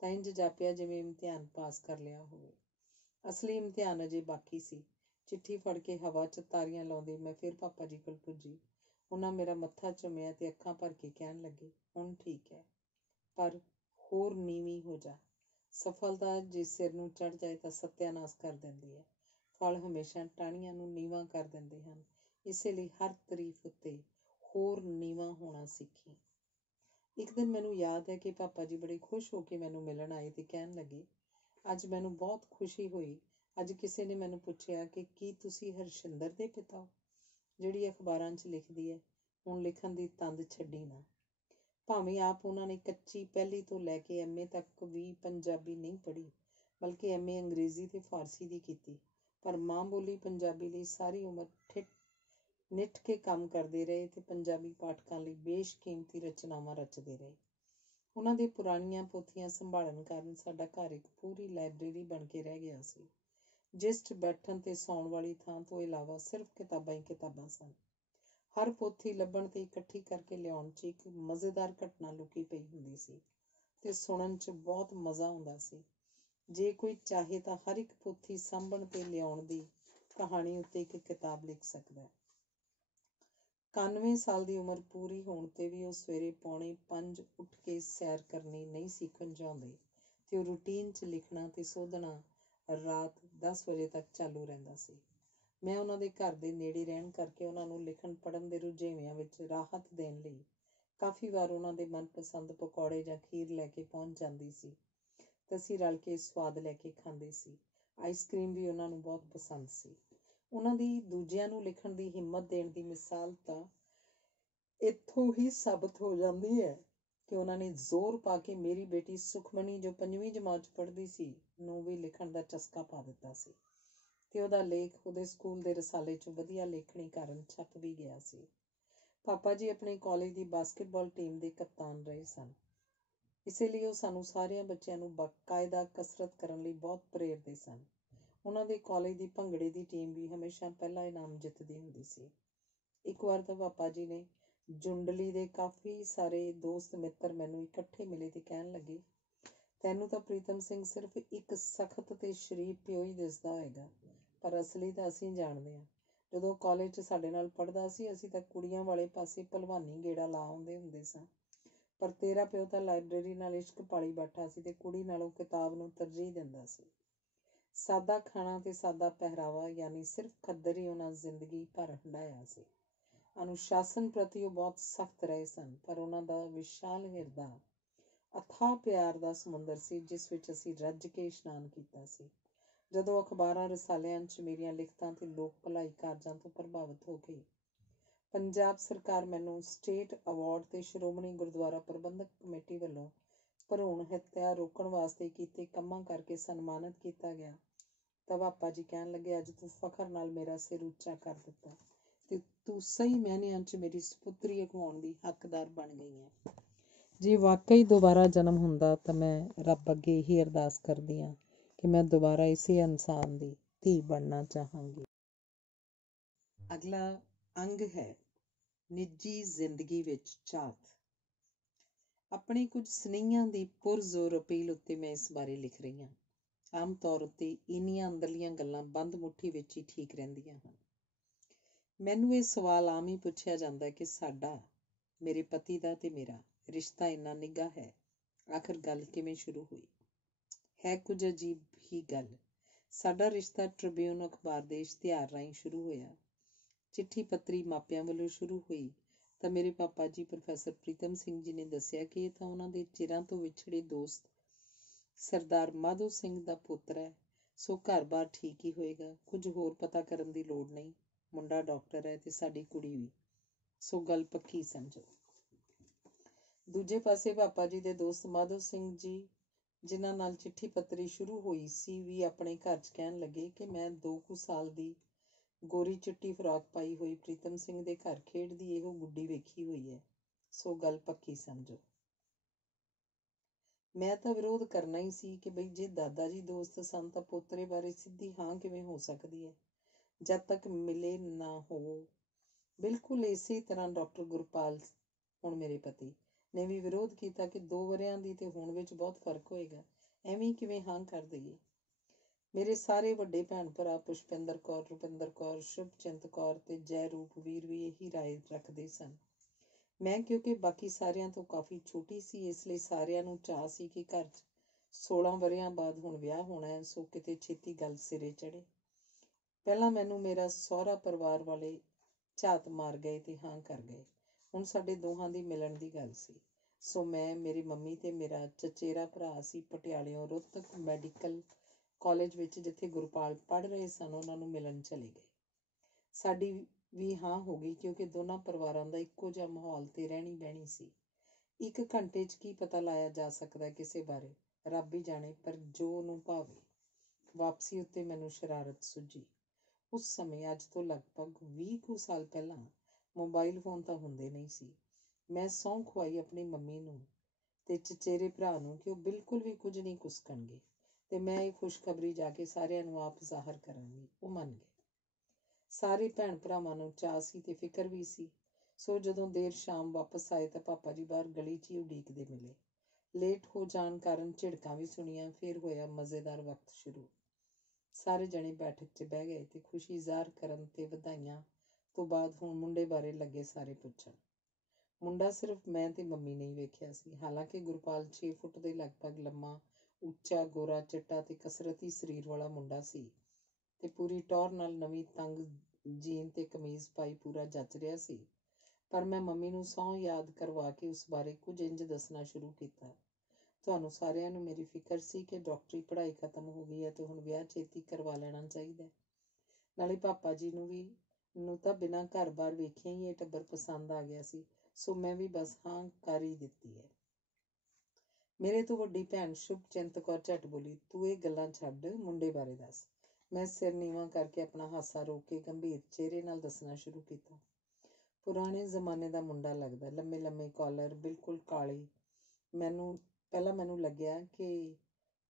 ਤਾਂ ਇੰਝ ਜਾਪਿਆ ਜਿਵੇਂ ਇਮਤਿਹਾਨ ਪਾਸ ਕਰ ਲਿਆ ਹੋਵੇ। ਅਸਲੀ ਇਮਤਿਹਾਨ ਅਜੇ ਬਾਕੀ ਸੀ। ਚਿੱਠੀ ਫੜ ਕੇ ਹਵਾ 'ਚ ਤਾਰੀਆਂ ਲਾਉਂਦੀ ਮੈਂ ਫਿਰ ਪਾਪਾ ਜੀ ਕੋਲ ਪੁੱਜੀ। ਉਹਨਾਂ ਮੇਰਾ ਮੱਥਾ ਚੁੰਮਿਆ ਤੇ ਅੱਖਾਂ ਭਰ ਕੇ ਕਹਿਣ ਲੱਗੇ, ਹੁਣ ਠੀਕ ਹੈ, ਪਰ ਹੋਰ ਨੀਵੀਂ ਹੋ ਜਾ। ਸਫਲਤਾ ਜੇ ਸਿਰ ਨੂੰ ਚੜ੍ਹ ਜਾਏ ਤਾਂ ਸਤਿਆਨਾਸ਼ ਕਰ ਦਿੰਦੀ ਹੈ। ਫਲ ਹਮੇਸ਼ਾ ਟਾਹਣੀਆਂ ਨੂੰ ਨੀਵਾਂ ਕਰ ਦਿੰਦੇ ਹਨ। ਇਸੇ ਲਈ ਹਰ ਤਾਰੀਫ ਉੱਤੇ ਹੋਰ ਨੀਵਾਂ ਹੋਣਾ ਸਿੱਖੀ। ਇੱਕ ਦਿਨ ਮੈਨੂੰ ਯਾਦ ਹੈ ਕਿ ਪਾਪਾ ਜੀ ਬੜੇ ਖੁਸ਼ ਹੋ ਕੇ ਮੈਨੂੰ ਮਿਲਣ ਆਏ ਤੇ ਕਹਿਣ ਲੱਗੇ, ਅੱਜ ਮੈਨੂੰ ਬਹੁਤ ਖੁਸ਼ੀ ਹੋਈ। ਅੱਜ ਕਿਸੇ ਨੇ ਮੈਨੂੰ ਪੁੱਛਿਆ ਕਿ ਕੀ ਤੁਸੀਂ ਹਰਸ਼ਿੰਦਰ ਦੇ ਪਿਤਾ ਹੋ, ਜਿਹੜੀ ਅਖਬਾਰਾਂ 'ਚ ਲਿਖਦੀ ਹੈ। ਹੁਣ ਲਿਖਣ ਦੀ ਤੰਦ ਛੱਡੀ ਨਾ। ਭਾਵੇਂ ਆਪ ਉਹਨਾਂ ਨੇ ਕੱਚੀ ਪਹਿਲੀ ਤੋਂ ਲੈ ਕੇ MA ਤੱਕ ਵੀ ਪੰਜਾਬੀ ਨਹੀਂ ਪੜ੍ਹੀ, ਬਲਕਿ MA ਅੰਗਰੇਜ਼ੀ ਤੇ ਫਾਰਸੀ ਦੀ ਕੀਤੀ, ਪਰ ਮਾਂ ਬੋਲੀ ਪੰਜਾਬੀ ਲਈ ਸਾਰੀ ਉਮਰ ਨਿੱਠ ਕੇ ਕੰਮ ਕਰਦੇ ਰਹੇ ਤੇ ਪੰਜਾਬੀ ਪਾਠਕਾਂ ਲਈ ਬੇਸ਼ਕੀਮਤੀ ਰਚਨਾਵਾਂ ਰਚਦੇ ਰਹੇ। ਉਹਨਾਂ ਦੇ ਪੁਰਾਣੀਆਂ ਪੋਥੀਆਂ ਸੰਭਾਲਣ ਕਾਰਨ ਸਾਡਾ ਘਰ ਇੱਕ ਪੂਰੀ ਲਾਇਬ੍ਰੇਰੀ ਬਣ ਕੇ ਰਹਿ ਗਿਆ ਸੀ, ਜਿਸ 'ਚ ਬੈਠਣ ਤੇ ਸੌਣ ਵਾਲੀ ਥਾਂ ਤੋਂ ਇਲਾਵਾ ਸਿਰਫ ਕਿਤਾਬਾਂ ਹੀ ਕਿਤਾਬਾਂ ਸਨ। ਹਰ ਪੋਥੀ ਲੱਭਣ ਤੇ ਇਕੱਠੀ ਕਰਕੇ ਲਿਆਉਣ 'ਚ ਇੱਕ ਮਜ਼ੇਦਾਰ ਘਟਨਾ ਲੁਕੀ ਪਈ ਹੁੰਦੀ ਸੀ ਤੇ ਸੁਣਨ 'ਚ ਬਹੁਤ ਮਜ਼ਾ ਆਉਂਦਾ ਸੀ। ਜੇ ਕੋਈ ਚਾਹੇ ਤਾਂ ਹਰ ਇੱਕ ਪੋਥੀ ਸਾਂਭਣ ਤੇ ਲਿਆਉਣ ਦੀ ਕਹਾਣੀ ਉੱਤੇ ਇੱਕ ਕਿਤਾਬ ਲਿਖ ਸਕਦਾ। 91 ਸਾਲ ਦੀ ਉਮਰ ਪੂਰੀ ਹੋਣ ਤੇ ਵੀ ਉਹ ਸਵੇਰੇ 4:45 ਉੱਠ ਕੇ ਸੈਰ ਕਰਨੀ ਨਹੀਂ ਸੀ ਖੁੰਝਾਉਂਦੇ ਤੇ ਉਹ ਰੂਟੀਨ 'ਚ ਲਿਖਣਾ ਤੇ ਸੋਧਣਾ ਰਾਤ 10 ਵਜੇ ਤੱਕ ਚਾਲੂ ਰਹਿੰਦਾ ਸੀ। ਮੈਂ ਉਹਨਾਂ ਦੇ ਘਰ ਦੇ ਨੇੜੇ ਰਹਿਣ ਕਰਕੇ ਉਹਨਾਂ ਨੂੰ ਲਿਖਣ ਪੜ੍ਹਨ ਦੇ ਰੁਝੇਵਿਆਂ ਵਿੱਚ ਰਾਹਤ ਦੇਣ ਲਈ ਕਾਫੀ ਵਾਰ ਉਹਨਾਂ ਦੇ ਮਨਪਸੰਦ ਪਕੌੜੇ ਜਾਂ ਖੀਰ ਲੈ ਕੇ ਪਹੁੰਚ ਜਾਂਦੀ ਸੀ ਤੇ ਅਸੀਂ ਰਲ ਕੇ ਸਵਾਦ ਲੈ ਕੇ ਖਾਂਦੇ ਸੀ। ਆਈਸਕ੍ਰੀਮ ਵੀ ਉਹਨਾਂ ਨੂੰ ਬਹੁਤ ਪਸੰਦ ਸੀ। ਉਹਨਾਂ ਦੀ ਦੂਜਿਆਂ ਨੂੰ ਲਿਖਣ ਦੀ ਹਿੰਮਤ ਦੇਣ ਦੀ ਮਿਸਾਲ ਤਾਂ ਇੱਥੋਂ ਹੀ ਸਾਬਤ ਹੋ ਜਾਂਦੀ ਹੈ ਕਿ ਉਹਨਾਂ ਨੇ ਜ਼ੋਰ ਪਾ ਕੇ ਮੇਰੀ ਬੇਟੀ ਸੁਖਮਣੀ, ਜੋ 5ਵੀਂ ਜਮਾਤ 'ਚ ਪੜ੍ਹਦੀ ਸੀ, ਨੂੰ ਵੀ ਲਿਖਣ ਦਾ ਚਸਕਾ ਪਾ ਦਿੱਤਾ ਸੀ ਤੇ ਉਹਦਾ ਲੇਖ ਉਹਦੇ ਸਕੂਲ ਦੇ ਰਸਾਲੇ 'ਚ ਵਧੀਆ ਲੇਖਣੀ ਕਾਰਨ ਛਪ ਵੀ ਗਿਆ ਸੀ। ਪਾਪਾ ਜੀ ਆਪਣੇ ਕਾਲਜ ਦੀ ਬਾਸਕਟਬਾਲ ਟੀਮ ਦੇ ਕਪਤਾਨ ਰਹੇ ਸਨ। ਇਸੇ ਲਈ ਉਹ ਸਾਨੂੰ ਸਾਰਿਆਂ ਬੱਚਿਆਂ ਨੂੰ ਬਾਕਾਇਦਾ ਕਸਰਤ ਕਰਨ ਲਈ ਬਹੁਤ ਪ੍ਰੇਰਦੇ ਸਨ। ਉਹਨਾਂ ਦੇ ਕਾਲਜ ਦੀ ਭੰਗੜੇ ਦੀ ਟੀਮ ਵੀ ਹਮੇਸ਼ਾ ਪਹਿਲਾ ਇਨਾਮ ਜਿੱਤਦੀ ਹੁੰਦੀ ਸੀ। ਇੱਕ ਵਾਰ ਤਾਂ ਪਾਪਾ ਜੀ ਨੇ ਜੁੰਡਲੀ ਦੇ ਕਾਫੀ ਸਾਰੇ ਦੋਸਤ ਮਿੱਤਰ ਮੈਨੂੰ ਇਕੱਠੇ ਮਿਲੇ ਤੇ ਕਹਿਣ ਲੱਗੇ, ਤੈਨੂੰ ਤਾਂ ਪ੍ਰੀਤਮ ਸਿੰਘ ਸਿਰਫ ਇੱਕ ਸਖਤ ਤੇ ਸ਼ਰੀਫ ਪਿਓ ਹੀ ਦਿਸਦਾ ਹੋਏਗਾ, ਪਰ ਅਸਲੀ ਤਾਂ ਅਸੀਂ ਜਾਣਦੇ ਹਾਂ। ਜਦੋਂ ਕਾਲਜ 'ਚ ਸਾਡੇ ਨਾਲ ਪੜ੍ਹਦਾ ਸੀ, ਅਸੀਂ ਤਾਂ ਕੁੜੀਆਂ ਵਾਲੇ ਪਾਸੇ ਭਲਵਾਨੀ ਗੇੜਾ ਲਾ ਆਉਂਦੇ ਹੁੰਦੇ ਸਾਂ, ਪਰ ਤੇਰਾ ਪਿਓ ਤਾਂ ਲਾਇਬ੍ਰੇਰੀ ਨਾਲ ਇਸ਼ਕ ਪਾਲੀ ਬੈਠਾ ਸੀ ਤੇ ਕੁੜੀ ਨਾਲੋਂ ਕਿਤਾਬ ਨੂੰ ਤਰਜੀਹ ਦਿੰਦਾ ਸੀ। ਸਾਦਾ ਖਾਣਾ ਤੇ ਸਾਦਾ ਪਹਿਰਾਵਾ, ਯਾਨੀ ਸਿਰਫ ਖੱਦਰ ਹੀ ਉਹਨਾਂ ਜ਼ਿੰਦਗੀ ਭਰ ਹੰਢਾਇਆ ਸੀ। ਅਨੁਸ਼ਾਸਨ ਪ੍ਰਤੀ ਉਹ ਬਹੁਤ ਸਖਤ ਰਹੇ ਸਨ, ਪਰ ਉਹਨਾਂ ਦਾ ਵਿਸ਼ਾਲ ਹਿਰਦਾ ਅਥਾਹ ਪਿਆਰ ਦਾ ਸਮੁੰਦਰ ਸੀ, ਜਿਸ ਵਿੱਚ ਅਸੀਂ ਰੱਜ ਕੇ ਇਸ਼ਨਾਨ ਕੀਤਾ ਸੀ। ਜਦੋਂ ਅਖਬਾਰਾਂ ਰਸਾਲਿਆਂ 'ਚ ਮੇਰੀਆਂ ਲਿਖਤਾਂ ਤੇ ਲੋਕ ਭਲਾਈ ਕਾਰਜਾਂ ਤੋਂ ਪ੍ਰਭਾਵਿਤ ਹੋ ਕੇ ਪੰਜਾਬ ਸਰਕਾਰ ਮੈਨੂੰ ਸਟੇਟ ਅਵਾਰਡ ਤੇ ਸ਼੍ਰੋਮਣੀ ਗੁਰਦੁਆਰਾ ਪ੍ਰਬੰਧਕ ਕਮੇਟੀ ਵੱਲੋਂ ਭਰੂਣ ਹੱਤਿਆ ਰੋਕਣ ਵਾਸਤੇ ਕੀਤੇ ਕੰਮਾਂ ਕਰਕੇ ਸਨਮਾਨਿਤ ਕੀਤਾ ਗਿਆ ਤਾਂ ਪਾਪਾ ਜੀ ਕਹਿਣ ਲੱਗੇ, ਅੱਜ ਤੂੰ ਫਖਰ ਨਾਲ ਮੇਰਾ ਸਿਰ ਉੱਚਾ ਕਰ ਦਿੱਤਾ ਤੇ ਤੂੰ ਸਹੀ ਮਾਇਨਿਆਂ 'ਚ ਮੇਰੀ ਸਪੁੱਤਰੀ ਅਖਵਾਉਣ ਦੀ ਹੱਕਦਾਰ ਬਣ ਗਈ ਹੈ। ਜੇ ਵਾਕਈ ਦੁਬਾਰਾ ਜਨਮ ਹੁੰਦਾ ਤਾਂ ਮੈਂ ਰੱਬ ਅੱਗੇ ਇਹੀ ਅਰਦਾਸ ਕਰਦੀ ਹਾਂ ਕਿ ਮੈਂ ਦੁਬਾਰਾ ਇਸੇ ਇਨਸਾਨ ਦੀ ਧੀ ਬਣਨਾ ਚਾਹਾਂਗੀ। ਅਗਲਾ ਅੰਗ ਹੈ ਨਿੱਜੀ ਜ਼ਿੰਦਗੀ ਵਿੱਚ ਝਾਤ। ਆਪਣੇ ਕੁਝ ਸੁਨੇਹਿਆਂ ਦੀ ਪੁਰਜ਼ੋਰ ਅਪੀਲ ਉੱਤੇ ਮੈਂ ਇਸ ਬਾਰੇ ਲਿਖ ਰਹੀ ਹਾਂ। ਆਮ ਤੌਰ ਉੱਤੇ ਇੰਨੀਆਂ ਅੰਦਰਲੀਆਂ ਗੱਲਾਂ ਬੰਦ ਮੁੱਠੀ ਵਿੱਚ ਹੀ ਠੀਕ ਰਹਿੰਦੀਆਂ ਹਨ। ਮੈਨੂੰ ਇਹ ਸਵਾਲ ਆਮ ਹੀ ਪੁੱਛਿਆ ਜਾਂਦਾ ਕਿ ਸਾਡਾ, ਮੇਰੇ ਪਤੀ ਦਾ ਤੇ ਮੇਰਾ ਰਿਸ਼ਤਾ ਇੰਨਾ ਨਿੱਘਾ ਹੈ, ਆਖਰ ਗੱਲ ਕਿਵੇਂ ਸ਼ੁਰੂ ਹੋਈ? ਹੈ ਕੁਝ ਅਜੀਬ ਹੀ ਗੱਲ। ਸਾਡਾ ਰਿਸ਼ਤਾ ਟ੍ਰਿਬਿਊਨ ਅਖਬਾਰ ਦੇ ਇਸ਼ਤਿਹਾਰ ਰਾਹੀਂ ਸ਼ੁਰੂ ਹੋਇਆ। ਚਿੱਠੀ ਪੱਤਰੀ ਮਾਪਿਆਂ ਵੱਲੋਂ ਸ਼ੁਰੂ ਹੋਈ ਤਾਂ ਮੇਰੇ ਪਾਪਾ ਜੀ ਪ੍ਰੋਫੈਸਰ ਪ੍ਰੀਤਮ ਸਿੰਘ ਜੀ ਨੇ ਦੱਸਿਆ ਕਿ ਇਹ ਤਾਂ ਉਹਨਾਂ ਦੇ ਚਿਰਾਂ ਤੋਂ ਵਿਛੜੇ ਦੋਸਤ ਸਰਦਾਰ ਮਾਧੋ ਸਿੰਘ ਦਾ ਪੁੱਤਰ ਹੈ, ਸੋ ਘਰ-ਬਾਰ ਠੀਕ ਹੀ ਹੋਏਗਾ, ਕੁਝ ਹੋਰ ਪਤਾ ਕਰਨ ਦੀ ਲੋੜ ਨਹੀਂ। ਮੁੰਡਾ ਡਾਕਟਰ ਹੈ ਤੇ ਸਾਡੀ ਕੁੜੀ ਵੀ, ਸੋ ਗੱਲ ਪੱਕੀ ਸਮਝੋ। ਦੂਜੇ ਪਾਸੇ ਪਾਪਾ ਜੀ ਦੇ ਦੋਸਤ ਮਾਧੋ ਸਿੰਘ ਜੀ, ਜਿਨ੍ਹਾਂ ਨਾਲ ਚਿੱਠੀ ਪੱਤਰੀ ਸ਼ੁਰੂ ਹੋਈ ਸੀ, ਵੀ ਆਪਣੇ ਘਰ 'ਚ ਕਹਿਣ ਲੱਗੇ ਕਿ ਮੈਂ 2 ਕੁ ਸਾਲ ਦੀ ਗੋਰੀ ਚਿੱਟੀ ਫਰਾਕ ਪਾਈ ਹੋਈ ਪ੍ਰੀਤਮ ਸਿੰਘ ਦੇ ਘਰ ਖੇਡਦੀ ਇਹੋ ਗੁੱਡੀ ਵੇਖੀ ਹੋਈ ਹੈ, ਸੋ ਗੱਲ ਪੱਕੀ ਸਮਝੋ। ਮੈਂ ਤਾਂ ਵਿਰੋਧ ਕਰਨਾ ਹੀ ਸੀ ਕਿ ਬਈ ਜੇ ਦਾਦਾ ਜੀ ਦੋਸਤ ਸਨ ਤਾਂ ਪੋਤਰੇ ਬਾਰੇ ਸਿੱਧੀ ਹਾਂ ਕਿਵੇਂ ਹੋ ਸਕਦੀ ਹੈ, ਜਦ ਤੱਕ ਮਿਲੇ ਨਾ ਹੋ। ਬਿਲਕੁਲ ਇਸੇ ਤਰ੍ਹਾਂ ਡਾਕਟਰ ਗੁਰਪਾਲ, ਹੁਣ ਮੇਰੇ ਪਤੀ, ਨੇ ਵੀ ਵਿਰੋਧ ਕੀਤਾ ਕਿ 2 ਵਰ੍ਹਿਆਂ ਦੀ ਤੇ ਹੁਣ ਵਿੱਚ ਬਹੁਤ ਫਰਕ ਹੋਏਗਾ, ਐਵੇਂ ਕਿਵੇਂ ਹਾਂ ਕਰ ਦਈਏ। ਮੇਰੇ ਸਾਰੇ ਵੱਡੇ ਭੈਣ ਭਰਾ ਪੁਸ਼ਪਿੰਦਰ ਕੌਰ, ਰੁਪਿੰਦਰ ਕੌਰ, ਸ਼ੁਭਚਿੰਤ ਕੌਰ ਤੇ ਜੈ ਰੂਪਵੀਰ ਵੀ ਇਹੀ ਰਾਏ ਰੱਖਦੇ ਸਨ। ਮੈਂ ਕਿਉਂਕਿ ਬਾਕੀ ਸਾਰਿਆਂ ਤੋਂ ਕਾਫੀ ਛੋਟੀ ਸੀ, ਇਸ ਲਈ ਸਾਰਿਆਂ ਨੂੰ ਚਾਅ ਸੀ ਕਿ ਘਰ 'ਚ 16 ਵਰ੍ਹਿਆਂ ਬਾਅਦ ਹੁਣ ਵਿਆਹ ਹੋਣਾ ਹੈ, ਸੋ ਕਿਤੇ ਛੇਤੀ ਗੱਲ ਸਿਰੇ ਚੜ੍ਹੇ। ਪਹਿਲਾਂ ਮੈਨੂੰ ਮੇਰਾ ਸਹੁਰਾ ਪਰਿਵਾਰ ਵਾਲੇ ਝਾਤ ਮਾਰ ਗਏ ਤੇ ਹਾਂ ਕਰ ਗਏ। ਹੁਣ ਸਾਡੇ ਦੋਹਾਂ ਦੀ ਮਿਲਣ ਦੀ ਗੱਲ ਸੀ, ਸੋ ਮੈਂ, ਮੇਰੀ ਮੰਮੀ ਤੇ ਮੇਰਾ ਚਚੇਰਾ ਭਰਾ ਅਸੀਂ ਪਟਿਆਲਿਓਂ ਰੋਹਤਕ ਮੈਡੀਕਲ ਕਾਲਜ ਵਿੱਚ, ਜਿੱਥੇ ਗੁਰਪਾਲ ਪੜ੍ਹ ਰਹੇ ਸਨ, ਉਹਨਾਂ ਨੂੰ ਮਿਲਣ ਚਲੇ ਗਏ। ਸਾਡੀ ਵੀ ਹਾਂ ਹੋ ਗਈ ਕਿਉਂਕਿ ਦੋਨਾਂ ਪਰਿਵਾਰਾਂ ਦਾ ਇੱਕੋ ਜਿਹਾ ਮਾਹੌਲ ਤੇ ਰਹਿਣੀ ਬਹਿਣੀ ਸੀ। 1 ਘੰਟੇ 'ਚ ਕੀ ਪਤਾ ਲਾਇਆ ਜਾ ਸਕਦਾ ਕਿਸੇ ਬਾਰੇ, ਰੱਬ ਹੀ ਜਾਣੇ, ਪਰ ਜੋ ਉਹਨੂੰ ਭਾਵੇ। ਵਾਪਸੀ ਉੱਤੇ ਮੈਨੂੰ ਸ਼ਰਾਰਤ ਸੁੱਝੀ। ਉਸ ਸਮੇਂ, ਅੱਜ ਤੋਂ ਲਗਭਗ 20 ਕੁ ਸਾਲ ਪਹਿਲਾਂ, ਮੋਬਾਈਲ ਫੋਨ ਤਾਂ ਹੁੰਦੇ ਨਹੀਂ ਸੀ। ਮੈਂ ਸਹੁੰ ਖਵਾਈ ਆਪਣੀ ਮੰਮੀ ਨੂੰ ਤੇ ਚਚੇਰੇ ਭਰਾ ਨੂੰ ਕਿ ਉਹ ਬਿਲਕੁਲ ਵੀ ਕੁਝ ਨਹੀਂ ਕੁਸਕਣਗੇ ਤੇ ਮੈਂ ਇਹ ਖੁਸ਼ਖਬਰੀ ਜਾ ਕੇ ਸਾਰਿਆਂ ਨੂੰ ਆਪ ਜ਼ਾਹਰ ਕਰਾਂਗੀ। ਉਹ ਮੰਨ ਗਏ। ਸਾਰੇ ਭੈਣ ਭਰਾਵਾਂ ਨੂੰ ਚਾਅ ਸੀ ਤੇ ਫਿਕਰ ਵੀ ਸੀ, ਸੋ ਜਦੋਂ ਦੇਰ ਸ਼ਾਮ ਵਾਪਸ ਆਏ ਤਾਂ ਪਾਪਾ ਜੀ ਬਾਹਰ ਗਲੀ 'ਚ ਹੀ ਉਡੀਕਦੇ ਮਿਲੇ। ਲੇਟ ਹੋ ਜਾਣ ਕਾਰਨ ਝਿੜਕਾਂ ਵੀ ਸੁਣੀਆਂ। ਫਿਰ ਹੋਇਆ ਮਜ਼ੇਦਾਰ ਵਕਤ ਸ਼ੁਰੂ। ਸਾਰੇ ਜਣੇ ਬੈਠਕ 'ਚ ਬਹਿ ਗਏ ਤੇ ਖੁਸ਼ੀ ਜ਼ਾਹਰ ਕਰਨ ਤੇ ਵਧਾਈਆਂ ਤੋਂ ਬਾਅਦ ਹੁਣ ਮੁੰਡੇ ਬਾਰੇ ਲੱਗੇ ਸਾਰੇ ਪੁੱਛਣ। ਮੁੰਡਾ ਸਿਰਫ ਮੈਂ ਤੇ ਮੰਮੀ ਨੇ ਹੀ ਵੇਖਿਆ ਸੀ। ਹਾਲਾਂਕਿ ਗੁਰਪਾਲ 6 ਫੁੱਟ ਦੇ ਲਗਭਗ ਲੰਮਾ, ਉੱਚਾ, ਗੋਰਾ, ਚਿੱਟਾ ਤੇ ਕਸਰਤੀ ਸਰੀਰ ਵਾਲਾ ਮੁੰਡਾ ਸੀ ਤੇ ਪੂਰੀ ਟੌਰ ਨਾਲ ਨਵੀਂ ਤੰਗ ਜੀਨ ਤੇ ਕਮੀਜ਼ ਪਾਈ ਪੂਰਾ ਜੱਚ ਰਿਹਾ ਸੀ। ਪਰ ਮੈਂ ਮੰਮੀ ਨੂੰ ਸਹੁੰ ਯਾਦ ਕਰਵਾ ਕੇ ਉਸ ਬਾਰੇ ਕੁਝ ਇੰਜ ਦੱਸਣਾ ਸ਼ੁਰੂ ਕੀਤਾ। ਤੁਹਾਨੂੰ ਸਾਰਿਆਂ ਨੂੰ ਮੇਰੀ ਫਿਕਰ ਸੀ ਕਿ ਡਾਕਟਰੀ ਪੜ੍ਹਾਈ ਖਤਮ ਹੋ ਗਈ ਹੈ ਤੇ ਹੁਣ ਵਿਆਹ ਛੇਤੀ ਕਰਵਾ ਲੈਣਾ ਚਾਹੀਦਾ। ਨਾਲੇ ਪਾਪਾ ਜੀ ਨੂੰ ਤਾਂ ਬਿਨਾਂ ਘਰ-ਬਾਰ ਵੇਖਿਆ ਹੀ ਇਹ ਟੱਬਰ ਪਸੰਦ ਆ ਗਿਆ ਸੀ, ਸੋ ਮੈਂ ਵੀ ਬਸ ਹਾਂ ਕਰ ਹੀ ਦਿੱਤੀ ਹੈ। ਮੇਰੇ ਤੋਂ ਵੱਡੀ ਭੈਣ ਸ਼ੁਭਚਿੰਤ ਕੌਰ ਝੱਟ ਬੋਲੀ, ਤੂੰ ਇਹ ਗੱਲਾਂ ਛੱਡ, ਮੁੰਡੇ ਬਾਰੇ ਦੱਸ। ਮੈਂ ਸਿਰ ਨੀਵਾਂ ਕਰਕੇ ਆਪਣਾ ਹਾਸਾ ਰੋਕ ਕੇ ਗੰਭੀਰ ਚਿਹਰੇ ਨਾਲ ਦੱਸਣਾ ਸ਼ੁਰੂ ਕੀਤਾ। ਪੁਰਾਣੇ ਜ਼ਮਾਨੇ ਦਾ ਮੁੰਡਾ ਲੱਗਦਾ, ਲੰਮੇ-ਲੰਮੇ ਕਾਲਰ, ਬਿਲਕੁਲ ਕਾਲੀ। ਪਹਿਲਾਂ ਮੈਨੂੰ ਲੱਗਿਆ ਕਿ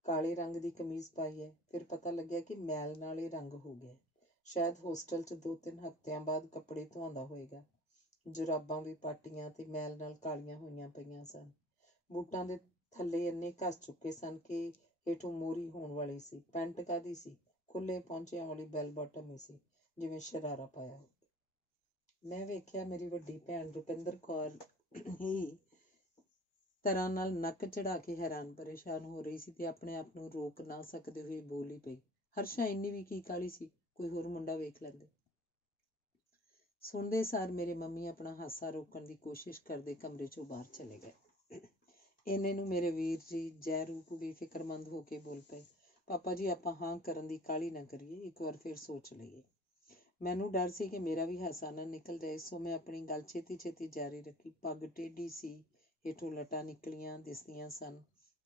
ਕਾਲੇ ਰੰਗ ਦੀ ਕਮੀਜ਼ ਪਾਈ ਹੈ, ਫਿਰ ਪਤਾ ਲੱਗਿਆ ਕਿ ਮੈਲ ਨਾਲ ਇਹ ਰੰਗ ਹੋ ਗਿਆ। ਸ਼ਾਇਦ ਹੋਸਟਲ 'ਚ 2-3 ਹਫ਼ਤਿਆਂ ਬਾਅਦ ਕੱਪੜੇ ਧੁਆਉਂਦਾ ਹੋਏਗਾ। ਜੁਰਾਬਾਂ ਵੀ ਪਾਟੀਆਂ ਤੇ ਮੈਲ ਨਾਲ ਕਾਲੀਆਂ ਹੋਈਆਂ ਪਈਆਂ ਸਨ। ਬੂਟਾਂ ਦੇ ਥੱਲੇ ਇੰਨੇ ਘਸ ਚੁੱਕੇ ਸਨ ਕਿ ਹੇਠੋਂ ਮੋਰੀ ਹੋਣ ਵਾਲੀ ਸੀ। ਪੈਂਟ ਕਾਹਦੀ ਸੀ, ਖੁੱਲ੍ਹੇ ਪਹੁੰਚਿਆਂ ਵਾਲੀ ਬੈਲ ਬਾਟਮ ਹੀ ਸੀ, ਜਿਵੇਂ ਸ਼ਰਾਰਾ ਪਾਇਆ ਹੋਵੇ। ਮੈਂ ਵੇਖਿਆ ਮੇਰੀ ਵੱਡੀ ਭੈਣ ਰੁਪਿੰਦਰ ਕੌਰ ਹੀ ਤਰ੍ਹਾਂ ਨਾਲ ਨੱਕ ਚੜ੍ਹਾ ਕੇ ਹੈਰਾਨ ਪਰੇਸ਼ਾਨ ਹੋ ਰਹੀ ਸੀ ਤੇ ਆਪਣੇ ਆਪ ਨੂੰ ਰੋਕ ਨਾ ਸਕਦੇ ਹੋਏ ਬੋਲ ਹੀ ਪਈ, ਹਰਸ਼ਾ ਇੰਨੀ ਵੀ ਕੀ ਕਾਹਲੀ ਸੀ, ਕੋਈ ਹੋਰ ਮੁੰਡਾ ਵੇਖ ਲੈਂਦੇ। ਸੁਣਦੇ ਸਾਰ ਮੇਰੇ ਮੰਮੀ ਆਪਣਾ ਹਾਸਾ ਰੋਕਣ ਦੀ ਕੋਸ਼ਿਸ਼ ਕਰਦੇ ਕਮਰੇ 'ਚੋਂ ਬਾਹਰ ਚਲੇ ਗਏ। ਇੰਨੇ ਨੂੰ ਮੇਰੇ ਵੀਰ ਜੀ ਜੈ ਰੂਪ ਵੀ ਫਿਕਰਮੰਦ ਹੋ ਕੇ ਬੋਲ ਪਏ, ਪਾਪਾ ਜੀ ਆਪਾਂ ਹਾਂ ਕਰਨ ਦੀ ਕਾਹਲੀ ਨਾ ਕਰੀਏ, ਇੱਕ ਵਾਰ ਫਿਰ ਸੋਚ ਲਈਏ। ਮੈਨੂੰ ਡਰ ਸੀ ਕਿ ਮੇਰਾ ਵੀ ਹਾਸਾ ਨਾ ਨਿਕਲ ਜਾਏ, ਸੋ ਮੈਂ ਆਪਣੀ ਗੱਲ ਛੇਤੀ-ਛੇਤੀ ਜਾਰੀ ਰੱਖੀ। ਪੱਗ ਟੇਢੀ ਸੀ, ਹੇਠੋਂ ਲੱਟਾਂ ਨਿਕਲੀਆਂ ਦਿਸਦੀਆਂ ਸਨ।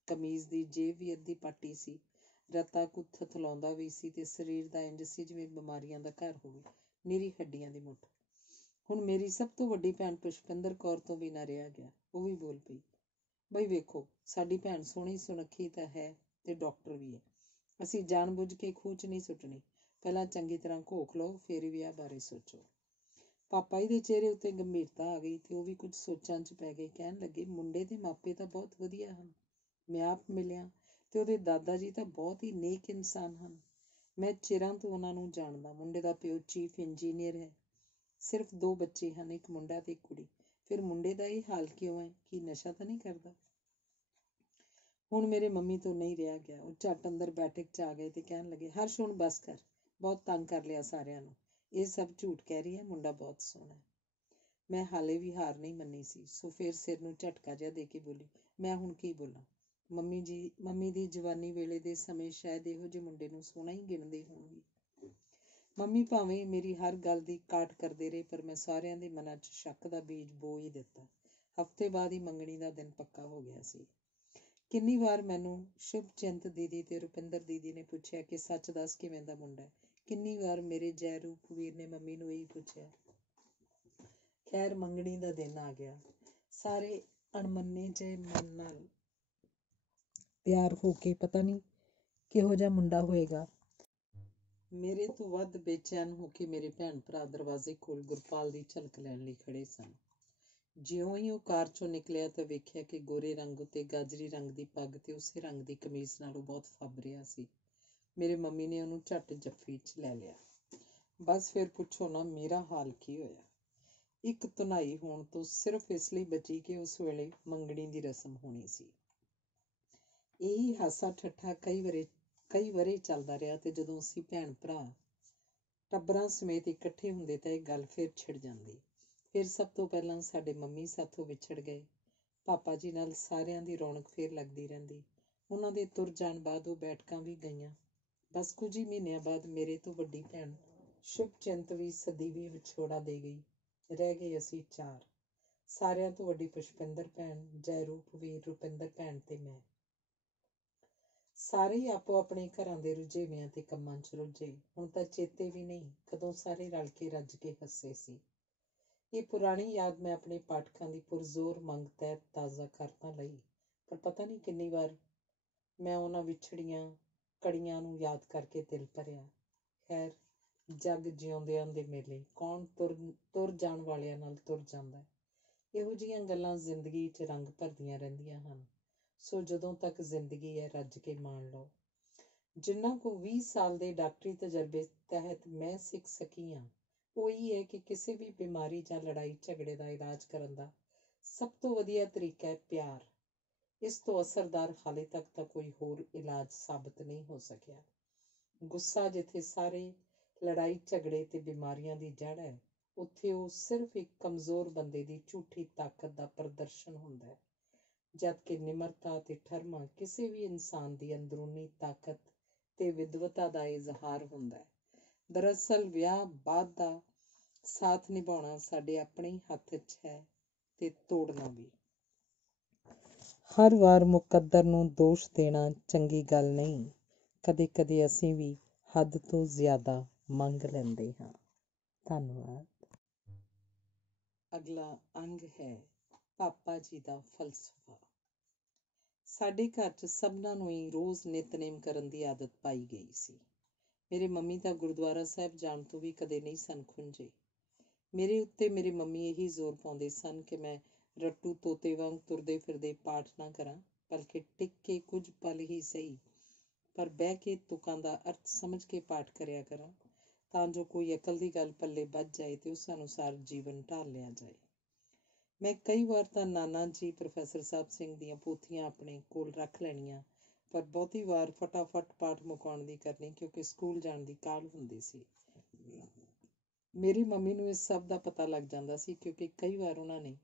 ਕਮੀਜ਼ ਦੀ ਜੇਬ ਵੀ ਅੱਧੀ ਪਾਟੀ ਸੀ। ਰਤਾ ਕੁ ਥਥਲਾਉਂਦਾ ਵੀ ਸੀ ਤੇ ਸਰੀਰ ਦਾ ਇੰਜ ਸੀ ਜਿਵੇਂ ਬਿਮਾਰੀਆਂ ਦਾ ਘਰ ਹੋਵੇ, ਨਿਰੀ ਹੱਡੀਆਂ ਦੀ ਮੁੱਠ। ਹੁਣ ਮੇਰੀ ਸਭ ਤੋਂ ਵੱਡੀ ਭੈਣ ਪੁਸ਼ਪਿੰਦਰ ਕੌਰ ਤੋਂ ਵੀ ਨਾ ਰਿਹਾ ਗਿਆ। ਉਹ ਵੀ ਬੋਲ ਪਈ, ਬਈ ਵੇਖੋ, ਸਾਡੀ ਭੈਣ ਸੋਹਣੀ ਸੁਨੱਖੀ ਤਾਂ ਹੈ ਤੇ ਡਾਕਟਰ ਵੀ ਹੈ। ਅਸੀਂ ਜਾਣ ਬੁੱਝ ਕੇ ਖੂਹ 'ਚ ਨਹੀਂ ਸੁੱਟਣੀ। ਪਹਿਲਾਂ ਚੰਗੀ ਤਰ੍ਹਾਂ ਘੋਖ ਲਓ, ਫਿਰ ਵਿਆਹ ਬਾਰੇ ਸੋਚੋ। ਪਾਪਾ ਜੀ ਦੇ ਚਿਹਰੇ ਉੱਤੇ ਗੰਭੀਰਤਾ ਆ ਗਈ ਤੇ ਉਹ ਵੀ ਕੁਝ ਸੋਚਾਂ 'ਚ ਪੈ ਗਏ। ਕਹਿਣ ਲੱਗੇ, ਮੁੰਡੇ ਦੇ ਮਾਪੇ ਤਾਂ ਬਹੁਤ ਵਧੀਆ ਹਨ। ਮੈਂ ਆਪ ਮਿਲਿਆ ਤੇ ਉਹਦੇ ਦਾਦਾ ਜੀ ਤਾਂ ਬਹੁਤ ਹੀ ਨੇਕ ਇਨਸਾਨ ਹਨ। ਮੈਂ ਚਿਰਾਂ ਤੋਂ ਉਹਨਾਂ ਨੂੰ ਜਾਣਦਾ। ਮੁੰਡੇ ਦਾ ਪਿਓ ਚੀਫ ਇੰਜੀਨੀਅਰ ਹੈ। ਸਿਰਫ 2 ਬੱਚੇ ਹਨ, ਇੱਕ ਮੁੰਡਾ ਤੇ ਇੱਕ ਕੁੜੀ। ਫਿਰ ਮੁੰਡੇ ਦਾ ਇਹ ਹਾਲ ਕਿਉਂ ਹੈ? ਕੀ ਨਸ਼ਾ ਤਾਂ ਨਹੀਂ ਕਰਦਾ? ਹੁਣ ਮੇਰੇ ਮੰਮੀ ਤੋਂ ਨਹੀਂ ਰਿਹਾ ਗਿਆ। ਉਹ ਝੱਟ ਅੰਦਰ ਬੈਠਕ 'ਚ ਆ ਗਏ ਤੇ ਕਹਿਣ ਲੱਗੇ, ਹਰਸ਼ ਹੁਣ ਬਸ ਕਰ, ਬਹੁਤ ਤੰਗ ਕਰ ਲਿਆ ਸਾਰਿਆਂ ਨੂੰ। ਇਹ ਸਭ ਝੂਠ ਕਹਿ ਰਹੀ ਹੈ, ਮੁੰਡਾ ਬਹੁਤ ਸੋਹਣਾ ਹੈ। ਮੈਂ ਹਾਲੇ ਵੀ ਹਾਰ ਨਹੀਂ ਮੰਨੀ ਸੀ, ਸੋ ਫਿਰ ਸਿਰ ਨੂੰ ਝਟਕਾ ਜਿਹਾ ਦੇ ਕੇ ਬੋਲੀ, ਮੈਂ ਹੁਣ ਕੀ ਬੋਲਾਂ? ਮੰਮੀ ਦੀ ਜਵਾਨੀ ਵੇਲੇ ਦੇ ਸਮੇਂ ਸ਼ਾਇਦ ਇਹੋ ਜਿਹੇ ਮੁੰਡੇ ਨੂੰ ਸੋਹਣਾ ਹੀ ਗਿਣਦੇ ਹੋਣਗੇ। ਮੰਮੀ ਭਾਵੇਂ ਮੇਰੀ ਹਰ ਗੱਲ ਦੀ ਕਾਟ ਕਰਦੇ ਰਹੇ, ਪਰ ਮੈਂ ਸਾਰਿਆਂ ਦੇ ਮਨਾਂ 'ਚ ਸ਼ੱਕ ਦਾ ਬੀਜ ਬੋ ਹੀ ਦਿੱਤਾ। ਹਫ਼ਤੇ ਬਾਅਦ ਹੀ ਮੰਗਣੀ ਦਾ ਦਿਨ ਪੱਕਾ ਹੋ ਗਿਆ ਸੀ। ਕਿੰਨੀ ਵਾਰ ਮੈਨੂੰ ਸ਼ੁਭਚਿੰਤ ਦੀਦੀ ਤੇ ਰੁਪਿੰਦਰ ਦੀਦੀ ਨੇ ਪੁੱਛਿਆ ਕਿ ਸੱਚ ਦੱਸ ਕਿਵੇਂ ਦਾ ਮੁੰਡਾ ਹੈ। ਕਿੰਨੀ ਵਾਰ ਮੇਰੇ ਜੈ ਰੂਪ ਵੀਰ ਨੇ ਮੰਮੀ ਨੂੰ ਇਹੀ ਪੁੱਛਿਆ। ਖੈਰ, ਮੰਗਣੀ ਦਾ ਦਿਨ ਆ ਗਿਆ। ਸਾਰੇ ਅਣਮੰਨੇ ਜਿਹੇ ਮਨ ਨਾਲ ਤਿਆਰ ਹੋ ਕੇ, ਪਤਾ ਨਹੀਂ ਕਿਹੋ ਜਿਹਾ ਮੁੰਡਾ ਹੋਏਗਾ। ਮੇਰੇ ਤੋਂ ਵੱਧ ਬੇਚੈਨ ਹੋ ਕੇ ਮੇਰੇ ਭੈਣ ਭਰਾ ਦਰਵਾਜ਼ੇ ਕੋਲ ਗੁਰਪਾਲ ਦੀ ਝਲਕ ਲੈਣ ਲਈ ਖੜੇ ਸਨ। ਜਿਉਂ ਹੀ ਉਹ ਕਾਰ 'ਚੋਂ ਨਿਕਲਿਆ ਤਾਂ ਵੇਖਿਆ ਕਿ ਗੋਰੇ ਰੰਗ ਉੱਤੇ ਗਾਜਰੀ ਰੰਗ ਦੀ ਪੱਗ ਤੇ ਉਸੇ ਰੰਗ ਦੀ ਕਮੀਜ਼ ਨਾਲ ਉਹ ਬਹੁਤ ਫੱਬ ਰਿਹਾ ਸੀ। ਮੇਰੇ ਮੰਮੀ ਨੇ ਉਹਨੂੰ ਝੱਟ ਜੱਫੀ 'ਚ ਲੈ ਲਿਆ। ਬਸ ਫਿਰ ਪੁੱਛੋ ਨਾ ਮੇਰਾ ਹਾਲ ਕੀ ਹੋਇਆ। ਇੱਕ ਧੁਨਾਈ ਹੋਣ ਤੋਂ ਸਿਰਫ ਇਸ ਲਈ ਬਚੀ ਕਿ ਉਸ ਵੇਲੇ ਮੰਗਣੀ ਦੀ ਰਸਮ ਹੋਣੀ ਸੀ। ਇਹੀ ਹਾਸਾ ਠੱਠਾ ਕਈ ਵਰੇ ਚੱਲਦਾ ਰਿਹਾ ਤੇ ਜਦੋਂ ਅਸੀਂ ਭੈਣ ਭਰਾ ਟੱਬਰਾਂ ਸਮੇਤ ਇਕੱਠੇ ਹੁੰਦੇ ਤਾਂ ਇਹ ਗੱਲ ਫਿਰ ਛਿੜ ਜਾਂਦੀ। ਫਿਰ ਸਭ ਤੋਂ ਪਹਿਲਾਂ ਸਾਡੇ ਮੰਮੀ ਸਾਥੋਂ ਵਿਛੜ ਗਏ। ਪਾਪਾ ਜੀ ਨਾਲ ਸਾਰਿਆਂ ਦੀ ਰੌਣਕ ਫਿਰ ਲੱਗਦੀ ਰਹਿੰਦੀ। ਉਹਨਾਂ ਦੇ ਤੁਰ ਜਾਣ ਬਾਅਦ ਉਹ ਬੈਠਕਾਂ ਵੀ ਗਈਆਂ। ਬਸ ਕੁਝ ਹੀ ਮਹੀਨਿਆਂ ਬਾਅਦ ਮੇਰੇ ਤੋਂ ਵੱਡੀ ਭੈਣ ਸ਼ੁਭਚਿੰਤ ਵੀ ਸਦੀਵੀ ਵਿਛੋੜਾ ਦੇ ਗਈ। ਰਹਿ ਗਏ ਅਸੀਂ 4। ਸਾਰਿਆਂ ਤੋਂ ਵੱਡੀ ਪੁਸ਼ਪਿੰਦਰ ਭੈਣ, ਜੈ ਰੂਪ ਵੀਰ, ਰੁਪਿੰਦਰ ਭੈਣ ਤੇ ਮੈਂ। ਸਾਰੇ ਹੀ ਆਪੋ ਆਪਣੇ ਘਰਾਂ ਦੇ ਰੁਝੇਵਿਆਂ ਤੇ ਕੰਮਾਂ 'ਚ ਰੁੱਝੇ। ਹੁਣ ਤਾਂ ਚੇਤੇ ਵੀ ਨਹੀਂ ਕਦੋਂ ਸਾਰੇ ਰਲ ਕੇ ਰੱਜ ਕੇ ਹੱਸੇ ਸੀ। ਇਹ ਪੁਰਾਣੀ ਯਾਦ ਮੈਂ ਆਪਣੇ ਪਾਠਕਾਂ ਦੀ ਪੁਰਜ਼ੋਰ ਮੰਗ ਤਹਿਤ ਤਾਜ਼ਾ ਕਰ ਤਾਂ ਲਈ, ਪਰ ਪਤਾ ਨਹੀਂ ਕਿੰਨੀ ਵਾਰ ਮੈਂ ਉਹਨਾਂ ਵਿਛੜੀਆਂ ਕੜੀਆਂ ਨੂੰ ਯਾਦ ਕਰਕੇ ਦਿਲ ਭਰਿਆ। ਖੈਰ, ਜੱਗ ਜਿਉਂਦਿਆਂ ਦੇ ਮੇਲੇ, ਕੌਣ ਤੁਰ ਜਾਣ ਵਾਲਿਆਂ ਨਾਲ ਤੁਰ ਜਾਂਦਾ। ਇਹੋ ਜਿਹੀਆਂ ਗੱਲਾਂ ਜ਼ਿੰਦਗੀ 'ਚ ਰੰਗ ਭਰਦੀਆਂ ਰਹਿੰਦੀਆਂ ਹਨ। ਸੋ ਜਦੋਂ ਤੱਕ ਜ਼ਿੰਦਗੀ ਹੈ, ਰੱਜ ਕੇ ਮਾਣ ਲਓ। ਜਿੰਨਾ ਕੁ 20 ਸਾਲ ਦੇ ਡਾਕਟਰੀ ਤਜਰਬੇ ਤਹਿਤ ਮੈਂ ਸਿੱਖ ਸਕੀ ਹਾਂ, ਉਹ ਇਹ ਹੈ ਕਿ ਕਿਸੇ ਵੀ ਬਿਮਾਰੀ ਜਾਂ ਲੜਾਈ ਝਗੜੇ ਦਾ ਇਲਾਜ ਕਰਨ ਦਾ ਸਭ ਤੋਂ ਵਧੀਆ ਤਰੀਕਾ ਹੈ ਪਿਆਰ। ਇਸ ਤੋਂ ਅਸਰਦਾਰ ਹਾਲੇ ਤੱਕ ਤਾਂ ਕੋਈ ਹੋਰ ਇਲਾਜ ਸਾਬਤ ਨਹੀਂ ਹੋ ਸਕਿਆ। ਗੁੱਸਾ ਜਿੱਥੇ ਸਾਰੇ ਲੜਾਈ ਝਗੜੇ ਤੇ ਬਿਮਾਰੀਆਂ ਦੀ ਜੜ੍ਹ ਹੈ, ਉੱਥੇ ਉਹ ਸਿਰਫ ਇੱਕ ਕਮਜ਼ੋਰ ਬੰਦੇ ਦੀ ਝੂਠੀ ਤਾਕਤ ਦਾ ਪ੍ਰਦਰਸ਼ਨ ਹੁੰਦਾ ਹੈ, ਜਦਕਿ ਨਿਮਰਤਾ ਤੇ ਠਰਮਾ ਕਿਸੇ ਵੀ ਇਨਸਾਨ ਦੀ ਅੰਦਰੂਨੀ ਤਾਕਤ ਤੇ ਵਿਦਵਤਾ ਦਾ ਇਜ਼ਹਾਰ ਹੁੰਦਾ ਹੈ। ਦਰਅਸਲ ਵਿਆਹ ਬਾਅਦ ਦਾ ਸਾਥ ਨਿਭਾਉਣਾ ਸਾਡੇ ਆਪਣੇ ਹੀ ਹੱਥ 'ਚ ਹੈ ਤੇ ਤੋੜਨਾ ਵੀ। ਹਰ ਵਾਰ ਮੁਕੱਦਰ ਨੂੰ ਦੋਸ਼ ਦੇਣਾ ਚੰਗੀ ਗੱਲ ਨਹੀਂ। ਕਦੇ-ਕਦੇ ਅਸੀਂ ਵੀ ਹੱਦ ਤੋਂ ਜ਼ਿਆਦਾ ਮੰਗ ਲੈਂਦੇ ਹਾਂ। ਧੰਨਵਾਦ। ਅਗਲਾ ਅੰਗ ਹੈ ਪਾਪਾ ਜੀ ਦਾ ਫਲਸਫਾ। ਸਾਡੇ ਘਰ 'ਚ ਸਭਨਾਂ ਨੂੰ ਹੀ ਰੋਜ਼ ਨਿਤਨੇਮ ਕਰਨ ਦੀ ਆਦਤ ਪਾਈ ਗਈ ਸੀ। ਮੇਰੇ ਮੰਮੀ ਤਾਂ ਗੁਰਦੁਆਰਾ ਸਾਹਿਬ ਜਾਣ ਤੋਂ ਵੀ ਕਦੇ ਨਹੀਂ ਸਨ ਖੁੰਝੇ। ਮੇਰੇ ਉੱਤੇ ਮੇਰੇ ਮੰਮੀ ਇਹੀ ਜ਼ੋਰ ਪਾਉਂਦੇ ਸਨ ਕਿ ਮੈਂ ਰੱਟੂ ਤੋਤੇ ਵਾਂਗ ਤੁਰਦੇ ਫਿਰਦੇ ਪਾਠ ਨਾ ਕਰਾਂ, ਬਲਕਿ ਟਿਕ ਕੇ ਕੁਝ ਪਲ ਹੀ ਸਹੀ, ਪਰ ਬਹਿ ਕੇ ਤੁਕਾਂ ਦਾ ਅਰਥ ਸਮਝ ਕੇ ਪਾਠ ਕਰਿਆ ਕਰਾਂ, ਤਾਂ ਜੋ ਕੋਈ ਅਕਲ ਦੀ ਗੱਲ ਪੱਲੇ ਬੱਝ ਜਾਏ ਤੇ ਉਸ ਅਨੁਸਾਰ ਜੀਵਨ ਢਾਲ ਲਿਆ ਜਾਏ। ਮੈਂ ਕਈ ਵਾਰ ਤਾਂ ਨਾਨਾ ਜੀ ਪ੍ਰੋਫੈਸਰ ਸਾਹਿਬ ਸਿੰਘ ਦੀਆਂ ਪੋਥੀਆਂ ਆਪਣੇ ਕੋਲ ਰੱਖ ਲੈਣੀਆਂ, ਪਰ ਬਹੁਤੀ ਵਾਰ ਫਟਾਫਟ ਪਾਠ ਮੁਕਾਉਣ ਦੀ ਕਰਨੀ, ਕਿਉਂਕਿ ਸਕੂਲ ਜਾਣ ਦੀ ਕਾਹਲ ਹੁੰਦੀ ਸੀ। ਮੇਰੀ ਮੰਮੀ ਨੂੰ ਇਸ ਸਭ ਦਾ ਪਤਾ ਲੱਗ ਜਾਂਦਾ ਸੀ, ਕਿਉਂਕਿ ਕਈ ਵਾਰ ਉਹਨਾਂ ਨੇ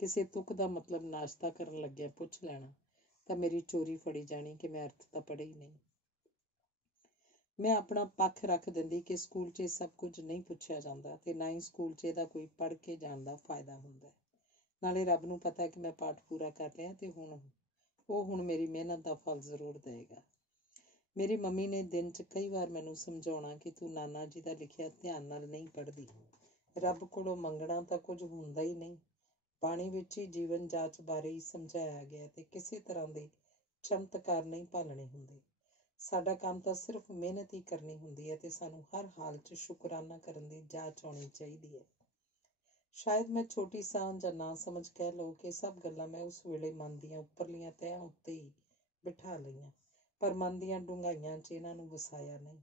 ਕਿਸੇ ਤੁਕ ਦਾ ਮਤਲਬ ਨਾਸ਼ਤਾ ਕਰਨ ਲੱਗਿਆ ਪੁੱਛ ਲੈਣਾ ਤਾਂ ਮੇਰੀ ਚੋਰੀ ਫੜੀ ਜਾਣੀ ਕਿ ਮੈਂ ਅਰਥ ਤਾਂ ਪੜ੍ਹੇ ਹੀ ਨਹੀਂ। ਮੈਂ ਆਪਣਾ ਪੱਖ ਰੱਖ ਦਿੰਦੀ ਕਿ ਸਕੂਲ 'ਚ ਇਹ ਸਭ ਕੁਝ ਨਹੀਂ ਪੁੱਛਿਆ ਜਾਂਦਾ ਤੇ ਨਾ ਹੀ ਸਕੂਲ 'ਚ ਇਹਦਾ ਕੋਈ ਪੜ੍ਹ ਕੇ ਜਾਣ ਦਾ ਫਾਇਦਾ ਹੁੰਦਾ। ਨਾਲੇ ਰੱਬ ਨੂੰ ਪਤਾ ਕਿ ਮੈਂ ਪਾਠ ਪੂਰਾ ਕਰ ਲਿਆ ਤੇ ਹੁਣ ਮੇਰੀ ਮਿਹਨਤ ਦਾ ਫਲ ਜ਼ਰੂਰ ਦੇਵੇਗਾ। ਮੇਰੀ ਮੰਮੀ ਨੇ ਦਿਨ 'ਚ ਕਈ ਵਾਰ ਮੈਨੂੰ ਸਮਝਾਉਣਾ ਕਿ ਤੂੰ ਨਾਨਾ ਜੀ ਦਾ ਲਿਖਿਆ ਧਿਆਨ ਨਾਲ ਨਹੀਂ ਪੜ੍ਹਦੀ। ਰੱਬ ਕੋਲੋਂ ਮੰਗਣਾ ਤਾਂ ਕੁਝ ਹੁੰਦਾ ਹੀ ਨਹੀਂ। ਬਾਣੀ ਵਿੱਚ ਹੀ ਜੀਵਨ ਜਾਚ ਬਾਰੇ ਹੀ ਸਮਝਾਇਆ ਗਿਆ ਤੇ ਕਿਸੇ ਤਰ੍ਹਾਂ ਦੇ ਚਮਤਕਾਰ ਨਹੀਂ ਭਾਲਣੇ ਹੁੰਦੇ। ਸਾਡਾ ਕੰਮ ਤਾਂ ਸਿਰਫ ਮਿਹਨਤ ਹੀ ਕਰਨੀ ਹੁੰਦੀ ਹੈ ਤੇ ਸਾਨੂੰ ਹਰ ਹਾਲ 'ਚ ਸ਼ੁਕਰਾਨਾ ਕਰਨ ਦੀ ਜਾਚ ਆਉਣੀ ਚਾਹੀਦੀ ਹੈ। ਸ਼ਾਇਦ ਮੈਂ ਛੋਟੀ ਸਾਂ ਜਾਂ ਨਾ ਸਮਝ ਕਹਿ ਲਓ ਕਿ ਸਭ ਗੱਲਾਂ ਮੈਂ ਉਸ ਵੇਲੇ ਮਨ ਦੀਆਂ ਉੱਪਰਲੀਆਂ ਤਹਿਆਂ ਉੱਤੇ ਹੀ ਬਿਠਾ ਲਈਆਂ, ਪਰ ਮਨ ਦੀਆਂ ਡੂੰਘਾਈਆਂ 'ਚ ਇਹਨਾਂ ਨੂੰ ਵਸਾਇਆ ਨਹੀਂ।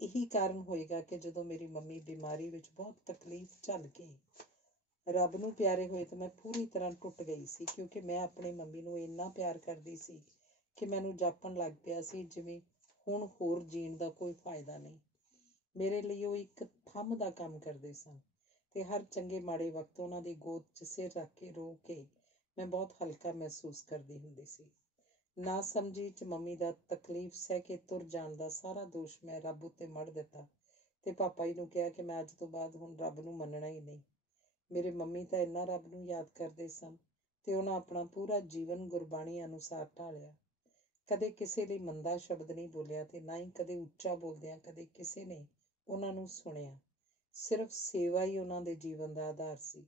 ਇਹੀ ਕਾਰਨ ਹੋਏਗਾ ਕਿ ਜਦੋਂ ਮੇਰੀ ਮੰਮੀ ਬਿਮਾਰੀ ਵਿੱਚ ਬਹੁਤ ਤਕਲੀਫ ਝੱਲ ਕੇ ਰੱਬ ਨੂੰ ਪਿਆਰੇ ਹੋਏ ਤਾਂ ਮੈਂ ਪੂਰੀ ਤਰ੍ਹਾਂ ਟੁੱਟ ਗਈ ਸੀ, ਕਿਉਂਕਿ ਮੈਂ ਆਪਣੀ ਮੰਮੀ ਨੂੰ ਇੰਨਾ ਪਿਆਰ ਕਰਦੀ ਸੀ ਕਿ ਮੈਨੂੰ ਜਾਪਣ ਲੱਗ ਪਿਆ ਸੀ ਜਿਵੇਂ ਹੁਣ ਹੋਰ ਜੀਣ ਦਾ ਕੋਈ ਫਾਇਦਾ ਨਹੀਂ। ਮੇਰੇ ਲਈ ਉਹ ਇੱਕ ਥੰਮ ਦਾ ਕੰਮ ਕਰਦੇ ਸਨ ਤੇ ਹਰ ਚੰਗੇ ਮਾੜੇ ਵਕਤ ਉਹਨਾਂ ਦੀ ਗੋਦ 'ਚ ਸਿਰ ਰੱਖ ਕੇ ਰੋ ਕੇ ਮੈਂ ਬਹੁਤ ਹਲਕਾ ਮਹਿਸੂਸ ਕਰਦੀ ਹੁੰਦੀ ਸੀ। ਨਾ ਸਮਝੀ 'ਚ ਮੰਮੀ ਦਾ ਤਕਲੀਫ ਸਹਿ ਕੇ ਤੁਰ ਜਾਣ ਦਾ ਸਾਰਾ ਦੋਸ਼ ਮੈਂ ਰੱਬ ਉੱਤੇ ਮੜ ਦਿੱਤਾ ਤੇ ਪਾਪਾ ਜੀ ਨੂੰ ਕਿਹਾ ਕਿ ਮੈਂ ਅੱਜ ਤੋਂ ਬਾਅਦ ਹੁਣ ਰੱਬ ਨੂੰ ਮੰਨਣਾ ਹੀ ਨਹੀਂ। ਮੇਰੇ ਮੰਮੀ ਤਾਂ ਇੰਨਾ ਰੱਬ ਨੂੰ ਯਾਦ ਕਰਦੇ ਸਨ ਤੇ ਉਹਨਾਂ ਆਪਣਾ ਪੂਰਾ ਜੀਵਨ ਗੁਰਬਾਣੀ ਅਨੁਸਾਰ ਢਾਲਿਆ। ਕਦੇ ਕਿਸੇ ਲਈ ਮੰਦਾ ਸ਼ਬਦ ਨਹੀਂ ਬੋਲਿਆ ਤੇ ਨਾ ਹੀ ਕਦੇ ਉੱਚਾ ਬੋਲਦਿਆਂ ਕਦੇ ਕਿਸੇ ਨੇ ਉਹਨਾਂ ਨੂੰ ਸੁਣਿਆ। ਸਿਰਫ ਸੇਵਾ ਹੀ ਉਹਨਾਂ ਦੇ ਜੀਵਨ ਦਾ ਆਧਾਰ ਸੀ।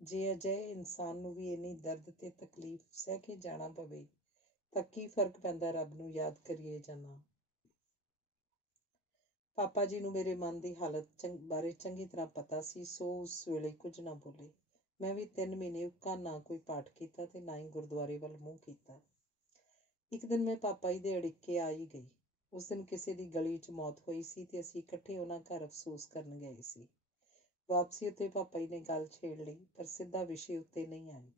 ਜੇ ਅਜਿਹੇ ਇਨਸਾਨ ਨੂੰ ਵੀ ਇੰਨੀ ਦਰਦ ਤੇ ਤਕਲੀਫ ਸਹਿ ਕੇ ਜਾਣਾ ਪਵੇ ਤਾਂ ਕੀ ਫਰਕ ਪੈਂਦਾ ਰੱਬ ਨੂੰ ਯਾਦ ਕਰੀਏ ਜਾਂ ਨਾ। ਪਾਪਾ ਜੀ ਨੂੰ ਮੇਰੇ ਮਨ ਦੀ ਹਾਲਤ ਬਾਰੇ ਚੰਗੀ ਤਰ੍ਹਾਂ ਪਤਾ ਸੀ, ਸੋ ਉਸ ਵੇਲੇ ਕੁਝ ਨਾ ਬੋਲੇ। ਮੈਂ ਵੀ 3 ਮਹੀਨੇ ਉੱਕਾ ਨਾ ਕੋਈ ਪਾਠ ਕੀਤਾ ਤੇ ਨਾ ਹੀ ਗੁਰਦੁਆਰੇ ਵੱਲ ਮੂੰਹ ਕੀਤਾ। ਇੱਕ ਦਿਨ ਮੈਂ ਪਾਪਾ ਜੀ ਦੇ ਅੜਿੱਕੇ ਆ ਹੀ ਗਈ। ਉਸ ਦਿਨ ਕਿਸੇ ਦੀ ਗਲੀ 'ਚ ਮੌਤ ਹੋਈ ਸੀ ਤੇ ਅਸੀਂ ਇਕੱਠੇ ਉਹਨਾਂ ਘਰ ਅਫਸੋਸ ਕਰਨ ਗਏ ਸੀ। ਵਾਪਸੀ ਉੱਤੇ ਪਾਪਾ ਜੀ ਨੇ ਗੱਲ ਛੇੜ ਲਈ, ਪਰ ਸਿੱਧਾ ਵਿਸ਼ੇ ਉੱਤੇ ਨਹੀਂ ਆਏ,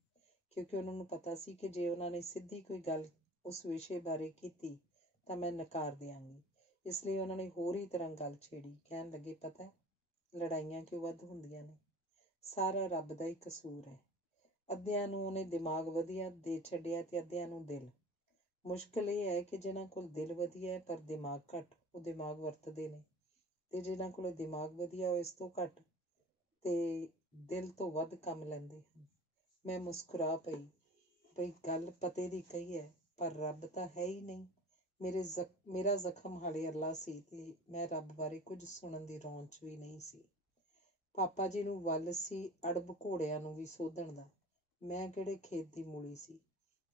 ਕਿਉਂਕਿ ਉਹਨਾਂ ਨੂੰ ਪਤਾ ਸੀ ਕਿ ਜੇ ਉਹਨਾਂ ਨੇ ਸਿੱਧੀ ਕੋਈ ਗੱਲ ਉਸ ਵਿਸ਼ੇ ਬਾਰੇ ਕੀਤੀ ਤਾਂ ਮੈਂ ਨਕਾਰ ਦਿਆਂਗੀ। ਇਸ ਲਈ ਉਹਨਾਂ ਨੇ ਹੋਰ ਹੀ ਤਰ੍ਹਾਂ ਗੱਲ ਛੇੜੀ। ਕਹਿਣ ਲੱਗੇ, ਪਤਾ ਲੜਾਈਆਂ ਕਿਉਂ ਵੱਧ ਹੁੰਦੀਆਂ ਨੇ? ਸਾਰਾ ਰੱਬ ਦਾ ਹੀ ਕਸੂਰ ਹੈ। ਅੱਧਿਆਂ ਨੂੰ ਉਹਨੇ ਦਿਮਾਗ ਵਧੀਆ ਦੇ ਛੱਡਿਆ ਤੇ ਅੱਧਿਆਂ ਨੂੰ ਦਿਲ। ਮੁਸ਼ਕਿਲ ਇਹ ਹੈ ਕਿ ਜਿਨ੍ਹਾਂ ਕੋਲ ਦਿਲ ਵਧੀਆ ਹੈ ਪਰ ਦਿਮਾਗ ਘੱਟ, ਉਹ ਦਿਮਾਗ ਵਰਤਦੇ ਨੇ, ਤੇ ਜਿਨ੍ਹਾਂ ਕੋਲ ਦਿਮਾਗ ਵਧੀਆ ਉਹ ਇਸ ਤੋਂ ਘੱਟ ਤੇ ਦਿਲ ਤੋਂ ਵੱਧ ਕੰਮ ਲੈਂਦੇ ਹਨ। ਮੈਂ ਮੁਸਕਰਾ ਪਈ। ਬਈ ਗੱਲ ਪਤੇ ਦੀ ਕਹੀ ਹੈ, ਪਰ ਰੱਬ ਤਾਂ ਹੈ ਹੀ ਨਹੀਂ। ਮੇਰਾ ਜ਼ਖਮ ਹਾਲੇ ਅੱਲਾ ਸੀ ਤੇ ਮੈਂ ਰੱਬ ਬਾਰੇ ਕੁਝ ਸੁਣਨ ਦੀ ਰੌਂਅ 'ਚ ਵੀ ਨਹੀਂ ਸੀ। ਪਾਪਾ ਜੀ ਨੂੰ ਵੱਲ ਸੀ ਅੜਬ ਘੋੜਿਆਂ ਨੂੰ ਵੀ ਸੋਧਣ ਦਾ। ਮੈਂ ਕਿਹੜੇ ਖੇਤ ਦੀ ਮੂਲੀ ਸੀ।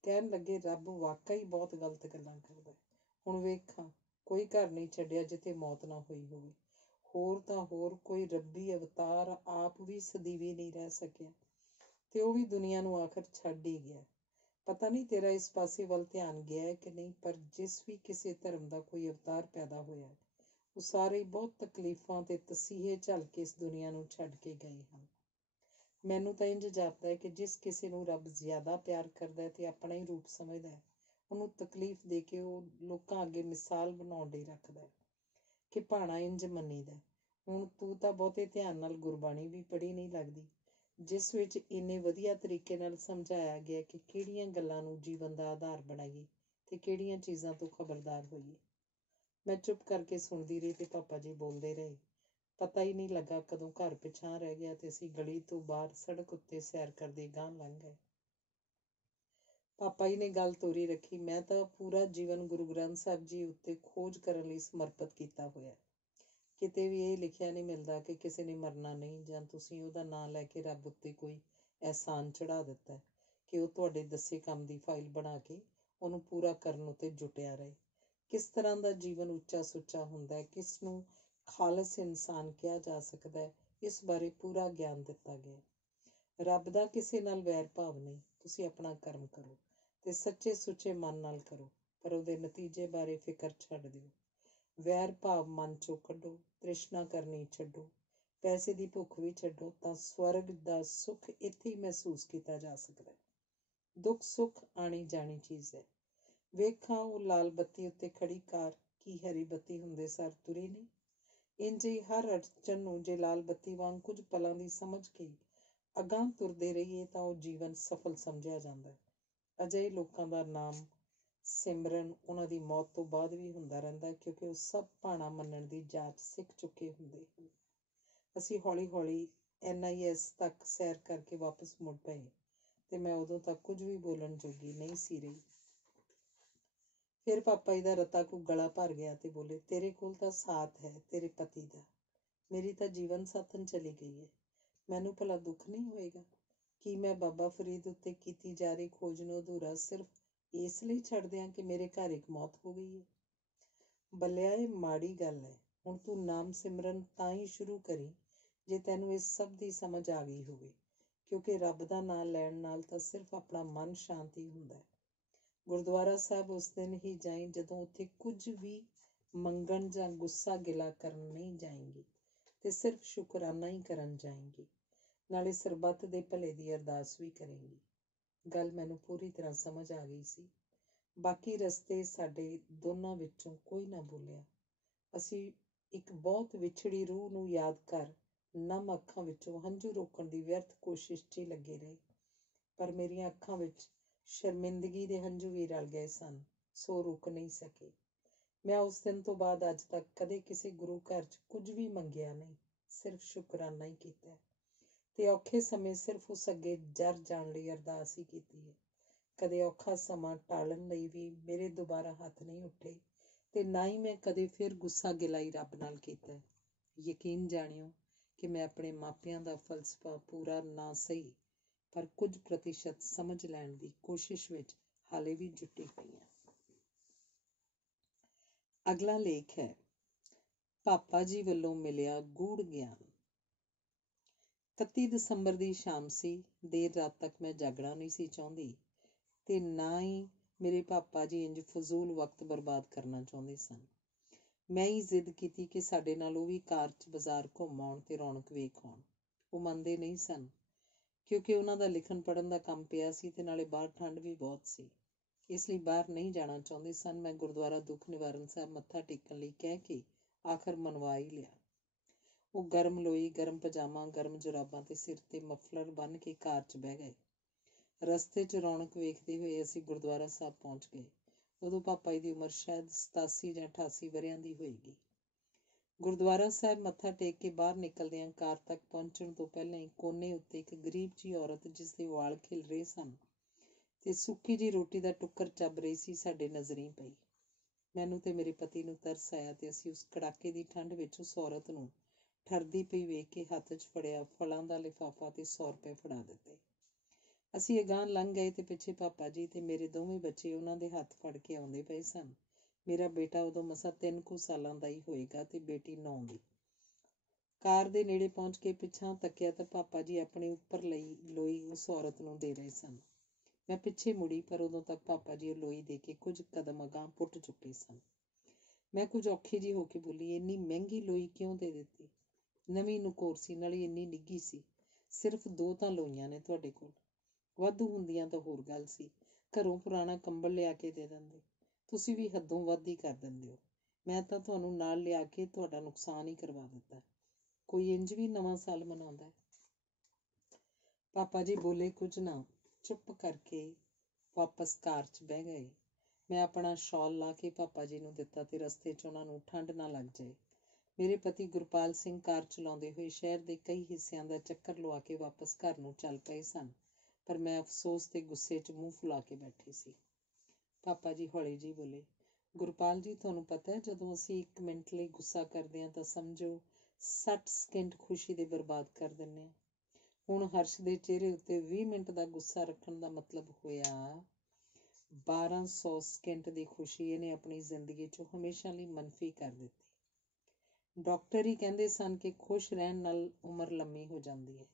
ਕਹਿਣ ਲੱਗੇ, ਰੱਬ ਵਾਕਈ ਬਹੁਤ ਗਲਤ ਗੱਲਾਂ ਕਰਦਾ। ਹੁਣ ਵੇਖਾਂ, ਕੋਈ ਘਰ ਨਹੀਂ ਛੱਡਿਆ ਜਿੱਥੇ ਮੌਤ ਨਾ ਹੋਈ ਹੋਵੇ। ਹੋਰ ਤਾਂ ਹੋਰ ਕੋਈ ਰੱਬੀ ਅਵਤਾਰ ਆਪ ਵੀ ਸਦੀਵੀ ਨਹੀਂ ਰਹਿ ਸਕਿਆ ਤੇ ਉਹ ਵੀ ਦੁਨੀਆ ਨੂੰ ਆਖਰ ਛੱਡ ਹੀ ਗਿਆ। ਪਤਾ ਨਹੀਂ ਤੇਰਾ ਇਸ ਪਾਸੇ ਵੱਲ ਧਿਆਨ ਗਿਆ ਹੈ ਕਿ ਨਹੀਂ, ਪਰ ਜਿਸ ਵੀ ਕਿਸੇ ਧਰਮ ਦਾ ਕੋਈ ਅਵਤਾਰ ਪੈਦਾ ਹੋਇਆ, ਉਹ ਸਾਰੇ ਬਹੁਤ ਤਕਲੀਫਾਂ ਤੇ ਤਸੀਹੇ ਝੱਲ ਕੇ ਇਸ ਦੁਨੀਆ ਨੂੰ ਛੱਡ ਕੇ ਗਏ ਹਨ। ਮੈਨੂੰ ਤਾਂ ਇੰਝ ਜਾਪਦਾ ਹੈ ਕਿ ਜਿਸ ਕਿਸੇ ਨੂੰ ਰੱਬ ਜ਼ਿਆਦਾ ਪਿਆਰ ਕਰਦਾ ਹੈ ਤੇ ਆਪਣਾ ਹੀ ਰੂਪ ਸਮਝਦਾ ਹੈ, ਉਹਨੂੰ ਤਕਲੀਫ ਦੇ ਕੇ ਉਹ ਲੋਕਾਂ ਅੱਗੇ ਮਿਸਾਲ ਬਣਾਉਣ ਲਈ ਰੱਖਦਾ ਹੈ ਕਿ ਭਾਣਾ ਇੰਝ ਮੰਨੀਦਾ। ਹੁਣ ਤੂੰ ਤਾਂ ਬਹੁਤੇ ਧਿਆਨ ਨਾਲ ਗੁਰਬਾਣੀ ਵੀ ਪੜ੍ਹੀ ਨਹੀਂ ਲੱਗਦੀ, ਜਿਸ ਵਿੱਚ ਇੰਨੇ ਵਧੀਆ ਤਰੀਕੇ ਨਾਲ ਸਮਝਾਇਆ ਗਿਆ ਕਿ ਕਿਹੜੀਆਂ ਗੱਲਾਂ ਨੂੰ ਜੀਵਨ ਦਾ ਆਧਾਰ ਬਣਾਈਏ ਤੇ ਕਿਹੜੀਆਂ ਚੀਜ਼ਾਂ ਤੋਂ ਖਬਰਦਾਰ ਹੋਈਏ। ਮੈਂ ਚੁੱਪ ਕਰਕੇ ਸੁਣਦੀ ਰਹੀ ਤੇ ਪਾਪਾ ਜੀ ਬੋਲਦੇ ਰਹੇ। ਪਤਾ ਹੀ ਨਹੀਂ ਲੱਗਾ ਕਦੋਂ ਘਰ ਪਿਛਾਂਹ ਰਹਿ ਗਿਆ ਤੇ ਅਸੀਂ ਗਲੀ ਤੋਂ ਬਾਹਰ ਸੜਕ ਉੱਤੇ ਸੈਰ ਕਰਦੇ ਗਾਂਹ ਲੰਘ ਗਏ। ਪਾਪਾ ਜੀ ਨੇ ਗੱਲ ਤੋਰੀ ਰੱਖੀ, ਮੈਂ ਤਾਂ ਪੂਰਾ ਜੀਵਨ ਗੁਰੂ ਗ੍ਰੰਥ ਸਾਹਿਬ ਜੀ ਉੱਤੇ ਖੋਜ ਕਰਨ ਲਈ ਸਮਰਪਿਤ ਕੀਤਾ ਹੋਇਆ। ਕਿਤੇ ਵੀ ਇਹ ਲਿਖਿਆ ਨਹੀਂ ਮਿਲਦਾ ਕਿ ਕਿਸੇ ਨੇ ਮਰਨਾ ਨਹੀਂ, ਜਾਂ ਤੁਸੀਂ ਉਹਦਾ ਨਾਂ ਲੈ ਕੇ ਰੱਬ ਉੱਤੇ ਕੋਈ ਅਹਿਸਾਨ ਚੜ੍ਹਾ ਦਿੱਤਾ ਕਿ ਉਹ ਤੁਹਾਡੇ ਦੱਸੇ ਕੰਮ ਦੀ ਫਾਈਲ ਬਣਾ ਕੇ ਉਹਨੂੰ ਪੂਰਾ ਕਰਨ ਉੱਤੇ ਜੁਟਿਆ ਰਹੇ। ਕਿਸ ਤਰ੍ਹਾਂ ਦਾ ਜੀਵਨ ਉੱਚਾ ਸੁੱਚਾ ਹੁੰਦਾ ਹੈ, ਕਿਸ ਨੂੰ ਖਾਲਸ ਇਨਸਾਨ ਕਿਹਾ ਜਾ ਸਕਦਾ ਹੈ, ਇਸ ਬਾਰੇ ਪੂਰਾ ਗਿਆਨ ਦਿੱਤਾ ਗਿਆ। ਰੱਬ ਦਾ ਕਿਸੇ ਨਾਲ ਵੈਰ ਭਾਵ ਨਹੀਂ। ਤੁਸੀਂ ਆਪਣਾ ਕਰਮ ਕਰੋ ਤੇ ਸੱਚੇ ਸੁੱਚੇ ਮਨ ਨਾਲ ਕਰੋ, ਪਰ ਉਹਦੇ ਨਤੀਜੇ ਬਾਰੇ ਫਿਕਰ ਛੱਡ ਦਿਓ। ਵੈਰ ਭਾਵ ਮਨ 'ਚੋਂ ਕੱਢੋ, ਤ੍ਰਿਸ਼ਨਾ ਕਰਨੀ ਛੱਡੋ, ਪੈਸੇ ਦੀ ਭੁੱਖ ਵੀ ਛੱਡੋ, ਤਾਂ ਸਵਰਗ ਦਾ ਸੁੱਖ ਇੱਥੇ ਹੀ ਮਹਿਸੂਸ ਕੀਤਾ ਜਾ ਸਕਦਾ ਹੈ। ਦੁੱਖ ਸੁੱਖ ਆਣੀ ਜਾਣੀ ਚੀਜ਼ ਹੈ। ਵੇਖਾਂ, ਉਹ ਲਾਲ ਬੱਤੀ ਉੱਤੇ ਖੜੀ ਕਾਰ ਕੀ ਹਰੀ ਬੱਤੀ ਹੁੰਦੇ ਸਾਰ ਤੁਰੀ ਨਹੀਂ? ਇੰਝ ਹੀ ਹਰ ਅੜਚਨ ਨੂੰ ਜੇ ਲਾਲ ਬੱਤੀ ਵਾਂਗ ਕੁਝ ਪਲਾਂ ਦੀ ਸਮਝ ਕੇ ਅਗਾਂਹ ਤੁਰਦੇ ਰਹੀਏ ਤਾਂ ਉਹ ਜੀਵਨ ਸਫਲ ਸਮਝਿਆ ਜਾਂਦਾ ਹੈ। ਅਜਿਹੇ ਲੋਕਾਂ ਦਾ ਨਾਮ ਸਿਮਰਨ ਉਹਨਾਂ ਦੀ ਮੌਤ ਤੋਂ ਬਾਅਦ ਵੀ ਹੁੰਦਾ ਰਹਿੰਦਾ, ਕਿਉਂਕਿ ਉਹ ਸਭ ਭਾਣਾ ਮੰਨਣ ਦੀ ਜਾਚ ਸਿੱਖ ਚੁੱਕੇ ਹੁੰਦੇ ਹਨ। ਅਸੀਂ ਹੌਲੀ ਹੌਲੀ NIS ਤੱਕ ਸੈਰ ਕਰਕੇ ਵਾਪਸ ਮੁੜ ਪਏ ਤੇ ਮੈਂ ਉਦੋਂ ਤੱਕ ਕੁਝ ਵੀ ਬੋਲਣ ਜੋਗੀ ਨਹੀਂ ਸੀ ਰਹੀ। ਫਿਰ ਪਾਪਾ ਜੀ ਦਾ ਰਤਾ ਕੋ ਗਲਾ ਭਰ ਗਿਆ ਤੇ ਬੋਲੇ, ਤੇਰੇ ਕੋਲ ਤਾਂ ਸਾਥ ਹੈ ਤੇਰੇ ਪਤੀ ਦਾ, ਮੇਰੀ ਤਾਂ ਜੀਵਨ ਸਾਥਣ ਚਲੀ ਗਈ ਹੈ। ਮੈਨੂੰ ਭਲਾ ਦੁੱਖ ਨਹੀਂ ਹੋਏਗਾ? ਕੀ ਮੈਂ ਬਾਬਾ ਫਰੀਦ ਉੱਤੇ ਕੀਤੀ ਜਾ ਰਹੀ ਖੋਜ ਨੂੰ ਅਧੂਰਾ ਸਿਰਫ ਇਸ ਲਈ ਛੱਡ ਦਿਆਂ ਕਿ ਮੇਰੇ ਘਰ ਇੱਕ ਮੌਤ ਹੋ ਗਈ ਹੈ? ਬੱਲਿਆ, ਇਹ ਮਾੜੀ ਗੱਲ ਹੈ। ਹੁਣ ਤੂੰ ਨਾਮ ਸਿਮਰਨ ਤਾਂ ਹੀ ਸ਼ੁਰੂ ਕਰੀ ਜੇ ਤੈਨੂੰ ਇਸ ਸਭ ਦੀ ਸਮਝ ਆ ਗਈ ਹੋਵੇ, ਕਿਉਂਕਿ ਰੱਬ ਦਾ ਨਾਂ ਲੈਣ ਨਾਲ ਤਾਂ ਸਿਰਫ ਆਪਣਾ ਮਨ ਸ਼ਾਂਤੀ ਹੁੰਦਾ ਹੈ। ਗੁਰਦੁਆਰਾ ਸਾਹਿਬ ਉਸ ਦਿਨ ਹੀ ਜਾਈਂ ਜਦੋਂ ਉੱਥੇ ਕੁਝ ਵੀ ਮੰਗਣ ਜਾਂ ਗੁੱਸਾ ਗਿਲਾ ਕਰਨ ਨਹੀਂ ਜਾਏਂਗੀ, ਤੇ ਸਿਰਫ ਸ਼ੁਕਰਾਨਾ ਹੀ ਕਰਨ ਜਾਏਂਗੀ। ਨਾਲੇ ਸਰਬੱਤ ਦੇ ਭਲੇ ਦੀ ਅਰਦਾਸ ਵੀ ਕਰੇਂਗੀ। ਗੱਲ ਮੈਨੂੰ ਪੂਰੀ ਤਰ੍ਹਾਂ ਸਮਝ ਆ ਗਈ ਸੀ। ਬਾਕੀ ਰਸਤੇ ਸਾਡੇ ਦੋਨਾਂ ਵਿੱਚੋਂ ਕੋਈ ਨਾ ਬੋਲਿਆ। ਅਸੀਂ ਇੱਕ ਬਹੁਤ ਵਿਛੜੀ ਰੂਹ ਨੂੰ ਯਾਦ ਕਰ ਨਮ ਅੱਖਾਂ ਵਿੱਚੋਂ ਹੰਝੂ ਰੋਕਣ ਦੀ ਵਿਅਰਥ ਕੋਸ਼ਿਸ਼ 'ਚ ਹੀ ਲੱਗੇ ਰਹੇ। ਪਰ ਮੇਰੀਆਂ ਅੱਖਾਂ ਵਿੱਚ ਸ਼ਰਮਿੰਦਗੀ ਦੇ ਹੰਝੂ ਵੀ ਰਲ ਗਏ ਸਨ, ਸੋ ਰੁਕ ਨਹੀਂ ਸਕੇ। ਮੈਂ ਉਸ ਦਿਨ ਤੋਂ ਬਾਅਦ ਅੱਜ ਤੱਕ ਕਦੇ ਕਿਸੇ ਗੁਰੂ ਘਰ 'ਚ ਕੁਝ ਵੀ ਮੰਗਿਆ ਨਹੀਂ, ਸਿਰਫ ਸ਼ੁਕਰਾਨਾ ਹੀ ਕੀਤਾ ਤੇ ਔਖੇ ਸਮੇਂ ਸਿਰਫ ਉਸ ਅੱਗੇ ਜਰ ਜਾਣ ਲਈ ਅਰਦਾਸ ਹੀ ਕੀਤੀ ਹੈ। ਕਦੇ ਔਖਾ ਸਮਾਂ ਟਾਲਣ ਲਈ ਵੀ ਮੇਰੇ ਦੁਬਾਰਾ ਹੱਥ ਨਹੀਂ ਉੱਠੇ ਤੇ ਨਾ ਹੀ ਮੈਂ ਕਦੇ ਫਿਰ ਗੁੱਸਾ ਗਿਲਾਈ ਰੱਬ ਨਾਲ ਕੀਤਾ। ਯਕੀਨ ਜਾਣਿਓ ਕਿ ਮੈਂ ਆਪਣੇ ਮਾਪਿਆਂ ਦਾ ਫਲਸਫਾ ਪੂਰਾ ਨਾ ਸਹੀ, ਪਰ ਕੁਝ ਪ੍ਰਤੀਸ਼ਤ ਸਮਝ ਲੈਣ ਦੀ ਕੋਸ਼ਿਸ਼ ਵਿੱਚ ਹਾਲੇ ਵੀ ਜੁਟੀ ਹੋਈ ਹਾਂ। ਅਗਲਾ ਲੇਖ ਹੈ, ਪਾਪਾ ਜੀ ਵੱਲੋਂ ਮਿਲਿਆ ਗੂੜ੍ਹ ਗਿਆਨ। 31 ਦਸੰਬਰ ਦੀ ਸ਼ਾਮ ਸੀ। ਦੇਰ ਰਾਤ ਤੱਕ ਮੈਂ ਜਾਗਣਾ ਨਹੀਂ ਸੀ ਚਾਹੁੰਦੀ ਤੇ ਨਾ ਹੀ ਮੇਰੇ ਪਾਪਾ ਜੀ ਇੰਜ ਫਜ਼ੂਲ ਵਕਤ ਬਰਬਾਦ ਕਰਨਾ ਚਾਹੁੰਦੇ ਸਨ। ਮੈਂ ਹੀ ਜ਼ਿੱਦ ਕੀਤੀ ਕਿ ਸਾਡੇ ਨਾਲ ਉਹ ਵੀ ਕਾਰ 'ਚ ਬਾਜ਼ਾਰ ਘੁੰਮ ਆਉਣ ਤੇ ਰੌਣਕ ਵੇਖ ਆਉਣ। ਉਹ ਮੰਨਦੇ ਨਹੀਂ ਸਨ, ਕਿਉਂਕਿ ਉਹਨਾਂ ਦਾ ਲਿਖਣ ਪੜ੍ਹਨ ਦਾ ਕੰਮ ਪਿਆ ਸੀ ਤੇ ਨਾਲੇ ਬਾਹਰ ਠੰਡ ਵੀ ਬਹੁਤ ਸੀ, ਇਸ ਲਈ ਬਾਹਰ ਨਹੀਂ ਜਾਣਾ ਚਾਹੁੰਦੇ ਸਨ। ਮੈਂ ਗੁਰਦੁਆਰਾ ਦੁੱਖ ਨਿਵਾਰਨ ਸਾਹਿਬ ਮੱਥਾ ਟੇਕਣ ਲਈ ਕਹਿ ਕੇ ਆਖਰ ਮਨਵਾ ਹੀ ਲਿਆ। ਉਹ ਗਰਮ ਲੋਈ, ਗਰਮ ਪਜਾਮਾ, ਗਰਮ ਜੁਰਾਬਾਂ ਤੇ ਸਿਰ ਤੇ ਮਫਲਰ ਬੰਨ੍ਹ ਕੇ ਕਾਰ 'ਚ ਬਹਿ ਗਏ। ਰਸਤੇ 'ਚ ਰੌਣਕ ਵੇਖਦੇ ਹੋਏ ਅਸੀਂ ਗੁਰਦੁਆਰਾ ਸਾਹਿਬ ਪਹੁੰਚ ਗਏ। ਉਦੋਂ ਪਾਪਾ ਜੀ ਦੀ ਉਮਰ ਸ਼ਾਇਦ 87 ਜਾਂ 88 ਵਰ੍ਹਿਆਂ ਦੀ ਹੋਏਗੀ। ਗੁਰਦੁਆਰਾ ਸਾਹਿਬ ਮੱਥਾ ਟੇਕ ਕੇ ਬਾਹਰ ਨਿਕਲਦਿਆਂ ਕਾਰ ਤੱਕ ਪਹੁੰਚਣ ਤੋਂ ਪਹਿਲਾਂ ਹੀ ਕੋਨੇ ਉੱਤੇ ਇੱਕ ਗਰੀਬ ਜਿਹੀ ਔਰਤ, ਜਿਸ ਦੇ ਵਾਲ ਖਿਲ ਰਹੇ ਸਨ ਤੇ ਸੁੱਕੀ ਜਿਹੀ ਰੋਟੀ ਦਾ ਟੁੱਕਰ ਚੱਬ ਰਹੀ ਸੀ, ਸਾਡੇ ਨਜ਼ਰੀਂ ਪਈ। ਮੈਨੂੰ ਤੇ ਮੇਰੇ ਪਤੀ ਨੂੰ ਤਰਸ ਆਇਆ ਤੇ ਅਸੀਂ ਉਸ ਕੜਾਕੇ ਦੀ ਠੰਡ ਵਿੱਚ ਉਸ ਔਰਤ ਨੂੰ ਠਰਦੀ ਪਈ ਵੇਖ ਕੇ ਹੱਥ 'ਚ ਫੜਿਆ ਫਲਾਂ ਦਾ ਲਿਫਾਫਾ ਤੇ 100 ਰੁਪਏ ਫੜਾ ਦਿੱਤੇ। ਅਸੀਂ ਅਗਾਂਹ ਲੰਘ ਗਏ ਤੇ ਪਿੱਛੇ ਪਾਪਾ ਜੀ ਤੇ ਮੇਰੇ ਦੋਵੇਂ ਬੱਚੇ ਉਹਨਾਂ ਦੇ ਹੱਥ ਫੜ ਕੇ ਆਉਂਦੇ ਪਏ ਸਨ। ਮੇਰਾ ਬੇਟਾ ਉਦੋਂ ਮਸਾਂ 3 ਕੁ ਸਾਲਾਂ ਦਾ ਹੀ ਹੋਏਗਾ ਤੇ ਬੇਟੀ 9 ਦੀ। ਕਾਰ ਦੇ ਨੇੜੇ ਪਹੁੰਚ ਕੇ ਪਿੱਛਾਂ ਤੱਕਿਆ ਤਾਂ ਪਾਪਾ ਜੀ ਆਪਣੇ ਉੱਪਰ ਲਈ ਲੋਈ ਉਸ ਔਰਤ ਨੂੰ ਦੇ ਰਹੇ ਸਨ। ਮੈਂ ਪਿੱਛੇ ਮੁੜੀ, ਪਰ ਉਦੋਂ ਤੱਕ ਪਾਪਾ ਜੀ ਉਹ ਲੋਈ ਦੇ ਕੇ ਕੁਝ ਕਦਮ ਅਗਾਂਹ ਪੁੱਟ ਚੁੱਕੇ ਸਨ। ਮੈਂ ਕੁਝ ਔਖੀ ਜਿਹੀ ਹੋ ਕੇ ਬੋਲੀ, ਇੰਨੀ ਮਹਿੰਗੀ ਲੋਈ ਕਿਉਂ ਦੇ ਦਿੱਤੀ? ਨਵੀਂ ਨੁਕੋਰ ਸੀ, ਨਾਲੇ ਇੰਨੀ ਨਿੱਘੀ ਸੀ। ਸਿਰਫ 2 ਤਾਂ ਲੋਈਆਂ ਨੇ ਤੁਹਾਡੇ ਕੋਲ, ਵਾਧੂ ਹੁੰਦੀਆਂ ਤਾਂ ਹੋਰ ਗੱਲ ਸੀ। ਘਰੋਂ ਪੁਰਾਣਾ ਕੰਬਲ ਲਿਆ ਕੇ ਦੇ ਦਿੰਦੇ। ਤੁਸੀਂ ਵੀ ਹੱਦੋਂ ਵੱਧ ਹੀ ਕਰ ਦਿੰਦੇ ਹੋ। ਮੈਂ ਤਾਂ ਤੁਹਾਨੂੰ ਨਾਲ ਲਿਆ ਕੇ ਤੁਹਾਡਾ ਨੁਕਸਾਨ ਹੀ ਕਰਵਾ ਦਿੱਤਾ। ਕੋਈ ਇੰਜ ਵੀ ਨਵਾਂ ਸਾਲ ਮਨਾਉਂਦਾ? ਪਾਪਾ ਜੀ ਬੋਲੇ ਕੁਝ ਨਾ, ਚੁੱਪ ਕਰਕੇ ਵਾਪਸ ਕਾਰ 'ਚ ਬਹਿ ਗਏ। ਮੈਂ ਆਪਣਾ ਸ਼ਾਲ ਲਾ ਕੇ ਪਾਪਾ ਜੀ ਨੂੰ ਦਿੱਤਾ ਤੇ ਰਸਤੇ 'ਚ ਉਹਨਾਂ ਨੂੰ ਠੰਡ ਨਾ ਲੱਗ ਜਾਏ। ਮੇਰੇ ਪਤੀ ਗੁਰਪਾਲ ਸਿੰਘ ਕਾਰ ਚਲਾਉਂਦੇ ਹੋਏ ਸ਼ਹਿਰ ਦੇ ਕਈ ਹਿੱਸਿਆਂ ਦਾ ਚੱਕਰ ਲਵਾ ਕੇ ਵਾਪਸ ਘਰ ਨੂੰ ਚੱਲ ਪਏ ਸਨ, ਪਰ ਮੈਂ ਅਫਸੋਸ ਤੇ ਗੁੱਸੇ 'ਚ ਮੂੰਹ ਫੁਲਾ ਕੇ ਬੈਠੀ ਸੀ। ਪਾਪਾ ਜੀ ਹੌਲੀ ਜਿਹੀ ਬੋਲੇ, ਗੁਰਪਾਲ ਜੀ, ਤੁਹਾਨੂੰ ਪਤਾ ਹੈ ਜਦੋਂ ਅਸੀਂ 1 ਮਿੰਟ ਲਈ ਗੁੱਸਾ ਕਰਦੇ ਹਾਂ ਤਾਂ ਸਮਝੋ 60 ਸਕਿੰਟ ਖੁਸ਼ੀ ਦੇ ਬਰਬਾਦ ਕਰ ਦਿੰਦੇ ਹਾਂ। ਹੁਣ ਹਰਸ਼ ਦੇ ਚਿਹਰੇ ਉੱਤੇ 20 ਮਿੰਟ ਦਾ ਗੁੱਸਾ ਰੱਖਣ ਦਾ ਮਤਲਬ ਹੋਇਆ 1200 ਸਕਿੰਟ ਦੀ ਖੁਸ਼ੀ ਇਹਨੇ ਆਪਣੀ ਜ਼ਿੰਦਗੀ 'ਚੋਂ ਹਮੇਸ਼ਾ ਲਈ ਮੰਨਫੀ ਕਰ ਦਿੱਤੀ। ਡਾਕਟਰ ਹੀ ਕਹਿੰਦੇ ਸਨ ਕਿ ਖੁਸ਼ ਰਹਿਣ ਨਾਲ ਉਮਰ ਲੰਮੀ ਹੋ ਜਾਂਦੀ ਹੈ।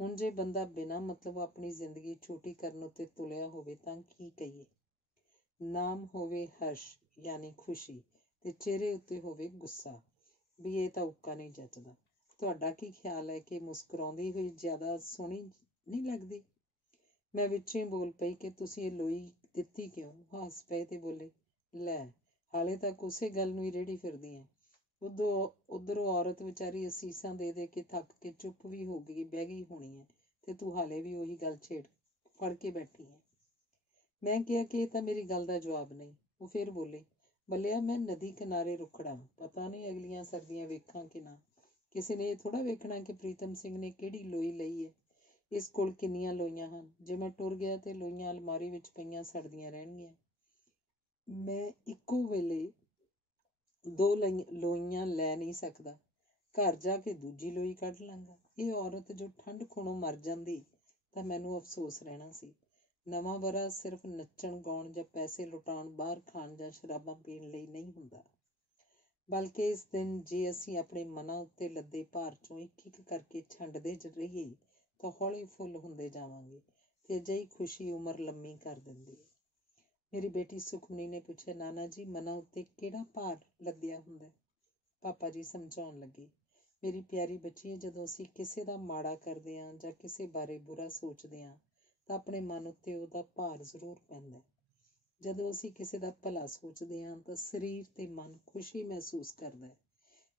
ਹੁਣ ਜੇ ਬੰਦਾ ਬਿਨਾਂ ਮਤਲਬ ਆਪਣੀ ਜ਼ਿੰਦਗੀ ਛੋਟੀ ਕਰਨ ਉੱਤੇ ਤੁਲਿਆ ਹੋਵੇ ਤਾਂ ਕੀ ਕਹੀਏ? ਨਾਮ ਹੋਵੇ ਹਰਸ਼ ਯਾਨੀ ਖੁਸ਼ੀ ਤੇ ਚਿਹਰੇ ਉੱਤੇ ਹੋਵੇ ਗੁੱਸਾ, ਵੀ ਇਹ ਤਾਂ ਉੱਕਾ ਨਹੀਂ ਜੱਚਦਾ। ਤੁਹਾਡਾ ਕੀ ਖਿਆਲ ਹੈ ਕਿ ਮੁਸਕਰਾਉਂਦੀ ਹੋਈ ਜ਼ਿਆਦਾ ਸੋਹਣੀ ਨਹੀਂ ਲੱਗਦੀ? ਮੈਂ ਵਿੱਚੋਂ ਹੀ ਬੋਲ ਪਈ ਕਿ ਤੁਸੀਂ ਇਹ ਲੋਈ ਦਿੱਤੀ ਕਿਉਂ? ਹੱਸ ਪਏ ਤੇ ਬੋਲੇ, ਲੈ ਹਾਲੇ ਤੱਕ ਉਸੇ ਗੱਲ ਨੂੰ ਹੀ ਰੇੜੀ ਫਿਰਦੀ ਹੈ। ਉੱਧਰੋਂ ਔਰਤ ਵਿਚਾਰੀ ਅਸੀਸਾਂ ਦੇ ਦੇ ਕੇ ਥੱਕ ਕੇ ਚੁੱਪ ਵੀ ਹੋ ਗਈ, ਬਹਿ ਗਈ ਹੋਣੀ ਹੈ, ਤੇ ਤੂੰ ਹਾਲੇ ਵੀ ਉਹੀ ਗੱਲ ਫੜ ਕੇ ਬੈਠੀ ਹੈ। ਮੈਂ ਕਿਹਾ ਕਿ ਇਹ ਤਾਂ ਮੇਰੀ ਗੱਲ ਦਾ ਜਵਾਬ ਨਹੀਂ। ਉਹ ਫਿਰ ਬੋਲੇ, ਬੱਲਿਆ, ਮੈਂ ਨਦੀ ਕਿਨਾਰੇ ਰੁਕੜਾ, ਪਤਾ ਨਹੀਂ ਅਗਲੀਆਂ ਸਰਦੀਆਂ ਵੇਖਾਂ ਕਿ ਨਾ। ਕਿਸੇ ਨੇ ਇਹ ਥੋੜ੍ਹਾ ਵੇਖਣਾ ਕਿ ਪ੍ਰੀਤਮ ਸਿੰਘ ਨੇ ਕਿਹੜੀ ਲੋਈ ਲਈ ਹੈ। ਇਸ ਕੋਲ ਕਿੰਨੀਆਂ ਲੋਈਆਂ ਹਨ। ਜੇ ਮੈਂ ਟੁਰ ਗਿਆ ਤੇ ਲੋਈਆਂ ਅਲਮਾਰੀ ਵਿੱਚ ਪਈਆਂ ਸੜਦੀਆਂ ਰਹਿਣਗੀਆਂ। ਮੈਂ ਇੱਕੋ ਵੇਲੇ ਦੋ ਲੋਈਆਂ ਲੈ ਨਹੀਂ ਸਕਦਾ। ਘਰ ਜਾ ਕੇ ਦੂਜੀ ਲੋਈ ਕੱਢ ਲਾਂਗਾ। ਇਹ ਔਰਤ ਜੋ ਠੰਡ ਖੁਣੋਂ ਮਰ ਜਾਂਦੀ ਤਾਂ ਮੈਨੂੰ ਅਫਸੋਸ ਰਹਿਣਾ ਸੀ। ਨਵਾਂ ਵਰ੍ਹਾ ਸਿਰਫ ਨੱਚਣ ਗਾਉਣ ਜਾਂ ਪੈਸੇ ਲੁਟਾਉਣ, ਬਾਹਰ ਖਾਣ ਜਾਂ ਸ਼ਰਾਬਾਂ ਪੀਣ ਲਈ ਨਹੀਂ ਹੁੰਦਾ, ਬਲਕਿ ਇਸ ਦਿਨ ਜੇ ਅਸੀਂ ਆਪਣੇ ਮਨਾਂ ਉੱਤੇ ਲੱਦੇ ਭਾਰ ਚੋਂ ਇੱਕ ਇੱਕ ਕਰਕੇ ਛੰਡਦੇ ਰਹੀਏ ਤਾਂ ਹੌਲੀ ਫੁੱਲ ਹੁੰਦੇ ਜਾਵਾਂਗੇ ਤੇ ਅਜਿਹੀ ਖੁਸ਼ੀ ਉਮਰ ਲੰਮੀ ਕਰ ਦਿੰਦੀ ਹੈ। ਮੇਰੀ ਬੇਟੀ ਸੁਖਮਨੀ ਨੇ ਪੁੱਛਿਆ, ਨਾਨਾ ਜੀ ਮਨਾਂ ਉੱਤੇ ਕਿਹੜਾ ਭਾਰ ਲੱਦਿਆ ਹੁੰਦਾ? ਪਾਪਾ ਜੀ ਸਮਝਾਉਣ ਲੱਗੇ, ਮੇਰੀ ਪਿਆਰੀ ਬੱਚੀ, ਜਦੋਂ ਅਸੀਂ ਕਿਸੇ ਦਾ ਮਾੜਾ ਕਰਦੇ ਹਾਂ ਜਾਂ ਕਿਸੇ ਬਾਰੇ ਬੁਰਾ ਸੋਚਦੇ ਹਾਂ ਤਾਂ ਆਪਣੇ ਮਨ ਉੱਤੇ ਉਹਦਾ ਭਾਰ ਜ਼ਰੂਰ ਪੈਂਦਾ। ਜਦੋਂ ਅਸੀਂ ਕਿਸੇ ਦਾ ਭਲਾ ਸੋਚਦੇ ਹਾਂ ਤਾਂ ਸਰੀਰ ਤੇ ਮਨ ਖੁਸ਼ੀ ਮਹਿਸੂਸ ਕਰਦਾ ਹੈ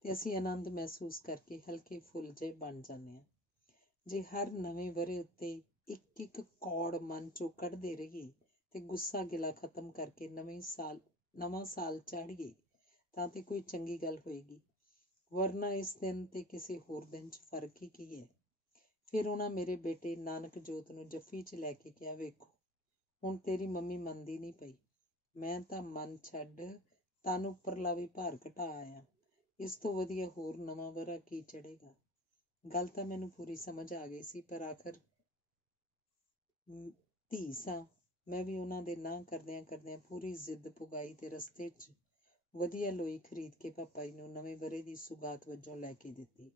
ਤੇ ਅਸੀਂ ਆਨੰਦ ਮਹਿਸੂਸ ਕਰਕੇ ਹਲਕੇ ਫੁੱਲ ਜਿਹੇ ਬਣ ਜਾਂਦੇ ਹਾਂ। ਜੇ ਹਰ ਨਵੇਂ ਵਰ੍ਹੇ ਉੱਤੇ ਇੱਕ ਇੱਕ ਕੌੜ ਮਨ ਚੋਂ ਕੱਢਦੇ ਰਹੀਏ ਤੇ ਗੁੱਸਾ ਗਿਲਾ ਖਤਮ ਕਰਕੇ ਨਵਾਂ ਸਾਲ ਚਾੜੀਏ ਤਾਂ ਤੇ ਕੋਈ ਚੰਗੀ ਗੱਲ ਹੋਏਗੀ, ਵਰਨਾ ਇਸ ਦਿਨ ਤੇ ਕਿਸੇ ਹੋਰ ਦਿਨ 'ਚ ਫਰਕ ਹੀ ਕੀ ਹੈ? ਫਿਰ ਉਹਨਾਂ ਮੇਰੇ ਬੇਟੇ ਨਾਨਕ ਜੋਤ ਨੂੰ ਜੱਫੀ 'ਚ ਲੈ ਕੇ ਕਿਹਾ, ਵੇਖੋ ਹੁਣ ਤੇਰੀ ਮੰਮੀ ਮੰਨਦੀ ਨਹੀਂ ਪਈ। ਮੈਂ ਤਾਂ ਮਨ ਛੱਡ ਤਨ ਉੱਪਰਲਾ ਵੀ ਭਾਰ ਘਟਾ ਆਇਆ। ਇਸ ਤੋਂ ਵਧੀਆ ਹੋਰ ਨਵਾਂ ਵਰ੍ਹਾ ਕੀ ਚੜ੍ਹੇਗਾ? ਗੱਲ ਤਾਂ ਮੈਨੂੰ ਪੂਰੀ ਸਮਝ ਆ ਗਈ ਸੀ, ਪਰ ਆਖਰ ਧੀ ਸਾਂ ਮੈਂ ਵੀ ਉਹਨਾਂ ਦੇ ਨਾਂਹ ਕਰਦਿਆਂ ਕਰਦਿਆਂ ਪੂਰੀ ਜ਼ਿੱਦ ਪੁਗਾਈ ਤੇ ਰਸਤੇ 'ਚ ਵਧੀਆ ਲੋਈ ਖਰੀਦ ਕੇ ਪਾਪਾ ਜੀ ਨੂੰ ਨਵੇਂ ਵਰ੍ਹੇ ਦੀ ਸੁਗਾਤ ਵਜੋਂ ਲੈ ਕੇ ਦਿੱਤੀ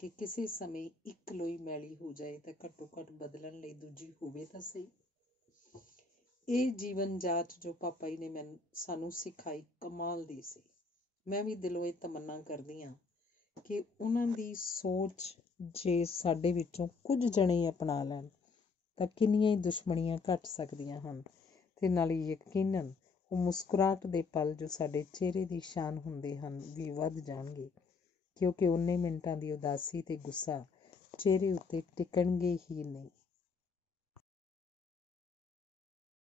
ਕਿ ਕਿਸੇ ਸਮੇਂ ਇੱਕ ਲੋਈ ਮੈਲੀ ਹੋ ਜਾਏ ਤਾਂ ਘੱਟੋ ਘੱਟ ਬਦਲਣ ਲਈ ਦੂਜੀ ਹੋਵੇ ਤਾਂ ਸਹੀ। ਇਹ ਜੀਵਨ ਜਾਚ ਜੋ ਪਾਪਾ ਜੀ ਨੇ ਸਾਨੂੰ ਸਿਖਾਈ ਕਮਾਲ ਦੀ ਸੀ। ਮੈਂ ਵੀ ਦਿਲੋਂ ਇਹ ਤਮੰਨਾ ਕਰਦੀ ਹਾਂ ਕਿ ਉਹਨਾਂ ਦੀ ਸੋਚ ਜੇ ਸਾਡੇ ਵਿੱਚੋਂ ਕੁਝ ਜਣੇ ਅਪਣਾ ਲੈਣ ਤਾਂ ਕਿੰਨੀਆਂ ਹੀ ਦੁਸ਼ਮਣੀਆਂ ਘੱਟ ਸਕਦੀਆਂ ਹਨ ਤੇ ਨਾਲੇ ਯਕੀਨਨ ਉਹ ਮੁਸਕਰਾਹਟ ਦੇ ਪਲ ਜੋ ਸਾਡੇ ਚਿਹਰੇ ਦੀ ਸ਼ਾਨ ਹੁੰਦੇ ਹਨ ਵੀ ਵੱਧ ਜਾਣਗੇ, ਕਿਉਂਕਿ ਉਨੇ ਮਿੰਟਾਂ ਦੀ ਉਦਾਸੀ ਤੇ ਗੁੱਸਾ ਚਿਹਰੇ ਉੱਤੇ ਟਿਕਣਗੇ ਹੀ ਨਹੀਂ।